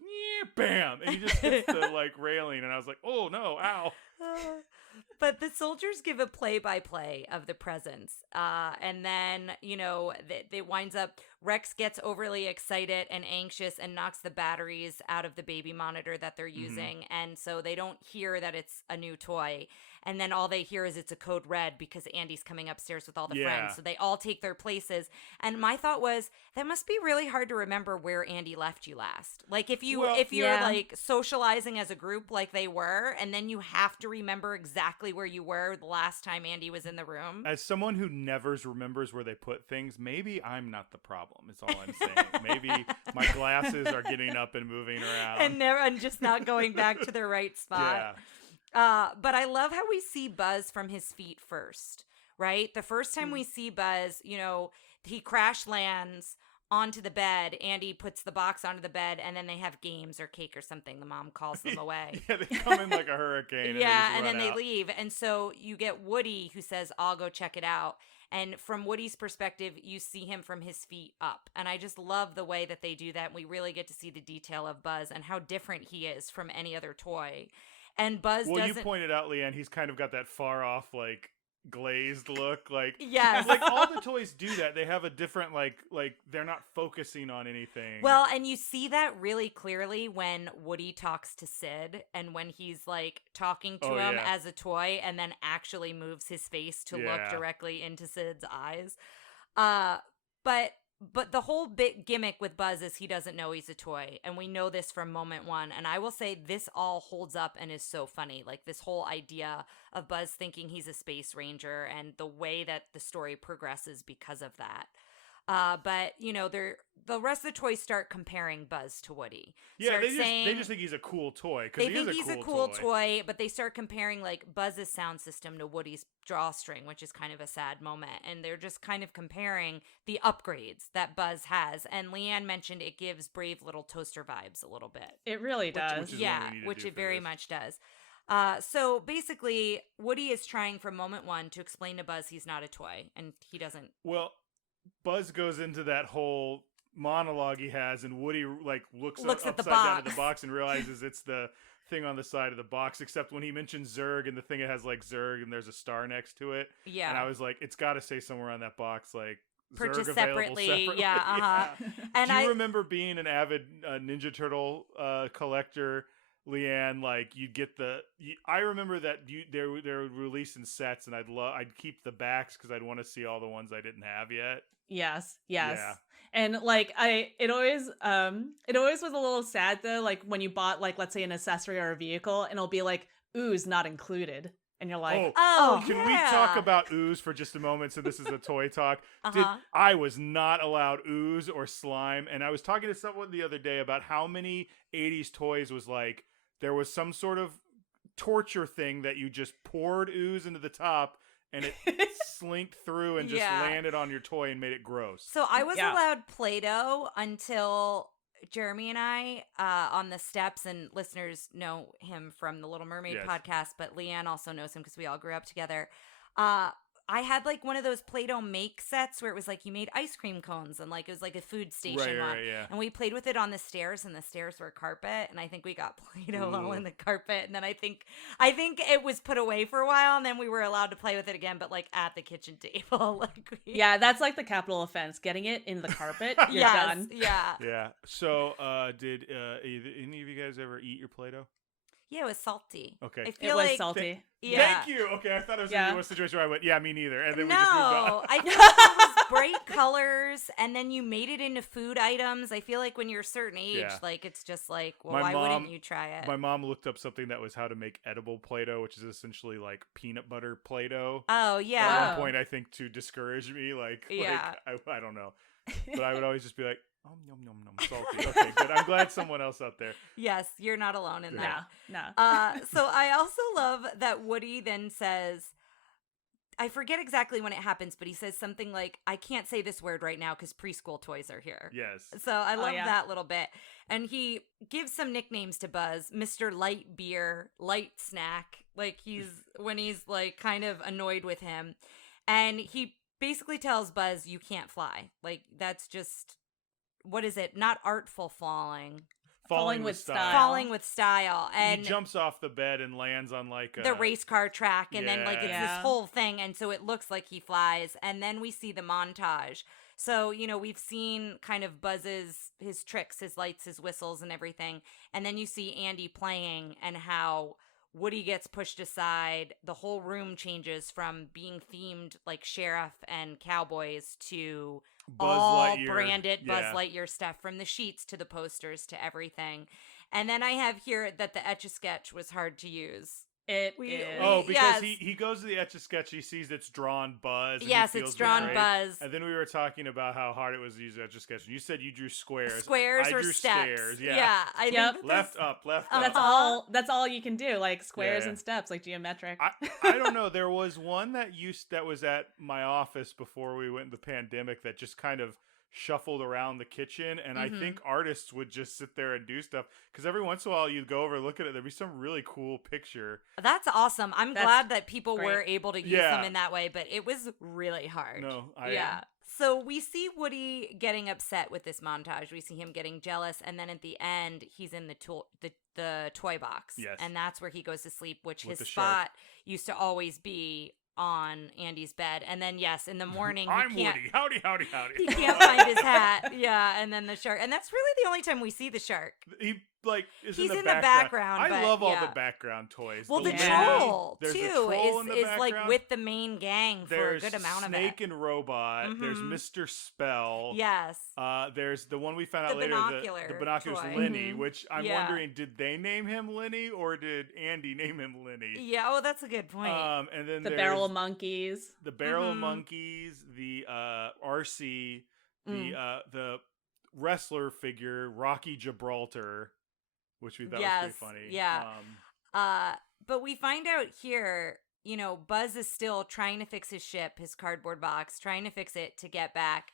bam, and he just hits the like railing, and I was like, oh no, ow. But the soldiers give a play-by-play of the presents, and then it winds up. Rex gets overly excited and anxious and knocks the batteries out of the baby monitor that they're using, and so they don't hear that it's a new toy. And then all they hear is it's a code red because Andy's coming upstairs with all the friends. So they all take their places. And my thought was, that must be really hard to remember where Andy left you last. Like if you're like socializing as a group like they were, and then you have to remember exactly where you were the last time Andy was in the room. As someone who never remembers where they put things, maybe I'm not the problem. Is all I'm saying. Maybe my glasses are getting up and moving around. And just not going back to their right spot. Yeah. But I love how we see Buzz from his feet first, right? The first time we see Buzz, he crash lands onto the bed. Andy puts the box onto the bed, and then they have games or cake or something. The mom calls them away. They come in like a hurricane. And then they leave. And so you get Woody who says, I'll go check it out. And from Woody's perspective, you see him from his feet up. And I just love the way that they do that. We really get to see the detail of Buzz and how different he is from any other toy. And Buzz doesn't... you pointed out, Lianne, he's kind of got that far off, like, glazed look. Like, yes. Like, all the toys do that. They have a different, like, they're not focusing on anything. Well, and you see that really clearly when Woody talks to Sid and when he's, like, talking to him as a toy and then actually moves his face to look directly into Sid's eyes. But but the whole big gimmick with Buzz is he doesn't know he's a toy, and we know this from moment one. And I will say this all holds up and is so funny. Like this whole idea of Buzz thinking he's a space ranger and the way that the story progresses because of that. But the rest of the toys start comparing Buzz to Woody. Yeah, they just think he's a cool toy. They think he's a cool toy, but they start comparing like Buzz's sound system to Woody's drawstring, which is kind of a sad moment. And they're just kind of comparing the upgrades that Buzz has. And Lianne mentioned it gives Brave Little Toaster vibes a little bit. It really does. Which it very much does. So basically, Woody is trying from moment one to explain to Buzz he's not a toy, and he doesn't. Well, Buzz goes into that whole monologue he has, and Woody like looks at the upside box. down at the box and realizes it's the thing on the side of the box. Except when he mentions Zurg, and the thing it has like Zurg, and there's a star next to it. Yeah, and I was like, it's got to say somewhere on that box like purchase Zurg separately. Separately. Yeah. And do you remember being an avid Ninja Turtle collector? Leanne, like you'd get I remember that they're releasing sets, and I'd keep the backs because I'd want to see all the ones I didn't have yet. Yes. Yeah. And like it always was a little sad though, like when you bought like let's say an accessory or a vehicle, and it'll be like ooze not included, and you're like, can we talk about ooze for just a moment? So this is a toy talk. I was not allowed ooze or slime, and I was talking to someone the other day about how many 80s toys was like there was some sort of torture thing that you just poured ooze into the top and it slinked through and just landed on your toy and made it gross. So I was allowed Play-Doh until Jeremy and I on the steps, and listeners know him from the Little Mermaid podcast, but Lianne also knows him because we all grew up together. I had like one of those Play-Doh make sets where it was like you made ice cream cones and like it was like a food station one. And we played with it on the stairs, and the stairs were carpet, and I think we got Play-Doh all in the carpet, and then I think it was put away for a while, and then we were allowed to play with it again, but like at the kitchen table. Yeah, that's like the capital offense, getting it in the carpet. You're done. Yeah. So did any of you guys ever eat your Play-Doh? Yeah, it was salty. Okay. I feel it was like salty. Thank you. Okay, I thought it was going to be a situation where I went, me neither. And then we just moved on. I feel like it was bright colors, and then you made it into food items. I feel like when you're a certain age, like it's just like, well, why wouldn't you try it? My mom looked up something that was how to make edible Play-Doh, which is essentially like peanut butter Play-Doh. Oh, yeah. At one point, I think to discourage me, I don't know. But I would always just be like, oh, yum, yum, yum, salty. Okay, good. I'm glad someone else out there. Yes, you're not alone in that. No. So I also love that Woody then says, I forget exactly when it happens, but he says something like, I can't say this word right now because preschool toys are here. Yes. So I love that little bit. And he gives some nicknames to Buzz, Mr. Light Beer, Light Snack, like when he's like kind of annoyed with him. And he basically tells Buzz, you can't fly. Like that's just... what is it? Not artful falling. Falling with style. Falling with style. And he jumps off the bed and lands on like the race car track, and then like it's this whole thing, and so it looks like he flies. And then we see the montage. So, we've seen kind of Buzz's his tricks, his lights, his whistles, and everything. And then you see Andy playing and how Woody gets pushed aside. The whole room changes from being themed like sheriff and cowboys to all branded Buzz Lightyear stuff, from the sheets to the posters to everything. And then I have here that the Etch-a-Sketch was hard to use. It is. Oh, because he goes to the Etch-a-Sketch, he sees it's drawn Buzz. Yes, it's drawn betrayed. Buzz. And then we were talking about how hard it was to use Etch-a-Sketch. You said you drew squares. Squares I or drew steps. stairs. Yeah. Yeah. I think left up. That's all you can do, like squares and steps, like geometric. I don't know. There was one that was at my office before we went into the pandemic that just kind of shuffled around the kitchen, and I think artists would just sit there and do stuff, because every once in a while you'd go over and look at it, there'd be some really cool picture. That's awesome. I'm glad that people were able to use them in that way, but it was really hard. So we see Woody getting upset with this montage. We see him getting jealous, and then at the end he's in the toy box. Yes. And that's where he goes to sleep, which with his spot used to always be on Andy's bed. And then in the morning I'm Woody. Howdy, howdy, howdy. He can't find his hat. Yeah, and then the shark. And that's really the only time we see the shark. like is He's in in the the background. background, I but, love all yeah. the background toys. Well, the Lenny, troll there's too a troll in the is like background. with the main gang for There's a good amount of it. Snake and Robot. There's Mhm. Mr. Spell. Yes. There's the one we found The out later, binocular the binoculars, toy. Lenny, Mhm. which I'm Yeah. wondering, did they name him Lenny or did Andy name him Lenny? Yeah. Oh, that's a good point. And then The there's Barrel of Monkeys. the Barrel of Mhm. Monkeys, the RC, Mm. the wrestler figure Rocky Gibraltar, which we thought was Yes, pretty funny. yeah. But we find out here, Buzz is still trying to fix his ship, his cardboard box, trying to fix it to get back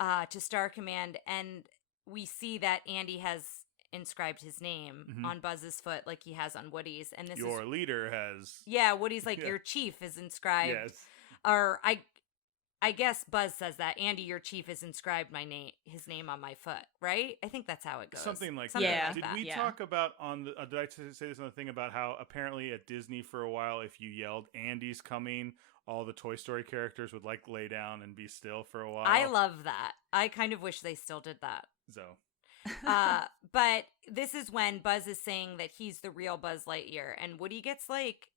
to Star Command, and we see that Andy has inscribed his name Mhm. on Buzz's foot like he has on Woody's, and this Your is leader has. yeah, Woody's like Yeah. your chief is inscribed, Yes. or I guess Buzz says that Andy, your chief, has inscribed his name on my foot, right? I think that's how it goes. Something like Something that. Yeah. like Did that. we yeah. talk about on the? Did I say this on the thing about how apparently at Disney for a while, if you yelled "Andy's coming," all the Toy Story characters would like lay down and be still for a while. I love that. I kind of wish they still did that. So. But this is when Buzz is saying that he's the real Buzz Lightyear, and Woody gets like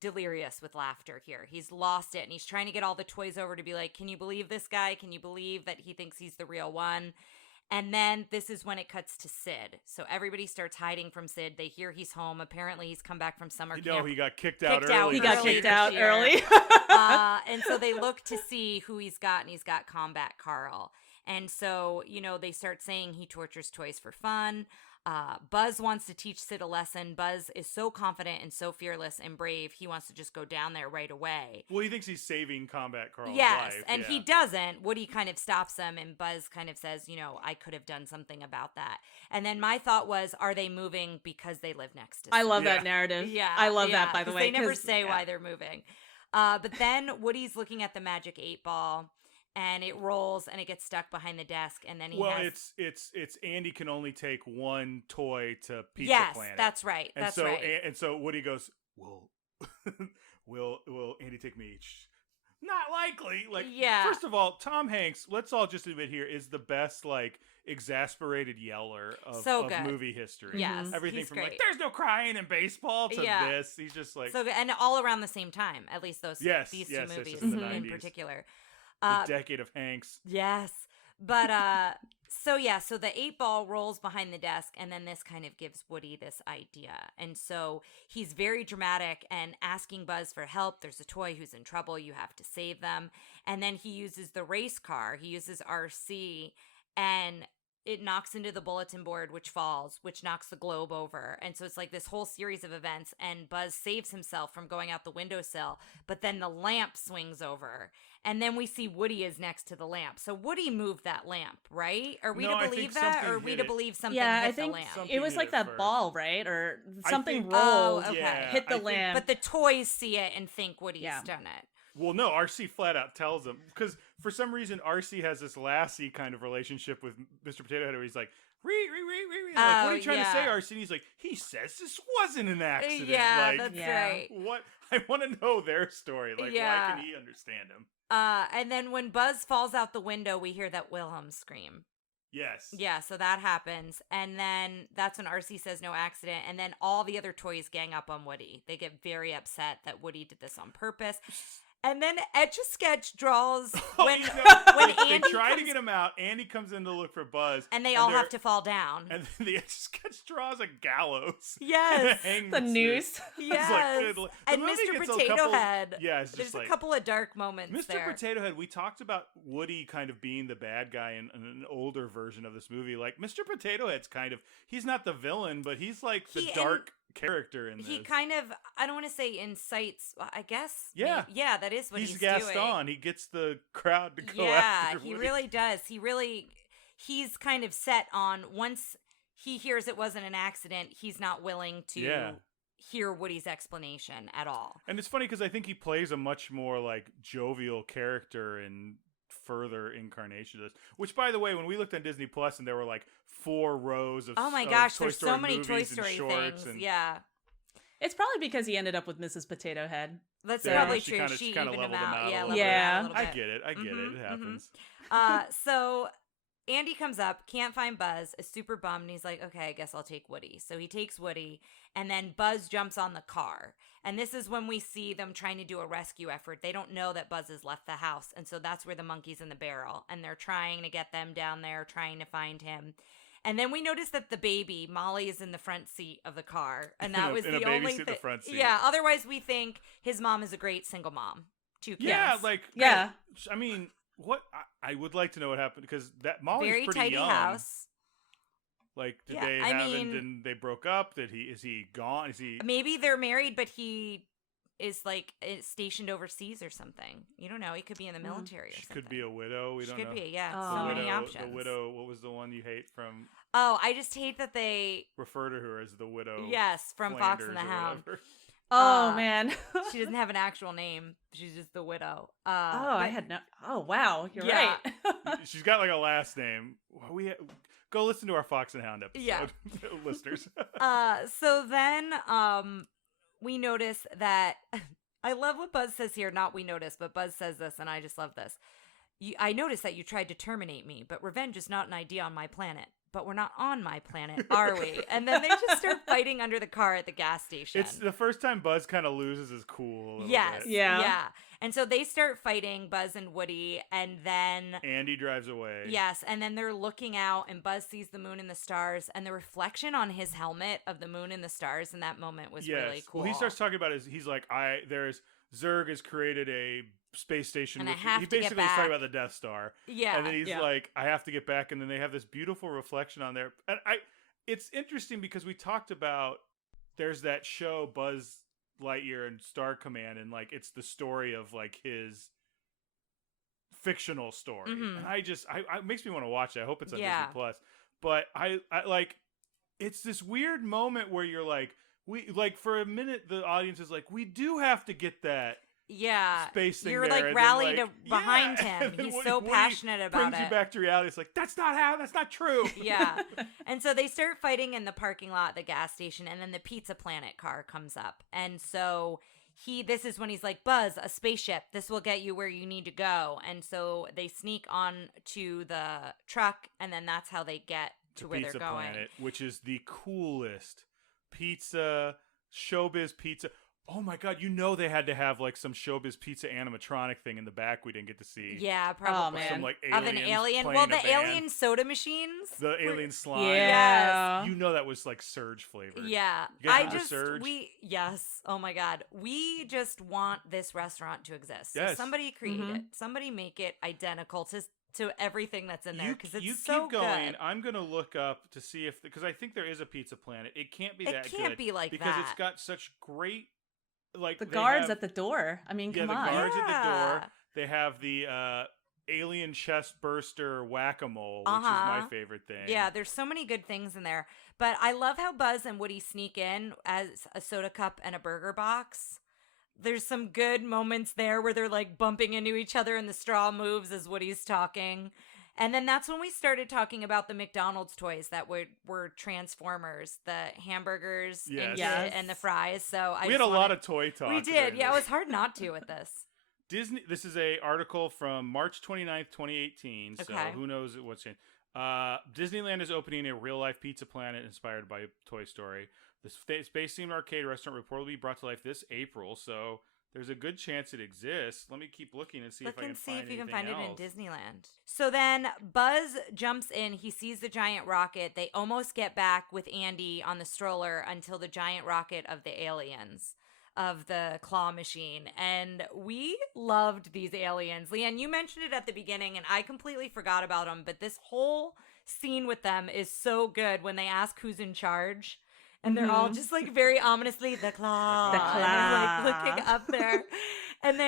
delirious with laughter here. He's lost it, and he's trying to get all the toys over to be like, can you believe this guy? Can you believe that he thinks he's the real one? And then this is when it cuts to Sid. So everybody starts hiding from Sid. They hear he's home. Apparently he's come back from summer camp. He got kicked out Kicked out. early. He got Early kicked this out year. early. And so they look to see who he's got, and he's got Combat Carl. And so, they start saying he tortures toys for fun. Buzz wants to teach Sid a lesson. Buzz is so confident and so fearless and brave, he wants to just go down there right away. Well, he thinks he's saving Combat Carl's Yes, life. and yeah. he doesn't. Woody kind of stops him, and Buzz kind of says, I could have done something about that. And then my thought was, are they moving because they live next to I Sid? love Yeah. that narrative. Yeah, I love yeah, that, by the 'cause way. they never 'cause- say yeah. why they're moving. But then Woody's looking at the magic 8-ball, and it rolls, and it gets stuck behind the desk, and then he has... it's Andy can only take one toy to Pizza yes, Planet. that's right. And That's so, right. And so Woody goes, "Well, will Andy take me each?" Not likely. Like, Yeah. First of all, Tom Hanks, let's all just admit here, is the best exasperated yeller of good. movie history. Yes, Everything he's from great. there's no crying in baseball to Yeah. this. He's just like So good. And all around the same time, at least these Yes, two yes, movies in the in 90s. particular. the decade of Hanks. Yes. But so the 8-ball rolls behind the desk, and then this kind of gives Woody this idea. And so he's very dramatic and asking Buzz for help. There's a toy who's in trouble. You have to save them. And then he uses the race car. He uses RC, and it knocks into the bulletin board, which falls, which knocks the globe over. And so it's like this whole series of events, and Buzz saves himself from going out the windowsill, but then the lamp swings over. And then we see Woody is next to the lamp. So Woody moved that lamp, right? Are we No, to I believe think that? something Or are we hit to it. believe something Yeah, hit I think the lamp? Something it was hit like it that first. ball, right? Or something think- rolled, Oh, okay. Yeah, hit the I think- lamp. But the toys see it and think Woody's Yeah. done it. Well, no, RC flat out tells him because for some reason RC has this Lassie kind of relationship with Mr. Potato Head where he's like, "Ree, ree, ree, ree, ree." Like, what are you trying to say, yeah. RC? And he's like, he says this wasn't an accident. Yeah, like, that's Yeah. right. what? I want to know their story. Like, Yeah. why can he understand him? And then when Buzz falls out the window, we hear that Wilhelm scream. Yes. Yeah, so that happens. And then that's when RC says no accident. And then all the other toys gang up on Woody. They get very upset that Woody did this on purpose. And then Etch-a-Sketch draws when, when they Andy try to comes- get him out. Andy comes in to look for Buzz. and they all they're- have to fall down. And then the Etch-a-Sketch draws a gallows. Yes. Hang The snake. noose. Yes. The And movie Mr. gets a Potato couple- Head. Yeah, it's There's just a like couple of dark moments Mr. there. Potato Head. We talked about Woody kind of being the bad guy in an older version of this movie. Like Mr. Potato Head's kind of he's not the villain, but he's like the He- dark character in this. He kind of, I don't want to say incites, I guess. Yeah. Yeah, that is what he's Gaston. doing. He gets the crowd to go Yeah, after he Woody. really does. He's kind of set on, once he hears it wasn't an accident, he's not willing to Yeah. hear Woody's explanation at all. And it's funny because I think he plays a much more like jovial character in further incarnation of this. Which, by the way, when we looked on Disney Plus and there were like 4 rows of Oh my of gosh, Toy there's Story so many Toy movies and Story shorts things. and Yeah, It's probably because he ended up with Mrs. Potato Head. that's Yeah, probably she true. kinda- she she kinda evened him leveled him out. out a Yeah, little leveled bit. him out Yeah. a little I bit. get it. I get it. Mhm, It happens. So Andy comes up, can't find Buzz, is super bummed, and he's like, okay, I guess I'll take Woody. So he takes Woody, and then Buzz jumps on the car. And this is when we see them trying to do a rescue effort. They don't know that Buzz has left the house, and so that's where the monkey's in the barrel. And they're trying to get them down there, trying to find him. And then we notice that the baby, Molly, is in the front seat of the car. And that was the only thing. Yeah, otherwise we think his mom is a great single mom. 2 kids. Yeah, yeah. I mean, what I would like to know what happened because that Molly's very pretty tidy young. House. Like, did Yeah, they I haven't? mean- And they broke up. Is he gone? Is he? Maybe they're married, but he is like stationed overseas or something. You don't know. He could be in the military or She something. could be a widow. We She don't could know. be, yeah. Oh. So The many widow, options. The widow. What was the one you hate from? Oh, I just hate that they. Refer to her as the widow. Yes, from Fox and the Flanders or Hound. whatever. Oh man. She doesn't have an actual name. She's just the widow. I had no. Oh wow, you're Yeah. right. She's got like a last name. Go listen to our Fox and Hound episode, Yeah. listeners. So then we notice that I love what Buzz says here. Not we notice, but Buzz says this, and I just love this. I noticed that you tried to terminate me, but revenge is not an idea on my planet. But we're not on my planet, are we? And then they just start fighting under the car at the gas station. It's the first time Buzz kind of loses his cool a little Yes. bit. Yeah. And so they start fighting, Buzz and Woody, and then Andy drives away. yes, and then they're looking out, and Buzz sees the moon and the stars, and the reflection on his helmet of the moon and the stars in that moment was really cool. Well, he starts talking about he's like, Zurg has created a space station. And I which have he to get basically is talking back. about the Death Star. Yeah. And then he's Yeah. like, I have to get back. And then they have this beautiful reflection on there. And it's interesting because we talked about there's that show Buzz Lightyear and Star Command, and like it's the story of like his fictional story. Mhm. And it makes me want to watch it. I hope it's on Yeah. Disney Plus. But I like it's this weird moment where you're like, for a minute the audience is like, we do have to get that Yeah. space thing You're there, like and then, rallied like, behind yeah. him. And then He's Woody- so Woody passionate about brings you it. back to reality. It's like, that's not true. Yeah. And so they start fighting in the parking lot at the gas station, and then the Pizza Planet car comes up. And so this is when he's like, Buzz, a spaceship. This will get you where you need to go. And so they sneak on to the truck, and then that's how they get to where Pizza they're going. Planet, which is the coolest pizza, showbiz pizza. Oh my god, they had to have like some showbiz pizza animatronic thing in the back we didn't get to see. Yeah, probably. man. Some like Of an aliens alien. playing Well, a the band. alien soda machines. The alien slime. Yeah. That was like Surge flavored. Yeah. You guys remember Surge? Yes. Oh my God. We just want this restaurant to exist. So Yes. somebody create Mhm. it. Somebody make it identical to everything that's in there because it's you so keep going. good. I'm gonna look up to see if because I think there is a Pizza Planet. It can't be It that can't good be like because that. it's got such great The they guards have- at the door. I mean, yeah, come the on. guards at the Yeah. door. They have the alien chest burster whack-a-mole, which is Uh-huh. my favorite thing. Yeah, there's so many good things in there. But I love how Buzz and Woody sneak in as a soda cup and a burger box. There's some good moments there where they're like bumping into each other and the straw moves as Woody's talking. And then that's when we started talking about the McDonald's toys that were Transformers, the hamburgers Yes. Yes. and the fries. So we had a lot of toy talk. We did. during Yeah, it this. was hard not to with this. Disney. This is a article from March 29th, 2018. So Okay. who knows what's in. Disneyland is opening a real-life Pizza Planet inspired by Toy Story. The space-themed arcade restaurant reportedly be brought to life this April. So there's a good chance it exists. Let me keep looking and see if I can find if you can anything find it else. in Disneyland. So then Buzz jumps in. He sees the giant rocket. They almost get back with Andy on the stroller until the giant rocket of the aliens, of the claw machine. And we loved these aliens. Lianne, you mentioned it at the beginning, and I completely forgot about them. But this whole scene with them is so good when they ask who's in charge. And they're all just like very ominously the claw, The and they're, like claw. looking up there, and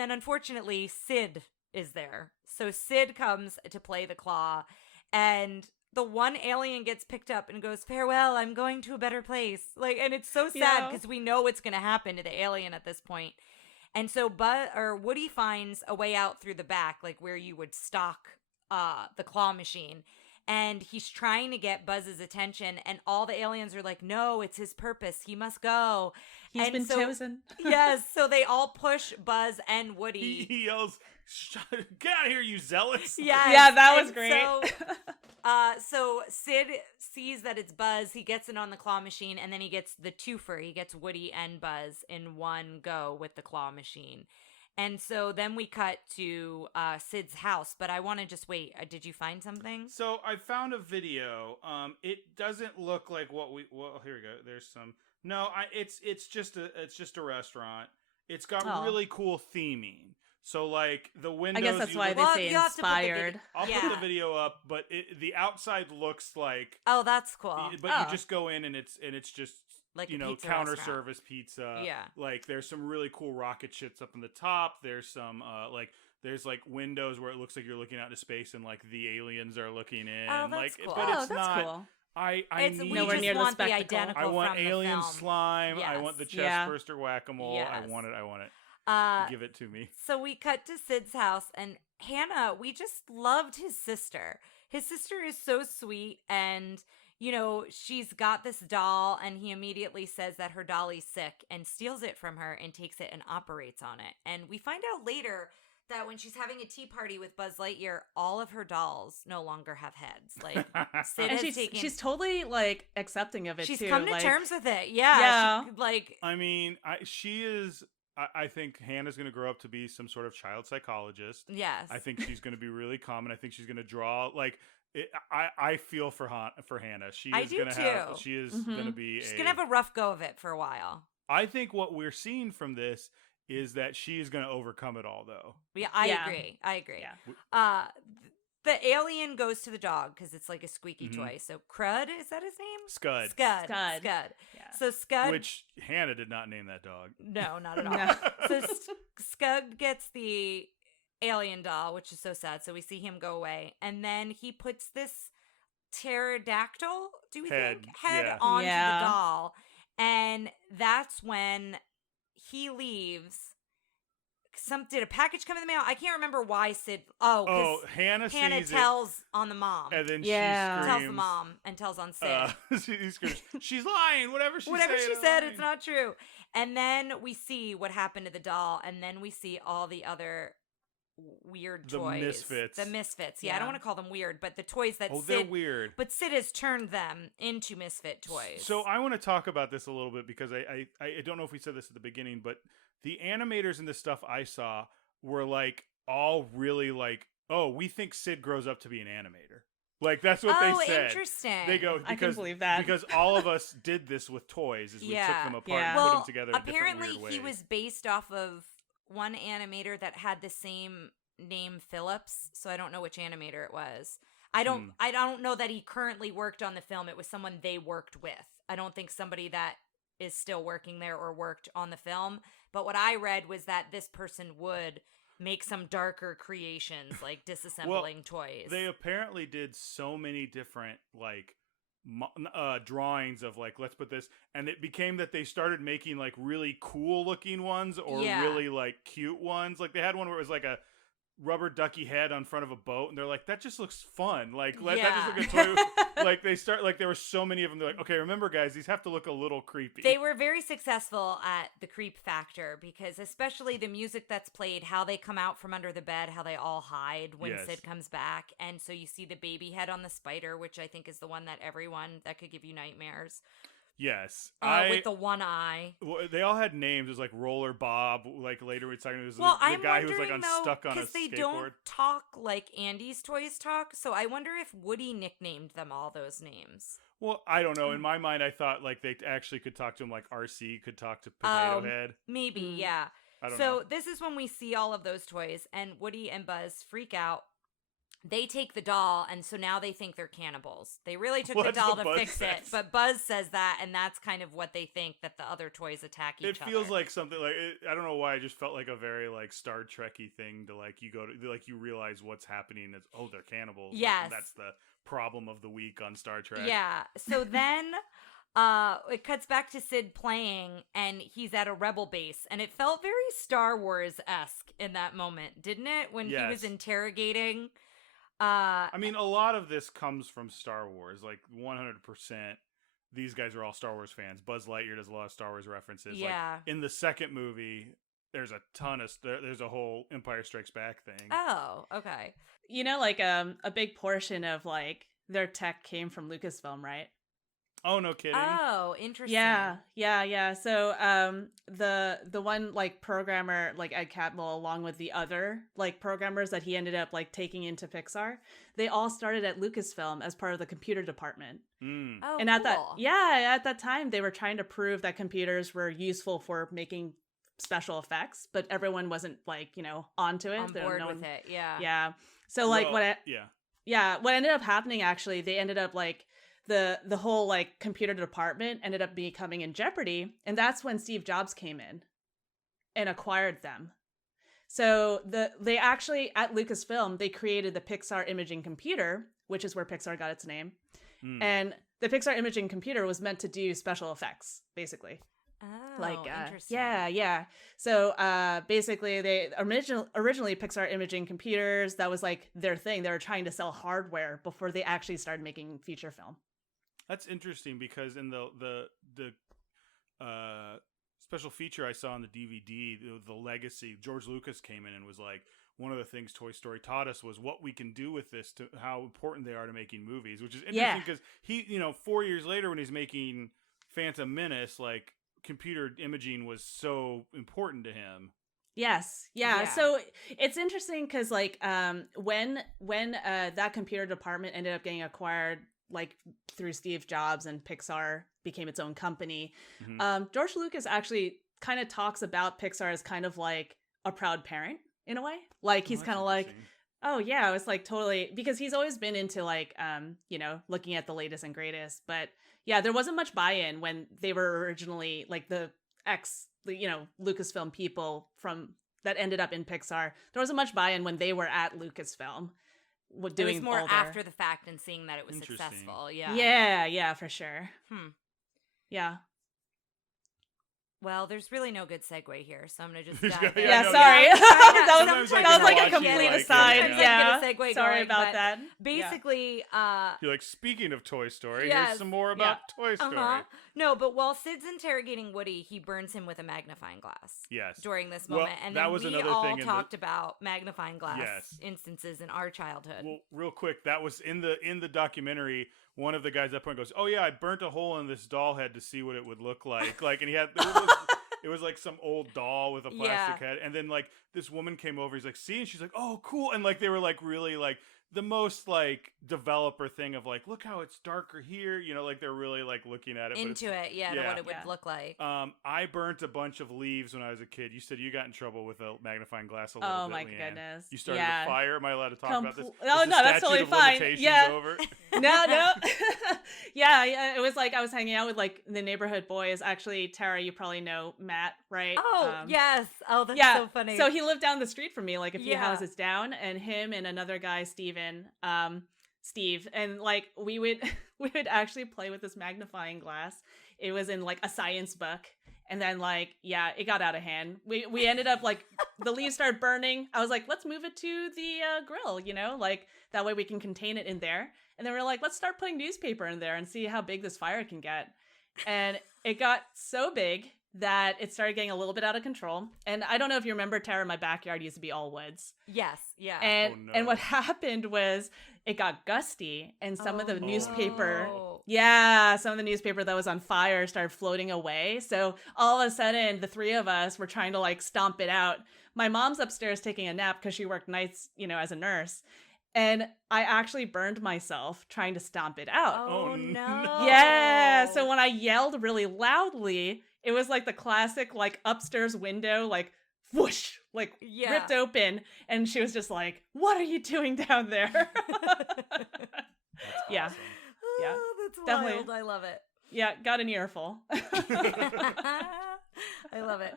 then unfortunately Sid is there. So Sid comes to play the claw, and the one alien gets picked up and goes, "Farewell, I'm going to a better place." Like, and it's so sad Yeah. because we know what's going to happen to the alien at this point. And so Woody finds a way out through the back, like where you would stock the claw machine. And he's trying to get Buzz's attention, and all the aliens are like, "No, it's his purpose. He must go." He's And been so- chosen. Yes, so they all push Buzz and Woody. He yells, Get out of here, you zealots! Yes, Yeah, that was and great. So Sid sees that it's Buzz. He gets it on the claw machine, and then he gets the twofer. He gets Woody and Buzz in one go with the claw machine. And so then we cut to Sid's house. But I want to just wait. Did you find something? So I found a video. It doesn't look like what we. Well, here we go. There's some. No, it's just a restaurant. It's got really cool theming. So like the windows. I guess that's why they say you have to put the inspired. I'll put the video up, but the outside looks like. Oh, that's cool. But you just go in and it's just Like a you know pizza counter restaurant. service pizza. Yeah. Like there's some really cool rocket ships up in the top. There's some there's like windows where it looks like you're looking out into space and like the aliens are looking in. Oh, that's cool. But it's that's not. cool. I It's need we Nowhere just near the want the spectacle. identical I want from alien the film. slime. I want the Yes. chest Yeah. burster whack-a-mole. Yes. I want it. Give it to me. So we cut to Sid's house, and Hannah, we just loved his sister. His sister is so sweet, and, you know, she's got this doll, and he immediately says that her dolly's sick and steals it from her and takes it and operates on it. And we find out later that when she's having a tea party with Buzz Lightyear, all of her dolls no longer have heads. Like, Sid And has she's totally like accepting of it she's too. come to like, terms with it. Yeah. Yeah. I mean, she is. I think Hannah's going to grow up to be some sort of child psychologist. Yes. I think she's going to be really calm, and I think she's going to draw like. I feel for Hannah. She I is do going to too. have. She is Mhm. going to be. She's going to have a rough go of it for a while. I think what we're seeing from this is that she is going to overcome it all, though. Yeah, I Yeah. agree. I agree. Yeah. The alien goes to the dog because it's like a squeaky Mhm. toy. So Crud, is that his name? Scud. Scud. Scud. Scud. Yeah. So Scud. Which Hannah did not name that dog. No, not at all. No. So Scud gets the alien doll, which is so sad. So we see him go away, and then he puts this pterodactyl. Do we think head yeah. onto Yeah. the doll, and that's when he leaves. Did a package come in the mail? I can't remember why Sid. Oh, Oh, Hannah Hannah sees tells on the mom. it, and then Yeah. she Tells screams. the mom and tells on Sid. She screams, she's lying. Whatever she said, it's not true. And then we see what happened to the doll, and then we see all the other weird The toys. misfits. The misfits. Yeah, I Yeah. don't want to call them weird, but the toys that Oh, they're Sid. weird. But Sid has turned them into misfit toys. So I want to talk about this a little bit because I don't know if we said this at the beginning, but the animators and the stuff I saw were like all really like, oh, we think Sid grows up to be an animator. Like that's what they said. Interesting. They go I can because believe that. because all of us did this with toys, is we took Yeah. them apart Yeah. and Well, put them together. In apparently different weird he ways. was based off of one animator that had the same name, Phillips. So I don't know which animator it was. I don't know that he currently worked on the film. It was someone they worked with. I don't think somebody that is still working there or worked on the film. But what I read was that this person would make some darker creations, like disassembling toys. They apparently did so many different like drawings of like, let's put this, and it became that they started making like really cool looking ones or really like cute ones. Like they had one where it was like a rubber ducky head on front of a boat, and they're like, that just looks fun. Like that just looks like a toy. Like they start like there were so many of them. They're like, okay, remember guys, these have to look a little creepy. They were very successful at the creep factor because especially the music that's played, how they come out from under the bed, how they all hide when Yes. Sid comes back. And so you see the baby head on the spider, which I think is the one that could give you nightmares. Yes, With the one eye. Well, they all had names. It was like Roller Bob. Like later we talking, it was Well, the I'm guy who was wondering like though, stuck on a because they skateboard. don't talk like Andy's toys talk. So I wonder if Woody nicknamed them all those names. Well, I don't know. In my mind, I thought like they actually could talk to him, like RC could talk to Potato Head. Maybe, yeah. I don't know. So this is when we see all of those toys, and Woody and Buzz freak out. They take the doll, and so now they think they're cannibals. They really took the That's doll what to Buzz fix it, says. but Buzz says that, and that's kind of what they think, that the other toys attack each other. It feels like something like I don't know why. I just felt like a very like Star Trek-y thing to like you go to like you realize what's happening. It's they're cannibals. Like, Yes. that's the problem of the week on Star Trek. Yeah. So then it cuts back to Sid playing, and he's at a rebel base, and it felt very Star Wars-esque in that moment, didn't it? When he was Yes. interrogating. I mean, a lot of this comes from Star Wars. Like 100%. These guys are all Star Wars fans. Buzz Lightyear does a lot of Star Wars references. Yeah. Like, in the second movie, there's a ton of there's a whole Empire Strikes Back thing. Oh, okay. You know, like a big portion of like their tech came from Lucasfilm, right? Oh, no kidding. Oh, interesting. Yeah. So the one like programmer, like Ed Catmull, along with the other like programmers that he ended up like taking into Pixar, they all started at Lucasfilm as part of the computer department. Oh, and at that time they were trying to prove that computers were useful for making special effects, but everyone wasn't like, you know, onto it. On board with it. Yeah. So like what ended up happening, actually, they ended up like the whole like computer department ended up becoming in jeopardy, and that's when Steve Jobs came in and acquired them. So they actually at Lucasfilm they created the Pixar imaging computer, which is where Pixar got its name. And the Pixar imaging computer was meant to do special effects, basically. Oh, interesting. Yeah. So basically they originally Pixar imaging computers, that was like their thing. They were trying to sell hardware before they actually started making feature film. That's interesting because in the special feature I saw on the DVD, the Legacy, George Lucas came in and was like, one of the things Toy Story taught us was what we can do with this, to how important they are to making movies, which is interesting because he, 4 years later when he's making Phantom Menace, like computer imaging was so important to him. Yes. Yeah. So it's interesting because like when that computer department ended up getting acquired, like through Steve Jobs, and Pixar became its own company, George Lucas actually kind of talks about Pixar as kind of like a proud parent in a way. Like he's kind of like, oh yeah, it was like totally, because he's always been into like looking at the latest and greatest. But yeah, there wasn't much buy-in when they were originally like the Lucasfilm people from that ended up in Pixar. There wasn't much buy-in when they were at Lucasfilm. It was more after the fact and seeing that it was successful. Yeah, for sure. Yeah. Well, there's really no good segue here, so I'm gonna just sorry. that was like a complete aside. Sorry about that. Basically, you're like, speaking of Toy Story, here's some more about Toy Story. No, but while Sid's interrogating Woody, he burns him with a magnifying glass. Yes. During this moment, and that then was we another all thing talked about magnifying glass instances in our childhood. Well, real quick, that was in the documentary. One of the guys at that point goes, "Oh yeah, I burnt a hole in this doll head to see what it would look like." Like, and he had it was like some old doll with a plastic head, and then like this woman came over. He's like, "See," and she's like, "Oh, cool," and like they were like really like the most like developer thing of like, look how it's darker here, like they're really like looking at it into it, to what it would look like. I burnt a bunch of leaves when I was a kid. You said you got in trouble with a magnifying glass a little bit. Oh my Leanne. goodness! You started a fire. Am I allowed to talk about this? Oh no, that's totally fine. Yeah. Over? No. Yeah. It was like I was hanging out with like the neighborhood boys. Actually, Tara, you probably know Matt, right? Oh yes. Oh, that's so funny. So he lived down the street from me, like a few houses down, and him and another guy, Steve, and like we would actually play with this magnifying glass. It was in like a science book, and then like it got out of hand. We ended up like the leaves started burning. I was like, let's move it to the grill, like that way we can contain it in there. And then we're like, let's start putting newspaper in there and see how big this fire can get. And it got so big that it started getting a little bit out of control. And I don't know if you remember, Tara, my backyard used to be all woods. Yes, yeah. And what happened was it got gusty, and some of the newspaper, some of the newspaper that was on fire started floating away. So all of a sudden, the three of us were trying to like stomp it out. My mom's upstairs taking a nap because she worked nights, as a nurse. And I actually burned myself trying to stomp it out. Oh no. Yeah. So when I yelled really loudly, it was like the classic like upstairs window, like whoosh, like ripped open. And she was just like, "What are you doing down there?" That's yeah. awesome. Yeah. Oh, that's definitely. wild. I love it. Yeah, got an earful. I love it.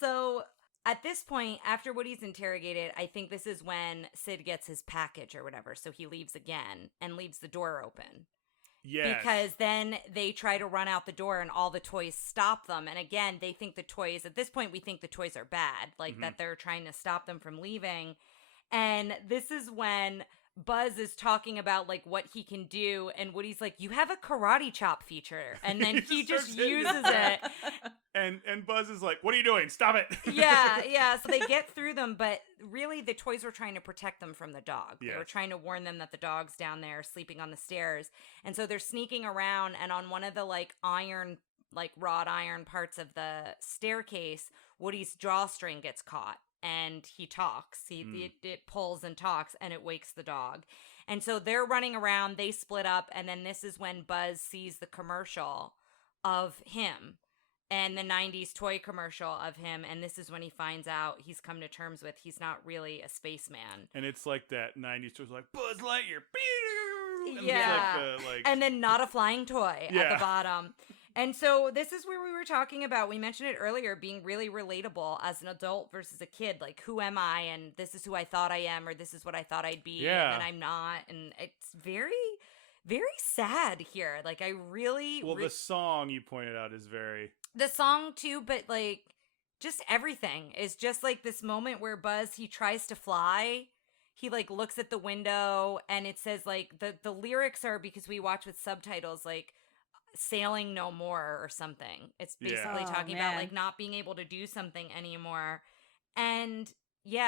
So at this point, after Woody's interrogated, I think this is when Sid gets his package or whatever. So he leaves again and leaves the door open. Yes. Because then they try to run out the door and all the toys stop them. And again, they think the toys, at this point, we think the toys are bad, like that they're trying to stop them from leaving. And this is when Buzz is talking about like what he can do, and Woody's like, "You have a karate chop feature," and then he just uses it. And Buzz is like, "What are you doing? Stop it!" Yeah. So they get through them, but really the toys were trying to protect them from the dog. They were trying to warn them that the dog's down there sleeping on the stairs, and so they're sneaking around. And on one of the like wrought iron parts of the staircase, Woody's drawstring gets caught. And he talks. It pulls and talks, and it wakes the dog. And so they're running around. They split up, and then this is when Buzz sees the commercial of him, and the 90s toy commercial of him, and this is when he finds out he's come to terms with he's not really a spaceman. And it's like that 90s toy, like Buzz Lightyear. And yeah. And then not a flying toy at the bottom. And so this is where we were talking about, we mentioned it earlier, being really relatable as an adult versus a kid. Like, who am I? And this is who I thought I am, or this is what I thought I'd be, and then I'm not. And it's very, very sad here. Like, I really... Well, the song you pointed out is very... The song, too, but, like, just everything is just, like, this moment where Buzz, he tries to fly. He, like, looks at the window, and it says, like, the lyrics are, because we watch with subtitles, like, sailing no more or something. It's basically talking about like not being able to do something anymore. And he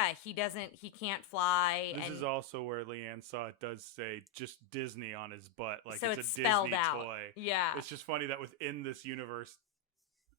can't fly. This is also where Lianne saw it does say just Disney on his butt. Like, so it's a spelled Disney out. toy. Yeah. It's just funny that within this universe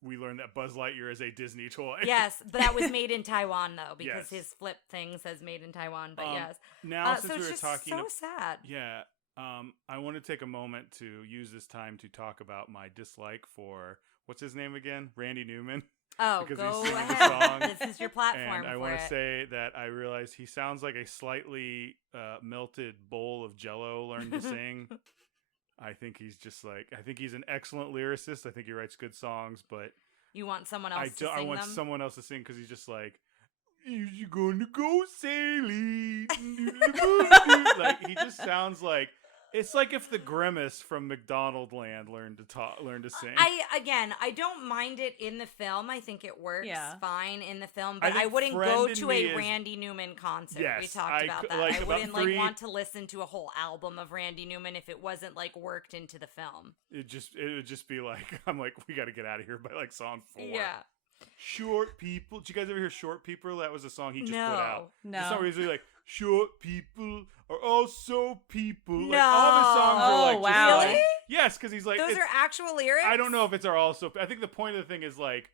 we learned that Buzz Lightyear is a Disney toy. Yes, but that was made in Taiwan though, because his flip thing says made in Taiwan, but yes. Now since so we were it's talking so sad. Yeah. I want to take a moment to use this time to talk about my dislike for, what's his name again? Randy Newman. Oh, because go he sang ahead. the song. This is your platform. And I want to say that I realized he sounds like a slightly melted bowl of Jell-O learned to sing. I think he's just like, I think he's an excellent lyricist. I think he writes good songs, but you want someone else to sing I want them? someone else to sing because he's just like, you're gonna go sailing. Like, he just sounds like, it's like if the Grimace from McDonald Land learned to sing. I don't mind it in the film. I think it works fine in the film, but I wouldn't go to a Randy Newman concert. Yes, we talked about that. Like, I wouldn't want to listen to a whole album of Randy Newman if it wasn't like worked into the film. It would just be like, I'm like, we got to get out of here by like song 4. Yeah. Short People. Did you guys ever hear Short People? That was a song he just put out. No. For some reason, like, short people are also people. No. Like, all the songs are like, wow. Really? Yes, because he's like, those are actual lyrics? I don't know if it's our also. I think the point of the thing is like,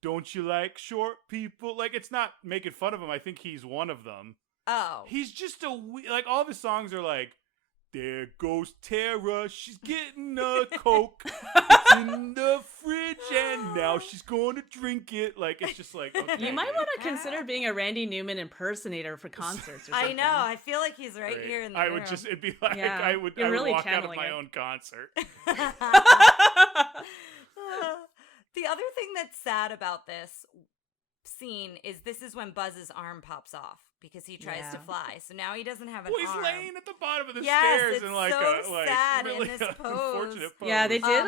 don't you like short people? Like, it's not making fun of him. I think he's one of them. Oh. He's just like, all of his songs are like, there goes Tara, she's getting a Coke. It's in the fridge and now she's going to drink it. Like, it's just like, okay. You might want to consider being a Randy Newman impersonator for concerts or something. I know. I feel like he's right here in the room. It'd be like, Yeah, I would really walk out of channeling my it. own concert. The other thing that's sad about this scene is this is when Buzz's arm pops off because he tries to fly. So now he doesn't have an He's arm. laying at the bottom of the Yes, stairs it's in like so a sad in really this pose. unfortunate pose. Yeah, they did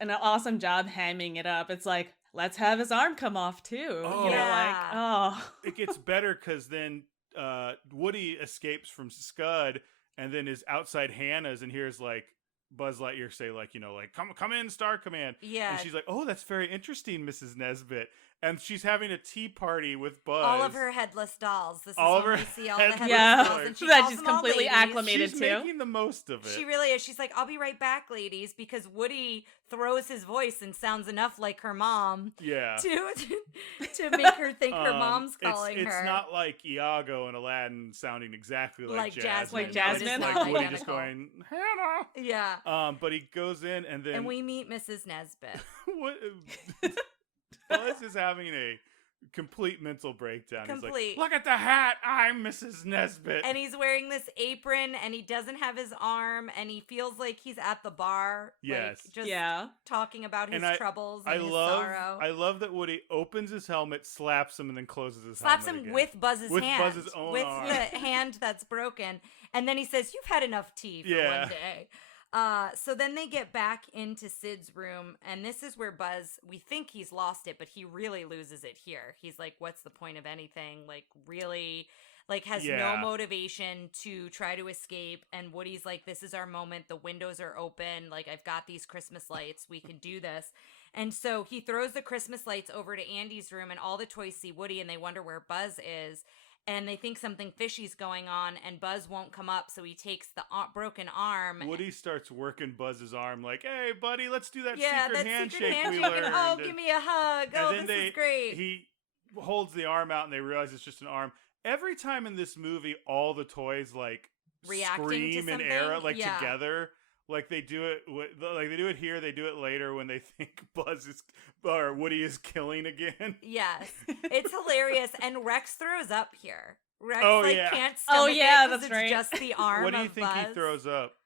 an awesome job hamming it up. It's like, let's have his arm come off too. Oh. You know, Yeah. like, It gets better because then Woody escapes from Scud and then is outside Hannah's and hears like Buzz Lightyear say like, you know, like, come in, Star Command. Yeah. And she's like, oh, that's very interesting, Mrs. Nesbit. And she's having a tea party with Buzz. All of her headless dolls. This is All of when her we see all the headless Yeah. dolls. And she That calls she's them all completely ladies. acclimated She's to. making the most of it. She really is. She's like, I'll be right back, ladies, because Woody throws his voice and sounds enough like her mom Yeah. to make her think her mom's calling it's her. It's not like Iago and Aladdin sounding exactly like Jasmine. Like Jasmine? It is Like not Woody just identical. going, Hannah. Yeah. But he goes in and then And we meet Mrs. Nesbit. what? Buzz is having a complete mental breakdown. He's Complete. like, look at the hat. I'm Mrs. Nesbit. And he's wearing this apron and he doesn't have his arm and he feels like he's at the bar. Yes. Like, just yeah. talking about his And troubles and his sorrow. I love that Woody opens his helmet, slaps him, and then closes his Slaps helmet him again. with Buzz's With hand. Buzz's own with arm. the hand that's broken. And then he says, you've had enough tea for Yeah. one day. So then they get back into Sid's room, and this is where Buzz, we think he's lost it, but he really loses it here. He's like, what's the point of anything? Like, really? like has Yeah. no motivation to try to escape. And Woody's like, this is our moment. The windows are open. Like, I've got these Christmas lights. We can do this. And so he throws the Christmas lights over to Andy's room, and all the toys see Woody, and they wonder where Buzz is. And they think something fishy's going on, and Buzz won't come up, so he takes the broken arm. Woody starts working Buzz's arm like, hey, buddy, let's do that Yeah, secret that handshake secret handshake. we learned. And, oh, give me a hug. Oh, then this is great. He holds the arm out, and they realize it's just an arm. Every time in this movie, all the toys, like, Reacting to scream in something? error, like, Yeah. together. Like they do it, like they do it here. They do it later when they think Woody is killing again. Yes, it's hilarious. And Rex throws up here. Rex can't stomach Oh, yeah, it 'cause that's it's right. just the arm. What do you of think Buzz. he throws up?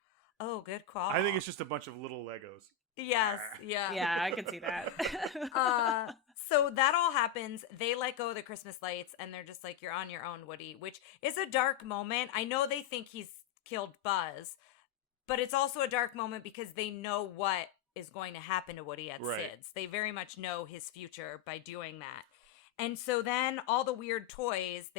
Oh, good call. I think it's just a bunch of little Legos. Yes, yeah. Yeah, I can see that. So that all happens. They let go of the Christmas lights, and they're just like, "You're on your own, Woody," which is a dark moment. I know they think he's killed Buzz, but it's also a dark moment because they know what is going to happen to Woody at Right. Sid's. They very much know his future by doing that. And so then all the weird toys,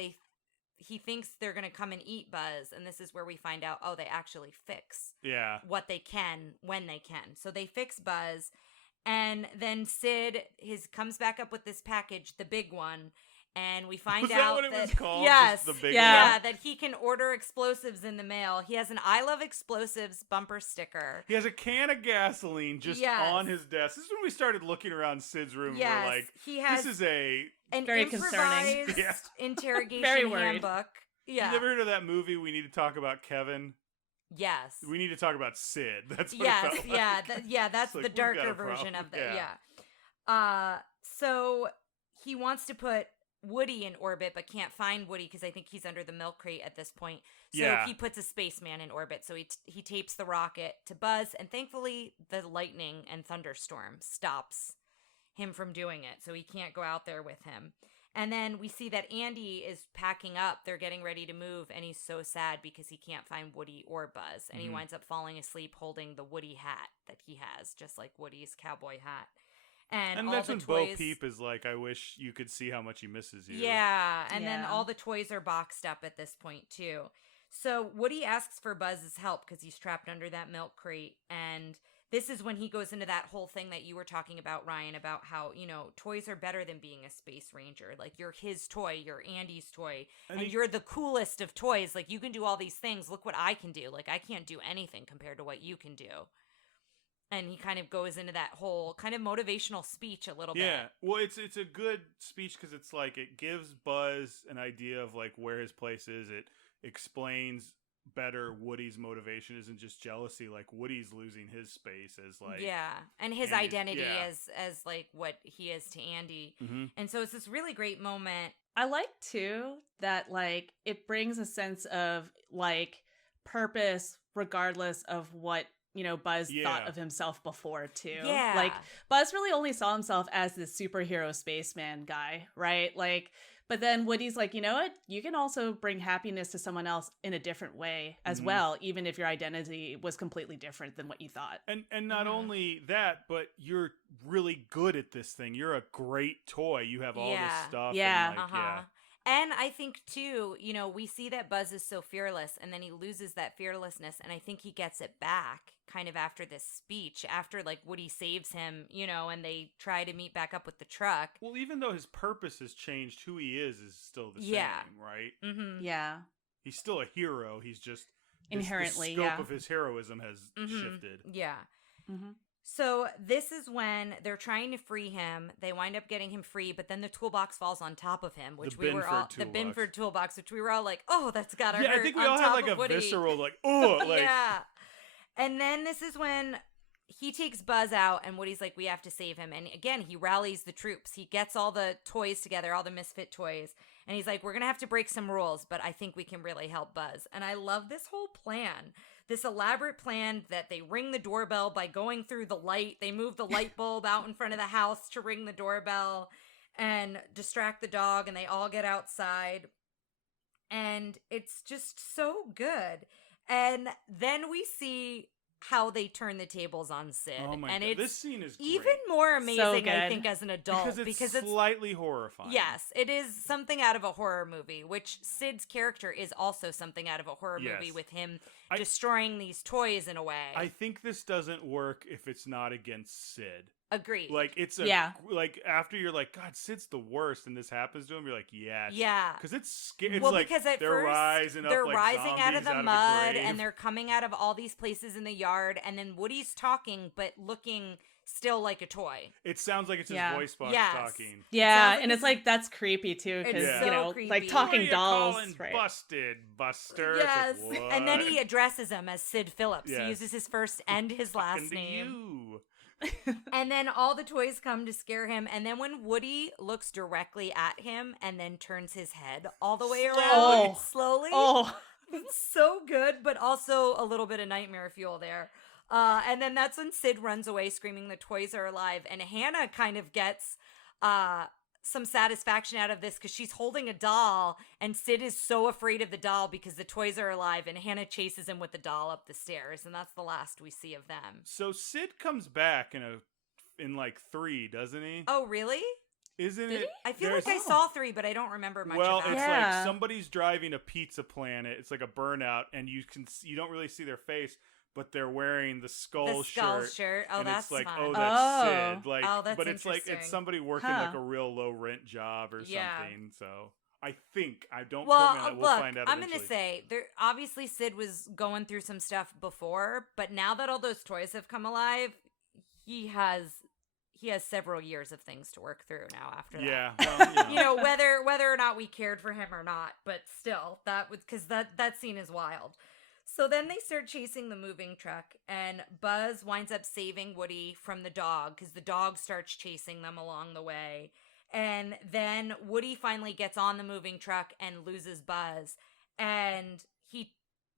he thinks they're going to come and eat Buzz, and this is where we find out, oh, they actually fix Yeah. what they can when they can. So they fix Buzz, and then Sid comes back up with this package, the big one, and we find Was that out what it was called? yes, Just the big Yeah. yeah, that he can order explosives in the mail. He has an "I love explosives" bumper sticker. He has a can of gasoline just Yes. on his desk. This is when we started looking around Sid's room. Yes, We're like, he has this is a. an Very concerning. improvised Yeah. interrogation Very worried. handbook. Yeah. You never heard of that movie? We need to talk about Kevin. Yes. We need to talk about Sid. That's what it Yes, felt yeah, like. that's It's like, the we've got darker a version problem. of the yeah. So he wants to put Woody in orbit, but can't find Woody because I think he's under the milk crate at this point. So Yeah. he puts a spaceman in orbit. So he tapes the rocket to Buzz, and thankfully the lightning and thunderstorm stops him from doing it, so he can't go out there with him. And then we see that Andy is packing up. They're getting ready to move, and he's so sad because he can't find Woody or Buzz. And he winds up falling asleep holding the Woody hat that he has, just like Woody's cowboy hat. And all that's the when toys, Bo Peep is like, I wish you could see how much he misses you. yeah, and then Yeah. all the toys are boxed up at this point too. So Woody asks for Buzz's help because he's trapped under that milk crate, and this is when he goes into that whole thing that you were talking about, Ryan, about how, toys are better than being a space ranger. Like, you're his toy, you're Andy's toy, and you're the coolest of toys. Like, you can do all these things. Look what I can do. Like, I can't do anything compared to what you can do. And he kind of goes into that whole kind of motivational speech a little Yeah. bit. Well, it's a good speech because it's like it gives Buzz an idea of like where his place is. It explains better Woody's motivation isn't just jealousy. Like Woody's losing his space as like and his Andy's- identity yeah. as like what he is to Andy. Mhm. And so it's this really great moment. I like too that like it brings a sense of like purpose regardless of what Buzz thought Yeah. of himself before too. Yeah. Like Buzz really only saw himself as this superhero spaceman guy, right? Like but then Woody's like, you know what? You can also bring happiness to someone else in a different way as Mhm. well, even if your identity was completely different than what you thought. And not Mhm. only that, but you're really good at this thing. You're a great toy. You have all this Yeah. stuff. Yeah. And like, Uh-huh. And I think too, we see that Buzz is so fearless, and then he loses that fearlessness, and I think he gets it back kind of after this speech, after like Woody saves him, and they try to meet back up with the truck. Well, even though his purpose has changed, who he is still the Yeah. same, right? Mm-hmm. Yeah. He's still a hero. He's just Inherently, the scope yeah. of his heroism has Mhm. shifted. Yeah. Mm-hmm. So this is when they're trying to free him. They wind up getting him free, but then the toolbox falls on top of him, which we were all Binford the toolbox. Binford toolbox, which we were all like, "Oh, that's gotta Yeah, hurt." I think we on all had top like of a Woody. visceral like, oh, like Yeah. And then this is when he takes Buzz out, and Woody's like, "We have to save him." And again, he rallies the troops. He gets all the toys together, all the misfit toys, and he's like, "We're gonna have to break some rules, but I think we can really help Buzz." And I love this whole plan. This elaborate plan that they ring the doorbell by going through the light. They move the light bulb out in front of the house to ring the doorbell and distract the dog, and they all get outside. And it's just so good. And then we see how they turn the tables on Sid. Oh my and God. it's This scene is great. even more amazing, I good. think, as an adult. Because it's slightly horrifying. Yes, it is something out of a horror movie, which Sid's character is also something out of a horror movie with him destroying these toys in a way. I think this doesn't work if it's not against Sid. Agreed. Like, it's like, after you're like, God, Sid's the worst, and this happens to him, you're like, yes. Yeah. Because it's scary. Well, like, because at they're first, rising they're up like rising out of zombies the a mud, grave. and they're coming out of all these places in the yard, and then Woody's talking, but looking still like a toy. It sounds like it's his voice box talking. Yeah, and it's like, that's creepy, too, because, It's you so know, creepy. like talking What are dolls. you calling Right. busted, Buster? Yes, It's like, and then what? he addresses him as Sid Phillips. Yes. He uses his first and his last Fucking to name. you. And then all the toys come to scare him. And then when Woody looks directly at him and then turns his head all the way around slowly, it's so good, but also a little bit of nightmare fuel there. And then that's when Sid runs away screaming the toys are alive. And Hannah kind of gets some satisfaction out of this because she's holding a doll and Sid is so afraid of the doll because the toys are alive, and Hannah chases him with the doll up the stairs, and that's the last we see of them. So Sid comes back in like 3, doesn't he? Oh, really? Isn't it? I feel like I saw 3, but I don't remember much Well, about it's it. like somebody's driving a pizza planet. It's like a burnout, and you don't really see their face, but they're wearing the skull shirt. Oh, and that's it's like, fun. oh, that's Sid. Like, that's but it's like it's interesting. somebody working like a real low rent job or something. So I think don't quote me on it. We'll find out. I'm eventually. gonna say there. Obviously, Sid was going through some stuff before, but now that all those toys have come alive, he has several years of things to work through now after that. Yeah, well, you know, whether or not we cared for him or not, but still, that was because that scene is wild. So then they start chasing the moving truck, and Buzz winds up saving Woody from the dog because the dog starts chasing them along the way. And then Woody finally gets on the moving truck and loses Buzz, and he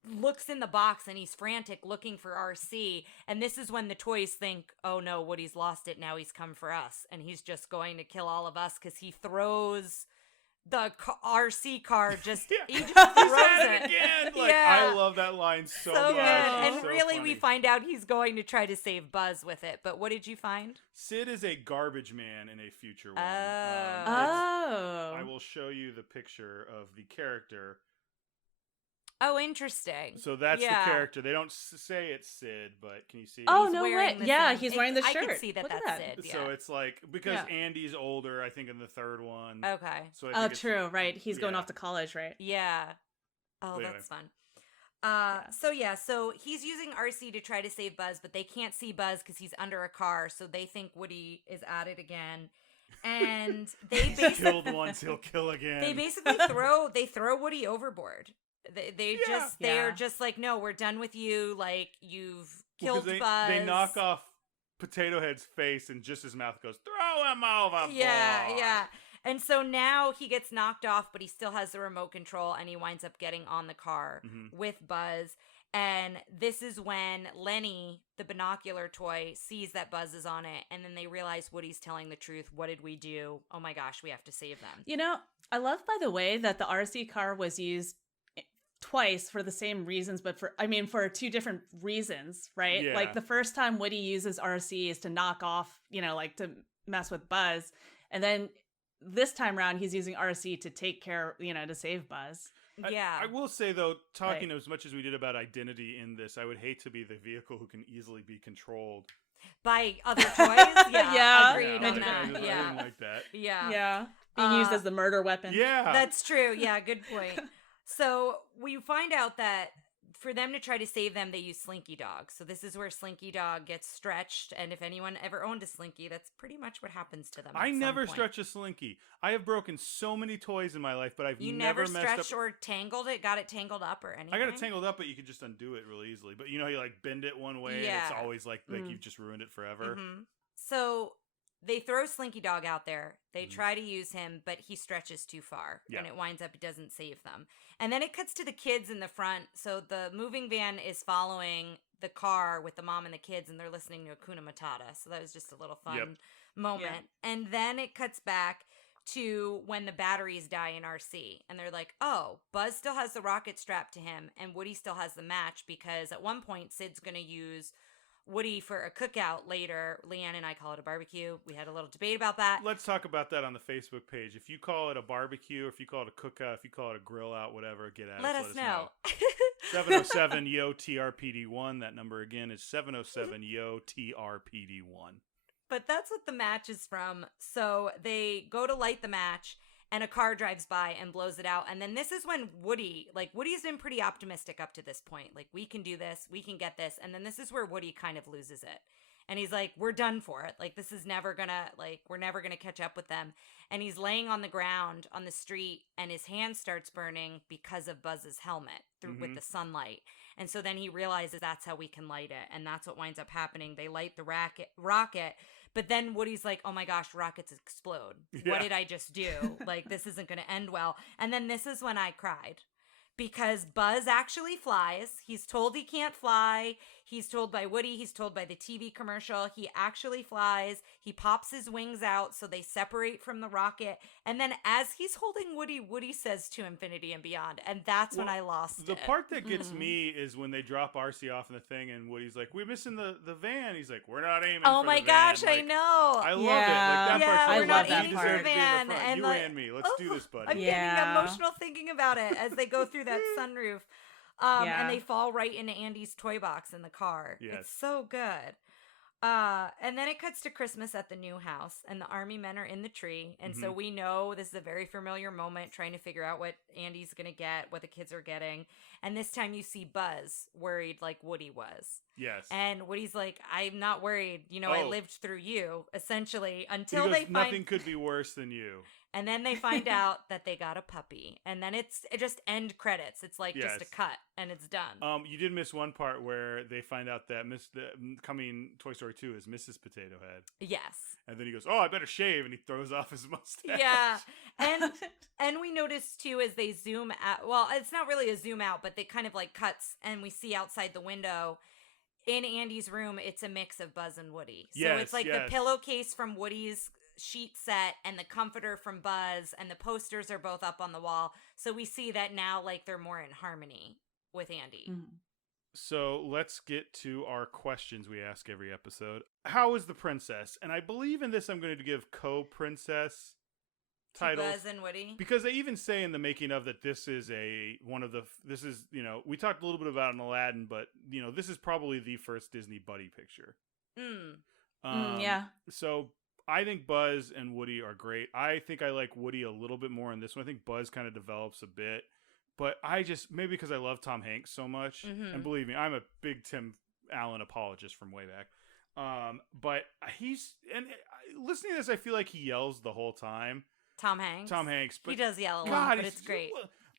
looks in the box and he's frantic looking for RC, and this is when the toys think, oh no, Woody's lost it, now he's come for us, and he's just going to kill all of us because he throws the RC car just he just throws it again. Like, I love that line so much. Good. And so really funny. we find out he's going to try to save Buzz with it. But what did you find? Sid is a garbage man in a future one. I will show you the picture of the character. Oh, interesting. So that's the character. They don't say it's Sid, but can you see? Oh, He's no way! Yeah, he's wearing the shirt. I can see that. Look at That's that. Sid. Yeah. So it's like, because Andy's older, I think, in the third one. Okay. So I think true, right. He's going off to college, right? Yeah. Oh, But that's fun. So he's using RC to try to save Buzz, but they can't see Buzz because he's under a car, so they think Woody is at it again. And they basically killed once, he'll kill again. They basically throw Woody overboard. They are just like, no, we're done with you. Like, you've killed Buzz. They knock off Potato Head's face, and just his mouth goes, throw him overboard. Yeah. And so now he gets knocked off, but he still has the remote control, and he winds up getting on the car with Buzz. And this is when Lenny, the binocular toy, sees that Buzz is on it, and then they realize Woody's telling the truth. What did we do? Oh my gosh, we have to save them. You know, I love, by the way, that the RC car was used twice for the same reasons, but for 2 different reasons, right? Yeah. Like, the first time Woody uses RC is to knock off, like to mess with Buzz, and then this time around he's using RC to take care, to save Buzz. Yeah. I will say, though, talking as much as we did about identity in this, I would hate to be the vehicle who can easily be controlled by other toys. Yeah. Agreed on that. I didn't like that. Yeah. Being used as the murder weapon. Yeah, that's true. Yeah, good point. So we find out that for them to try to save them, they use Slinky Dog. So this is where Slinky Dog gets stretched, and if anyone ever owned a Slinky, that's pretty much what happens to them. I never stretch a Slinky. I have broken so many toys in my life, but I've never messed stretched up. or tangled it, got it tangled up or anything. I got it tangled up, but you could just undo it really easily. But you like bend it one way, and it's always like you've just ruined it forever. Mm-hmm. So they throw Slinky Dog out there. They try to use him, but he stretches too far, and it winds up it doesn't save them. And then it cuts to the kids in the front. So the moving van is following the car with the mom and the kids, and they're listening to Hakuna Matata. So that was just a little fun moment. And then it cuts back to when the batteries die in RC, and they're like, oh, Buzz still has the rocket strapped to him and Woody still has the match, because at one point Sid's going to use Woody for a cookout later. Lianne and I call it a barbecue. We had a little debate about that. Let's talk about that on the Facebook page. If you call it a barbecue, or if you call it a cookout, if you call it a grill out, whatever, get at us. Let us know. 707 yo TRPD1. That number again is 707 yo TRPD1. But that's what the match is from. So they go to light the match, and a car drives by and blows it out. And then this is when Woody's been pretty optimistic up to this point. Like, we can do this, we can get this. And then this is where Woody kind of loses it. And he's like, we're done for it. Like, this is never gonna, we're never gonna catch up with them. And he's laying on the ground on the street, and his hand starts burning because of Buzz's helmet with the sunlight. And so then he realizes that's how we can light it. And that's what winds up happening. They light the rocket. But then Woody's like, oh my gosh, rockets explode. Yeah. What did I just do? Like, this isn't going to end well. And then this is when I cried. Because Buzz actually flies. He's told he can't fly. He's told by Woody. He's told by the TV commercial. He actually flies. He pops his wings out so they separate from the rocket. And then as he's holding Woody, Woody says to infinity and beyond. And that's when I lost the it. part that gets me is when they drop RC off in the thing and Woody's like, we're missing the van. He's like, we're not aiming Oh for my the gosh, van. I know. I love it. Like, Yeah, that part's we're like, not you aiming deserve for to the be in van. the front. And You like, and me. Let's do this, buddy. I'm getting Yeah. emotional thinking about it as they go through that sunroof. And they fall right into Andy's toy box in the car. Yes. It's so good. And then it cuts to Christmas at the new house, and the army men are in the tree. And so we know this is a very familiar moment, trying to figure out what Andy's going to get, what the kids are getting. And this time you see Buzz worried like Woody was. Yes. And Woody's like, I'm not worried. You know, I Oh. lived through you, essentially, He until goes, they find... nothing could be worse than you. And then they find out that they got a puppy. And then it just end credits. It's like just a Yes. cut, and it's done. You did miss one part where they find out that the coming Toy Story 2 is Mrs. Potato Head. Yes. And then he goes, oh, I better shave. And he throws off his mustache. Yeah. And we notice too, as they zoom out, well, it's not really a zoom out, but they kind of like cuts, and we see outside the window in Andy's room, it's a mix of Buzz and Woody. So Yes, it's like yes. the pillowcase from Woody's sheet set and the comforter from Buzz, and the posters are both up on the wall. So we see that now, like, they're more in harmony with Andy. So let's get to our questions we ask every episode. How is the princess? And I believe in this I'm going to give co-princess titles. Buzz and Woody. Because they even say in the making of that this is we talked a little bit about it in Aladdin, but this is probably the first Disney buddy picture. Yeah. So I think Buzz and Woody are great. I think I like Woody a little bit more in this one. I think Buzz kind of develops a bit, but maybe because I love Tom Hanks so much, and believe me, I'm a big Tim Allen apologist from way back. But listening to this, I feel like he yells the whole time. Tom Hanks. But He does yell a lot, God, but it's great.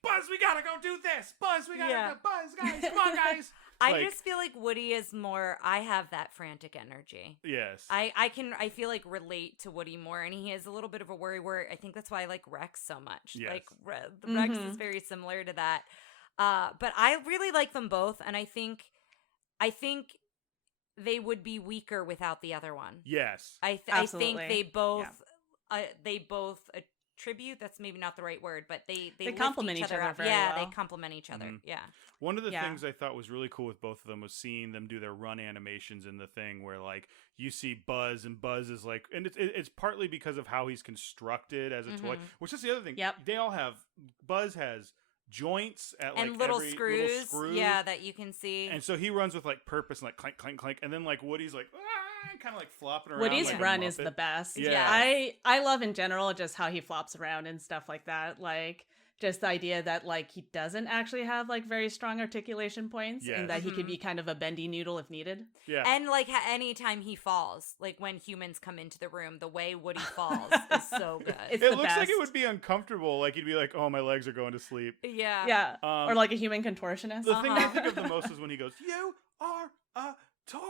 Buzz, we gotta go do this. Buzz, we gotta go. Buzz, guys, come on, guys. I just feel like Woody is more. I have that frantic energy. Yes. I feel like relate to Woody more, and he has a little bit of a worry where I think that's why I like Rex so much. Yes. Like Rex is very similar to that. But I really like them both, and I think they would be weaker without the other one. Yes. I think they both attribute, that's maybe not the right word, but they complement each other up. very Yeah, well. they complement each other. Yeah. One of the things I thought was really cool with both of them was seeing them do their run animations in the thing where, like, you see Buzz, and Buzz is like, and it's partly because of how he's constructed as a toy, which is the other thing. Yep. They all have, Buzz has joints at like And little every screws, little screws. yeah, that you can see. And so he runs with like purpose and like clank, clank, clank. And then like Woody's like, kind of like flopping around. Woody's like a run is Muppet. the best. Yeah. I love in general just how he flops around and stuff like that. Like, just the idea that like he doesn't actually have like very strong articulation points, Yes. and that he could be kind of a bendy noodle if needed. Yeah. And like anytime he falls, like when humans come into the room, the way Woody falls is so good. It's it the looks best. like it would be uncomfortable. Like he'd be like, "Oh, my legs are going to sleep." Yeah. Yeah. Or like a human contortionist. The thing I think of the most is when he goes, "You are a toy."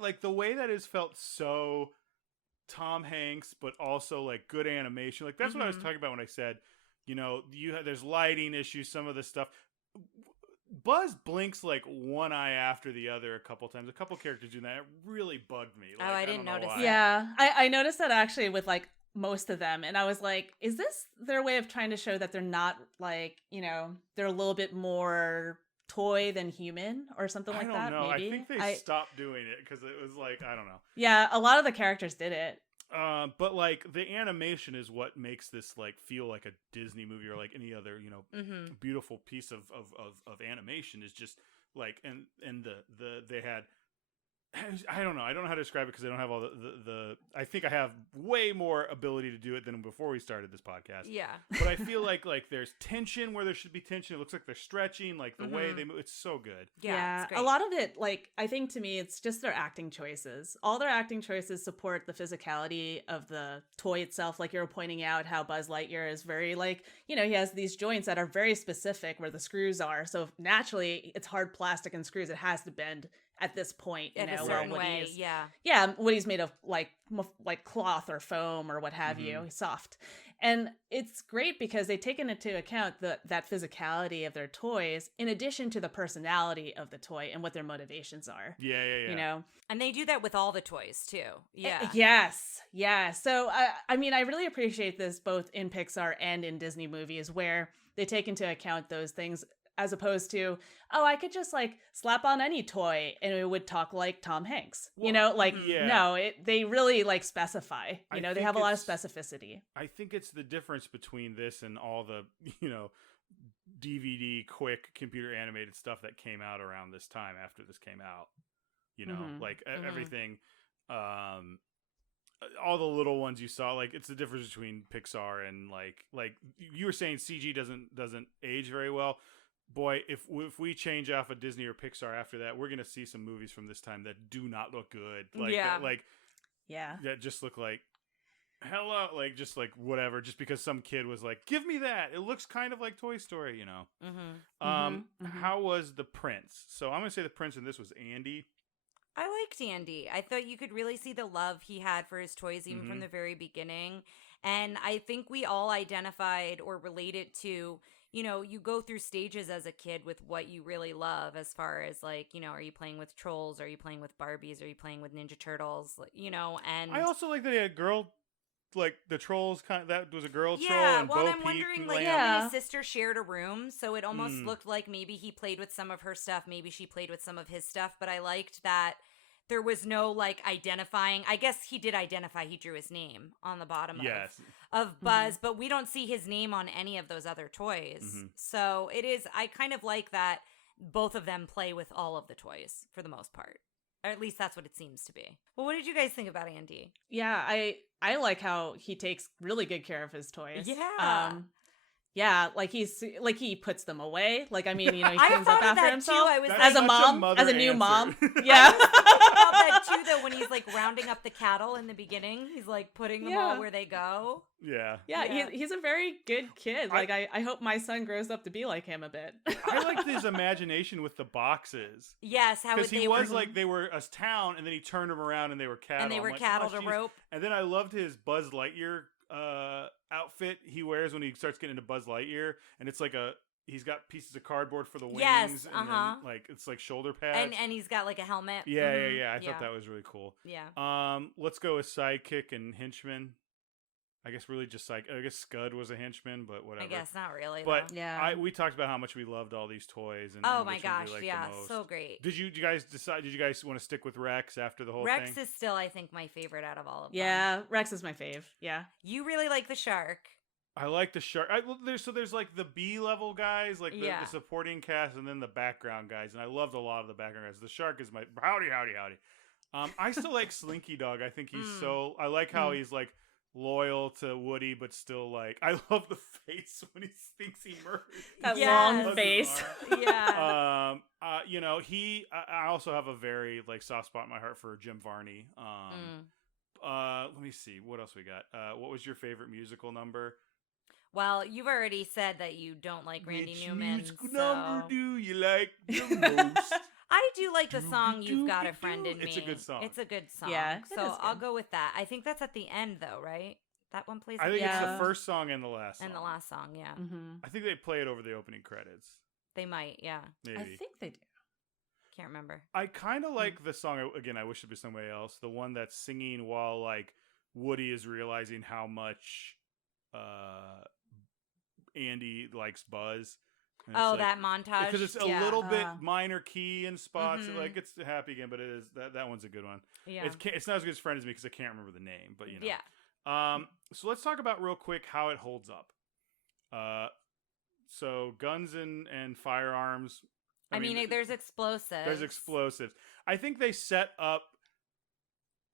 Like the way that has felt so Tom Hanks, but also like good animation. Like that's what I was talking about when I said, there's lighting issues, some of this stuff. Buzz blinks like one eye after the other a couple times. A couple characters do that. It really bugged me. Like, I didn't don't know notice why. that. Yeah. I noticed that actually with like most of them, and I was like, is this their way of trying to show that they're not like, they're a little bit more toy than human or something like that? I don't know. Maybe I think they stopped doing it because it was like, I don't know. Yeah, a lot of the characters did it. But like the animation is what makes this like feel like a Disney movie or like any other, beautiful piece of animation is just like, and they had, I don't know. I don't know how to describe it because I don't have all the I think I have way more ability to do it than before we started this podcast. Yeah. But I feel like there's tension where there should be tension. It looks like they're stretching, like the way they move. It's so good. Yeah. It's great. A lot of it, like, I think to me, it's just their acting choices. All their acting choices support the physicality of the toy itself. Like you were pointing out how Buzz Lightyear is very like, he has these joints that are very specific where the screws are. So naturally it's hard plastic and screws. It has to bend at this point, in a certain way, what he's made of, like cloth or foam or what have you, he's soft. And it's great because they take into account that physicality of their toys in addition to the personality of the toy and what their motivations are. Yeah. And they do that with all the toys too. Yeah. Yes. So I mean, I really appreciate this both in Pixar and in Disney movies where they take into account those things, as opposed to, I could just like slap on any toy and it would talk like Tom Hanks. Well, no, they really like specify. They have a lot of specificity. I think it's the difference between this and all the, DVD quick computer animated stuff that came out around this time after this came out. Everything, all the little ones you saw, like it's the difference between Pixar and like you were saying CG doesn't age very well. Boy, if we change off of Disney or Pixar after that, we're gonna see some movies from this time that do not look good. That just look like hello, like just like whatever. Just because some kid was like, "Give me that," it looks kind of like Toy Story, How was the Prince? So I'm gonna say the Prince in this was Andy. I liked Andy. I thought you could really see the love he had for his toys even from the very beginning, and I think we all identified or related to. You go through stages as a kid with what you really love as far as like, are you playing with trolls? Are you playing with Barbies? Are you playing with Ninja Turtles? And I also like that he had girl, like the trolls that was a girl troll. And well, Bo I'm Peep wondering and like Lamb. him and his sister shared a room. So it almost looked like maybe he played with some of her stuff. Maybe she played with some of his stuff. But I liked that there was no like identifying. I guess he did identify. He drew his name on the bottom of Buzz, but we don't see his name on any of those other toys. So it is. I kind of like that both of them play with all of the toys for the most part. Or at least that's what it seems to be. Well, what did you guys think about Andy? Yeah, I like how he takes really good care of his toys. Yeah. Like he puts them away. Like, I mean, he I cleans up after himself. I was as a mom, as a new mom. Yeah. about that too, though, when he's like rounding up the cattle in the beginning, he's like putting them all where they go. Yeah. He's a very good kid. Like I hope my son grows up to be like him a bit. I liked his imagination with the boxes. Yes, because he was like they were a town, and then he turned them around and they were cattle. And they were like, cattle to rope. And then I loved his Buzz Lightyear outfit he wears when he starts getting into Buzz Lightyear, and it's like he's got pieces of cardboard for the wings. Yes, and then, like it's like shoulder pads. And he's got like a helmet. Yeah. I thought that was really cool. Yeah. Let's go with sidekick and henchman. I guess really just I guess Scud was a henchman, but whatever. I guess not really. But though. we talked about how much we loved all these toys. And oh and my which ones gosh, we liked yeah, the most. so great. Did you guys decide? Did you guys want to stick with Rex after the whole Rex thing? is still, I think, my favorite out of all of them. Yeah, Rex is my fave. Yeah. You really like the shark. I like the shark. There's like the B level guys, like the supporting cast, and then the background guys. And I loved a lot of the background guys. The shark is my howdy. I still like Slinky Dog. I think he's so. I like how he's like loyal to Woody, but still like. I love the face when he thinks he murdered. That long face. Yeah. I also have a very like soft spot in my heart for Jim Varney. Let me see what else we got. What was your favorite musical number? Well, you've already said that you don't like Randy Newman. Which number do you like the most? I do like the song "You've Got a Friend in Me." It's a good song. It's a good song. Yeah, so I'll go with that. I think that's at the end, though, right? That one plays. I think it's the first song and the last song. And the last song, yeah. Mm-hmm. I think they play it over the opening credits. They might, yeah. Maybe. I think they do. Can't remember. I kind of like the song. Again, I wish it was somebody else. The one that's singing while like Woody is realizing how much Andy likes Buzz. And Oh, it's like, that montage. because it's a Yeah. little bit minor key in spots. Mhm. Like it's happy again, but it is that one's a good one. Yeah. It's not as good as Friend as Me because I can't remember the name, but you know. Yeah. So let's talk about real quick how it holds up. So guns and firearms. I mean, there's explosives. There's explosives. I think they set up.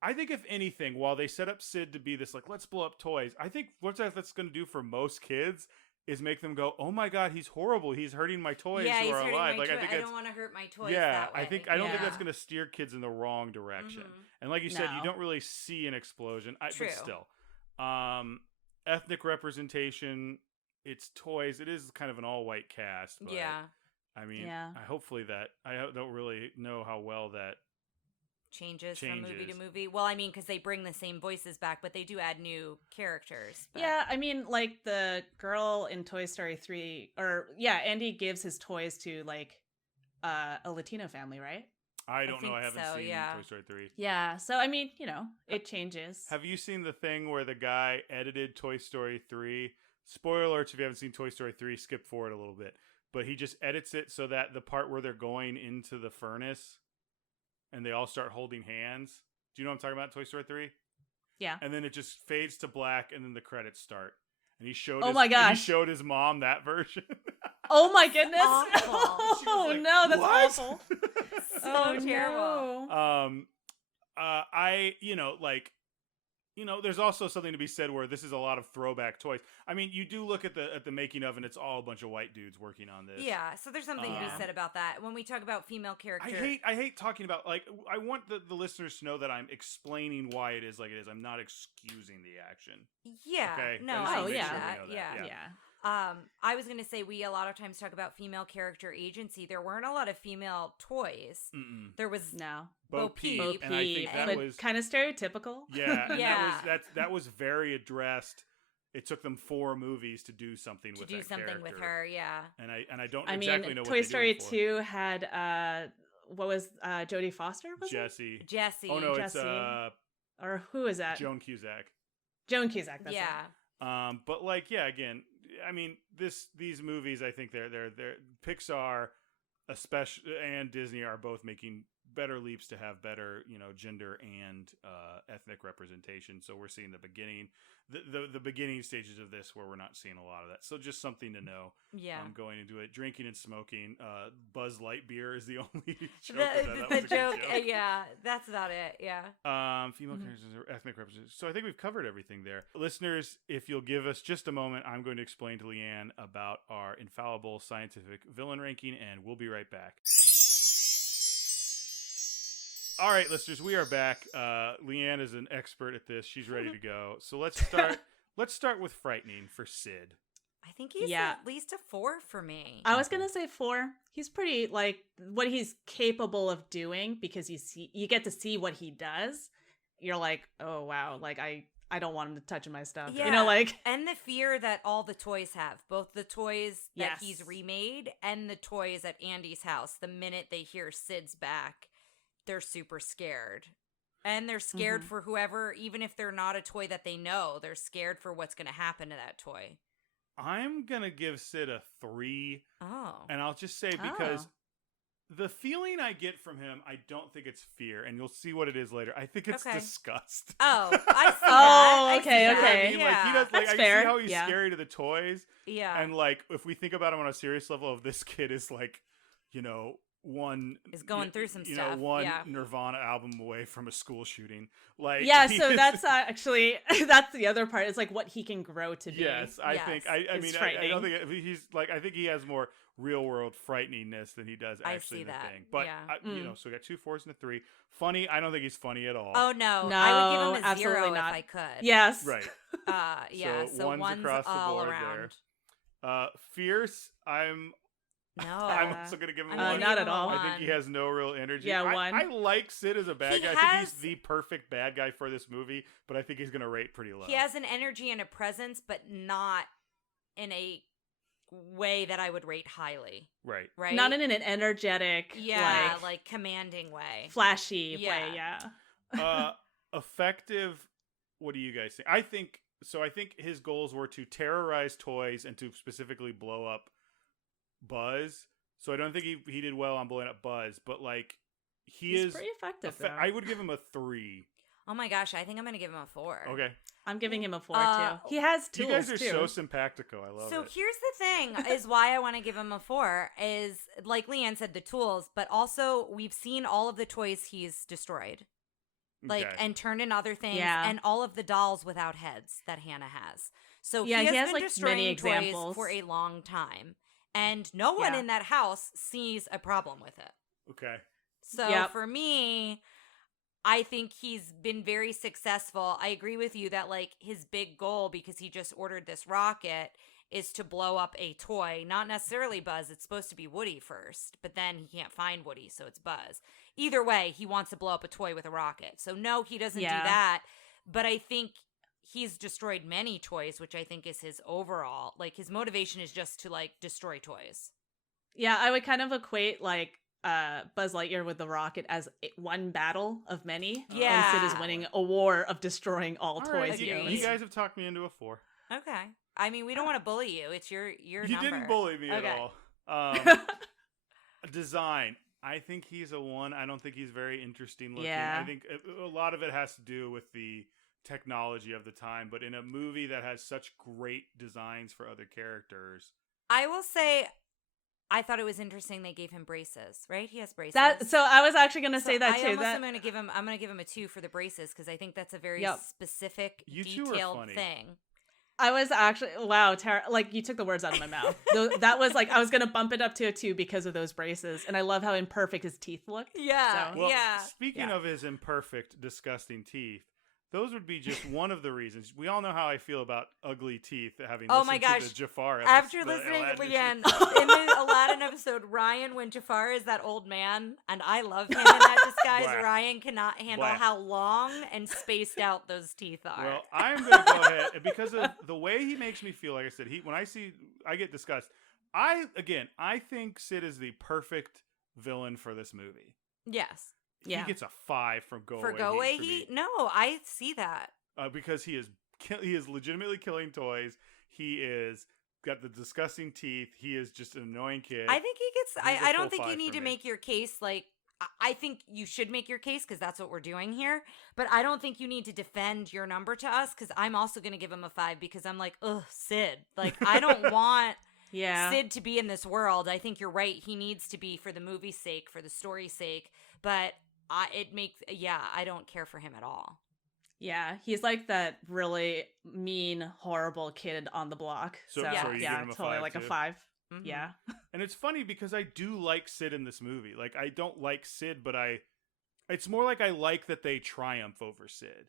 I think if anything, while they set up Sid to be this like let's blow up toys, I think what that's going to do for most kids is make them go, oh my god, he's horrible. He's hurting my toys yeah, who he's are hurting alive. my Like I toy. think I don't want to hurt my toys. yeah, that way. I don't think Yeah. that's going to steer kids in the wrong direction. Mhm. And like you said, you No. don't really see an explosion. True. But still, ethnic representation. It's toys. It is kind of an all-white cast. But, Yeah. I mean, Yeah. hopefully that I don't really know how well that Changes from movie to Changes. movie. Well, I mean, because they bring the same voices back, but they do add new characters. But... Yeah, I mean, like the girl in Toy Story 3, Andy gives his toys to like a Latino family, right? I don't know. think I haven't so, seen yeah. Toy Story 3. Yeah, so I mean, it changes. Have you seen the thing where the guy edited Toy Story 3? Spoiler alerts if you haven't seen Toy Story 3, skip forward a little bit. But he just edits it so that the part where they're going into the furnace and they all start holding hands. Do you know what I'm talking about, Toy Story 3? Yeah. And then it just fades to black and then the credits start. And he showed Oh his, my and gosh. he showed his mom that version. Oh my goodness! awful. She was Oh like, no, that's "What?" awful. So Oh terrible. no. There's also something to be said where this is a lot of throwback toys. I mean, you do look at the making of, and it's all a bunch of white dudes working on this. Yeah, so there's something to be said about that. When we talk about female characters, I hate talking about, like, I want the listeners to know that I'm explaining why it is like it is. I'm not excusing the action. Yeah, Okay? no, I just I wanna see make sure we that. know that. Yeah. Yeah. I was gonna say we a lot of times talk about female character agency. There weren't a lot of female toys. Mm-mm. There was No. Bo Bo Peep, Peep, and I think that but was kind of stereotypical. yeah, and Yeah. that was very addressed. It took them 4 movies to do something to with do that something with character. her. Yeah, And I don't I exactly mean, know what Toy they Story do it for. 2 had what was Jodie Foster? Was it? Jesse. Jesse. Oh no, Jesse. it's Or who is that? Joan Cusack. Joan Cusack. That's yeah, it. But like, yeah, again, I mean, these movies, I think they're Pixar, especially, and Disney are both making better leaps to have better, gender and ethnic representation. So we're seeing the beginning stages of this where we're not seeing a lot of that. So just something to know. yeah. Going into it, drinking and smoking. Buzz Light beer is the only joke. The of that. That was a good joke, joke. yeah, that's about it. Yeah. Female Mhm. characters are ethnic representation. So I think we've covered everything there. Listeners, if you'll give us just a moment, I'm going to explain to Lianne about our infallible scientific villain ranking, and we'll be right back. All right, listeners, we are back. Lianne is an expert at this. She's ready to go. So let's start. Let's start with frightening for Sid. I think he's Yeah. at least a 4 for me. I was gonna say 4. He's pretty like what he's capable of doing because you get to see what he does. You're like, oh wow, like I don't want him to touch my stuff. Yeah. Like And the fear that all the toys have, both the toys that Yes. he's remade and the toys at Andy's house. The minute they hear Sid's back, they're super scared. And they're scared Mhm. for whoever, even if they're not a toy that they know, they're scared for what's going to happen to that toy. I'm gonna give Sid a 3, Oh. and I'll just say because Oh. the feeling I get from him, I don't think it's fear, and you'll see what it is later. I think it's Okay. disgust. Oh, I see Oh, that. I see okay, that. okay. I mean, Yeah. like, he does, like, That's I fair. see how he's Yeah. scary to the toys, Yeah. and like if we think about him on a serious level, of this kid is like, one Is going through some you stuff, know, one yeah. Nirvana album away from a school shooting. Like, Yeah, he so is- that's actually that's the other part. It's like what he can grow to be. yes. I Yes. think I It's mean I frightening. don't think he's like I think he has more real world frighteningness than he does I actually see in the that, thing. But yeah. so we got 2 4s and a 3. Funny, I don't think he's funny at all. Oh, no. No, I would give him a absolutely 0 not. if I could. Yes. Right. Yeah, so one's one's across the all board around. there. Fierce, I'm No. I'm also gonna give him I'm one. gonna not give at him a all. I think he 1. has no real energy. Yeah, I 1. I like Sid as a bad He guy. I has- think he's the perfect bad guy for this movie, but I think he's gonna rate pretty low. He has an energy and a presence, but not in a way that I would rate highly. right. Right? Not in an energetic, yeah, like commanding way. flashy Yeah. way. Yeah. Effective What do you guys think? I think his goals were to terrorize toys and to specifically blow up Buzz. So I don't think he did well on blowing up Buzz, but like He's pretty effective. I would give him a 3. Oh my gosh, I think I'm gonna give him a 4. Okay. I'm giving him a 4 too. He has tools. You guys are too. so simpatico. I love it. So here's the thing: is why I want to give him a 4 is like Lianne said, the tools, but also we've seen all of the toys he's destroyed, like and turned into other things, and all of the dolls without heads that Hannah has. So he has been like destroying many toys examples for a long time, and no one in that house sees a problem with it. Okay. So for me, I think he's been very successful. I agree with you that like his big goal, because he just ordered this rocket, is to blow up a toy, not necessarily Buzz. It's supposed to be Woody first, but then he can't find Woody, so it's Buzz. Either way, he wants to blow up a toy with a rocket. So no, he doesn't do that. But I think he's destroyed many toys, which I think is his overall, like his motivation is just to like destroy toys. Yeah, I would kind of equate like Buzz Lightyear with the rocket as one battle of many. Yeah. And Sid is winning a war of destroying all toys right. he owns. You guys have talked me into a 4. Okay. I mean, we don't want to bully you. It's your You number. didn't bully me at all. Design. I think he's a 1. I don't think he's very interesting looking. Yeah. I think a lot of it has to do with the technology of the time. But in a movie that has such great designs for other characters. I will say, I thought it was interesting they gave him braces, right? He has braces. So I was actually going to say that too. I'm going to give him a 2 for the braces because I think that's a very specific, detailed thing. I was actually, wow, Tara, like you took the words out of my mouth. That was like, I was going to bump it up to a 2 because of those braces. And I love how imperfect his teeth look. Yeah. So. Well, speaking of his imperfect, disgusting teeth, those would be just one of the reasons. We all know how I feel about ugly teeth, having listened to the Jafar episode. After listening to Lianne, in the Aladdin episode, Ryan, when Jafar is that old man, and I love him in that disguise, Ryan cannot handle how long and spaced out those teeth are. Well, I'm going to go ahead, because of the way he makes me feel, like I said, I get disgusted. I think Sid is the perfect villain for this movie. Yes. He gets a 5 from Go Away. For Go Away Heat? No, I see that. Because he is legitimately killing toys. He is got the disgusting teeth. He is just an annoying kid. I think he gets. I don't think you need to make your case like. I think you should make your case because that's what we're doing here. But I don't think you need to defend your number to us because I'm also going to give him a 5 because I'm like, ugh, Sid. Like I don't want. Sid to be in this world. I think you're right. He needs to be for the movie's sake, for the story's sake. But I don't care for him at all. Yeah, he's like that really mean, horrible kid on the block. So you give him a totally 5 like too? a 5. Mm-hmm. Yeah. And it's funny because I do like Sid in this movie. Like I don't like Sid, but it's more like I like that they triumph over Sid.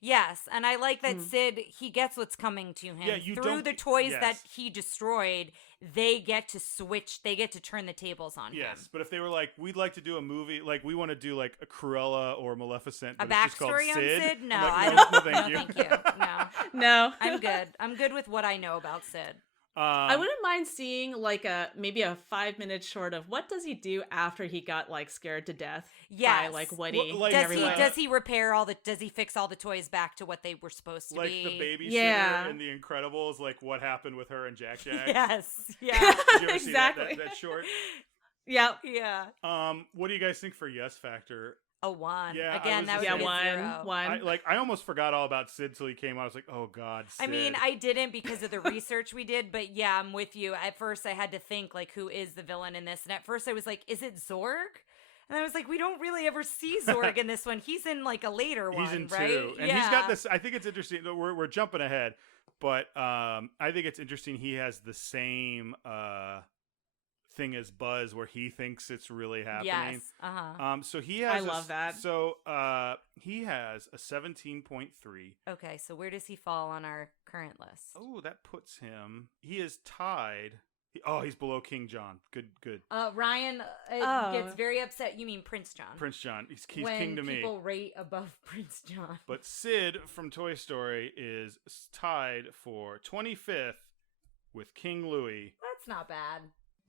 Yes, and I like that Sid, he gets what's coming to him. Through the toys that he destroyed, they get to switch, they get to turn the tables on him. Yes, but if they were like, we'd like to do a movie, like we want to do like a Cruella or Maleficent, a but it's just called backstory on Sid? No, like, I don't. No, thank you. Thank you. No. No. I'm good. I'm good with what I know about Sid. I wouldn't mind seeing like maybe a 5-minute short of what does he do after he got like scared to death by like Woody. Does he repair does he fix all the toys back to what they were supposed to be? Like the babysitter in The Incredibles, like what happened with her and Jack Jack. Yes. Yeah. Did you ever Exactly. see that short? Yeah. Yeah. What do you guys think for Yes Factor? A 1. Yeah, Again, that would be a 0. 1. I almost forgot all about Sid till he came out. I was like, oh God, Sid. I mean, I didn't because of the research we did, but yeah, I'm with you. At first, I had to think, like, who is the villain in this? And at first, I was like, is it Zorg? And I was like, we don't really ever see Zorg in this one. He's in, like, a later one, He's in right? 2. And he's got this, I think it's interesting. We're jumping ahead, but I think it's interesting. He has the same thing as Buzz where he thinks it's really happening. Yes. So he has I love that. So he has a 17.3. Okay, so where does he fall on our current list? Oh, that puts him. He is tied. He's below King John. Good. Ryan gets very upset. You mean Prince John? Prince John. He's king to me. When people rate above Prince John. But Sid from Toy Story is tied for 25th with King Louie. That's not bad.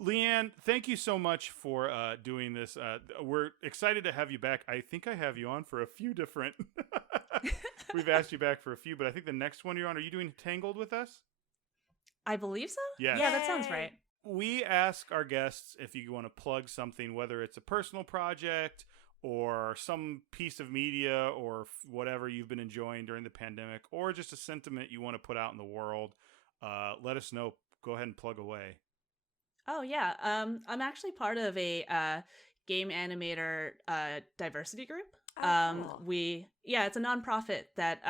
Lianne, thank you so much for doing this. We're excited to have you back. I think I have you on for a few different we've asked you back for a few, but I think the next one you're on, are you doing Tangled with us? I believe so. Yes. Yeah, that sounds right. We ask our guests if you want to plug something, whether it's a personal project or some piece of media or whatever you've been enjoying during the pandemic, or just a sentiment you want to put out in the world. Let us know. Go ahead and plug away. Oh yeah, I'm actually part of a game animator diversity group. Cool. It's a nonprofit that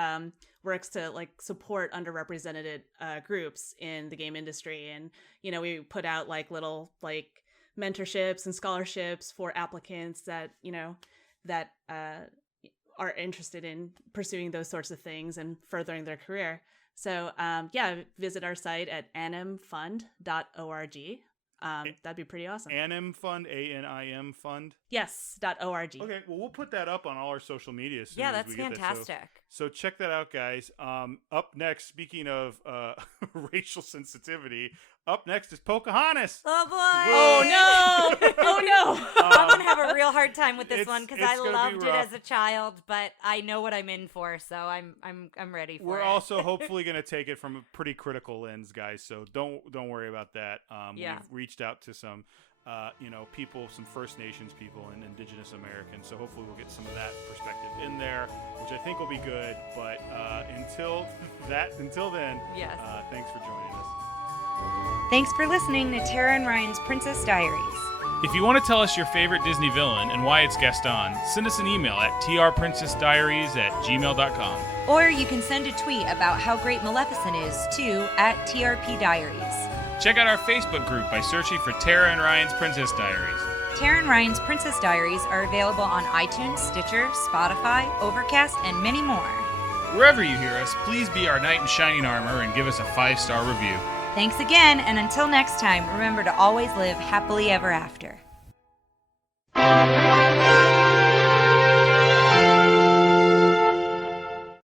works to like support underrepresented groups in the game industry, and we put out like little like mentorships and scholarships for applicants that that are interested in pursuing those sorts of things and furthering their career. So visit our site at animfund.org. That'd be pretty awesome. Anim Fund, ANIM Fund? Yes, .org. Okay, well, we'll put that up on all our social media as soon Yeah, as that's we get fantastic. that. So check that out, guys. Up next, speaking of racial sensitivity, up next is Pocahontas. Oh boy! Oh no! Oh no! I'm gonna have a real hard time with this one because it's I gonna be loved it rough. as a child, but I know what I'm in for, so I'm ready for it. We're also hopefully going to take it from a pretty critical lens, guys. So don't worry about that. Yeah. We've reached out to some, people, some First Nations people and Indigenous Americans. So hopefully we'll get some of that perspective in there, which I think will be good. But until then, Yes. Thanks for joining us. Thanks for listening to Tara and Ryan's Princess Diaries. If you want to tell us your favorite Disney villain and why it's guest on, send us an email at trprincessdiaries@gmail.com. Or you can send a tweet about how great Maleficent is to @TRPDiaries. Check out our Facebook group by searching for Tara and Ryan's Princess Diaries. Tara and Ryan's Princess Diaries are available on iTunes, Stitcher, Spotify, Overcast, and many more. Wherever you hear us, please be our knight in shining armor and give us a 5-star review. Thanks again, and until next time, remember to always live happily ever after.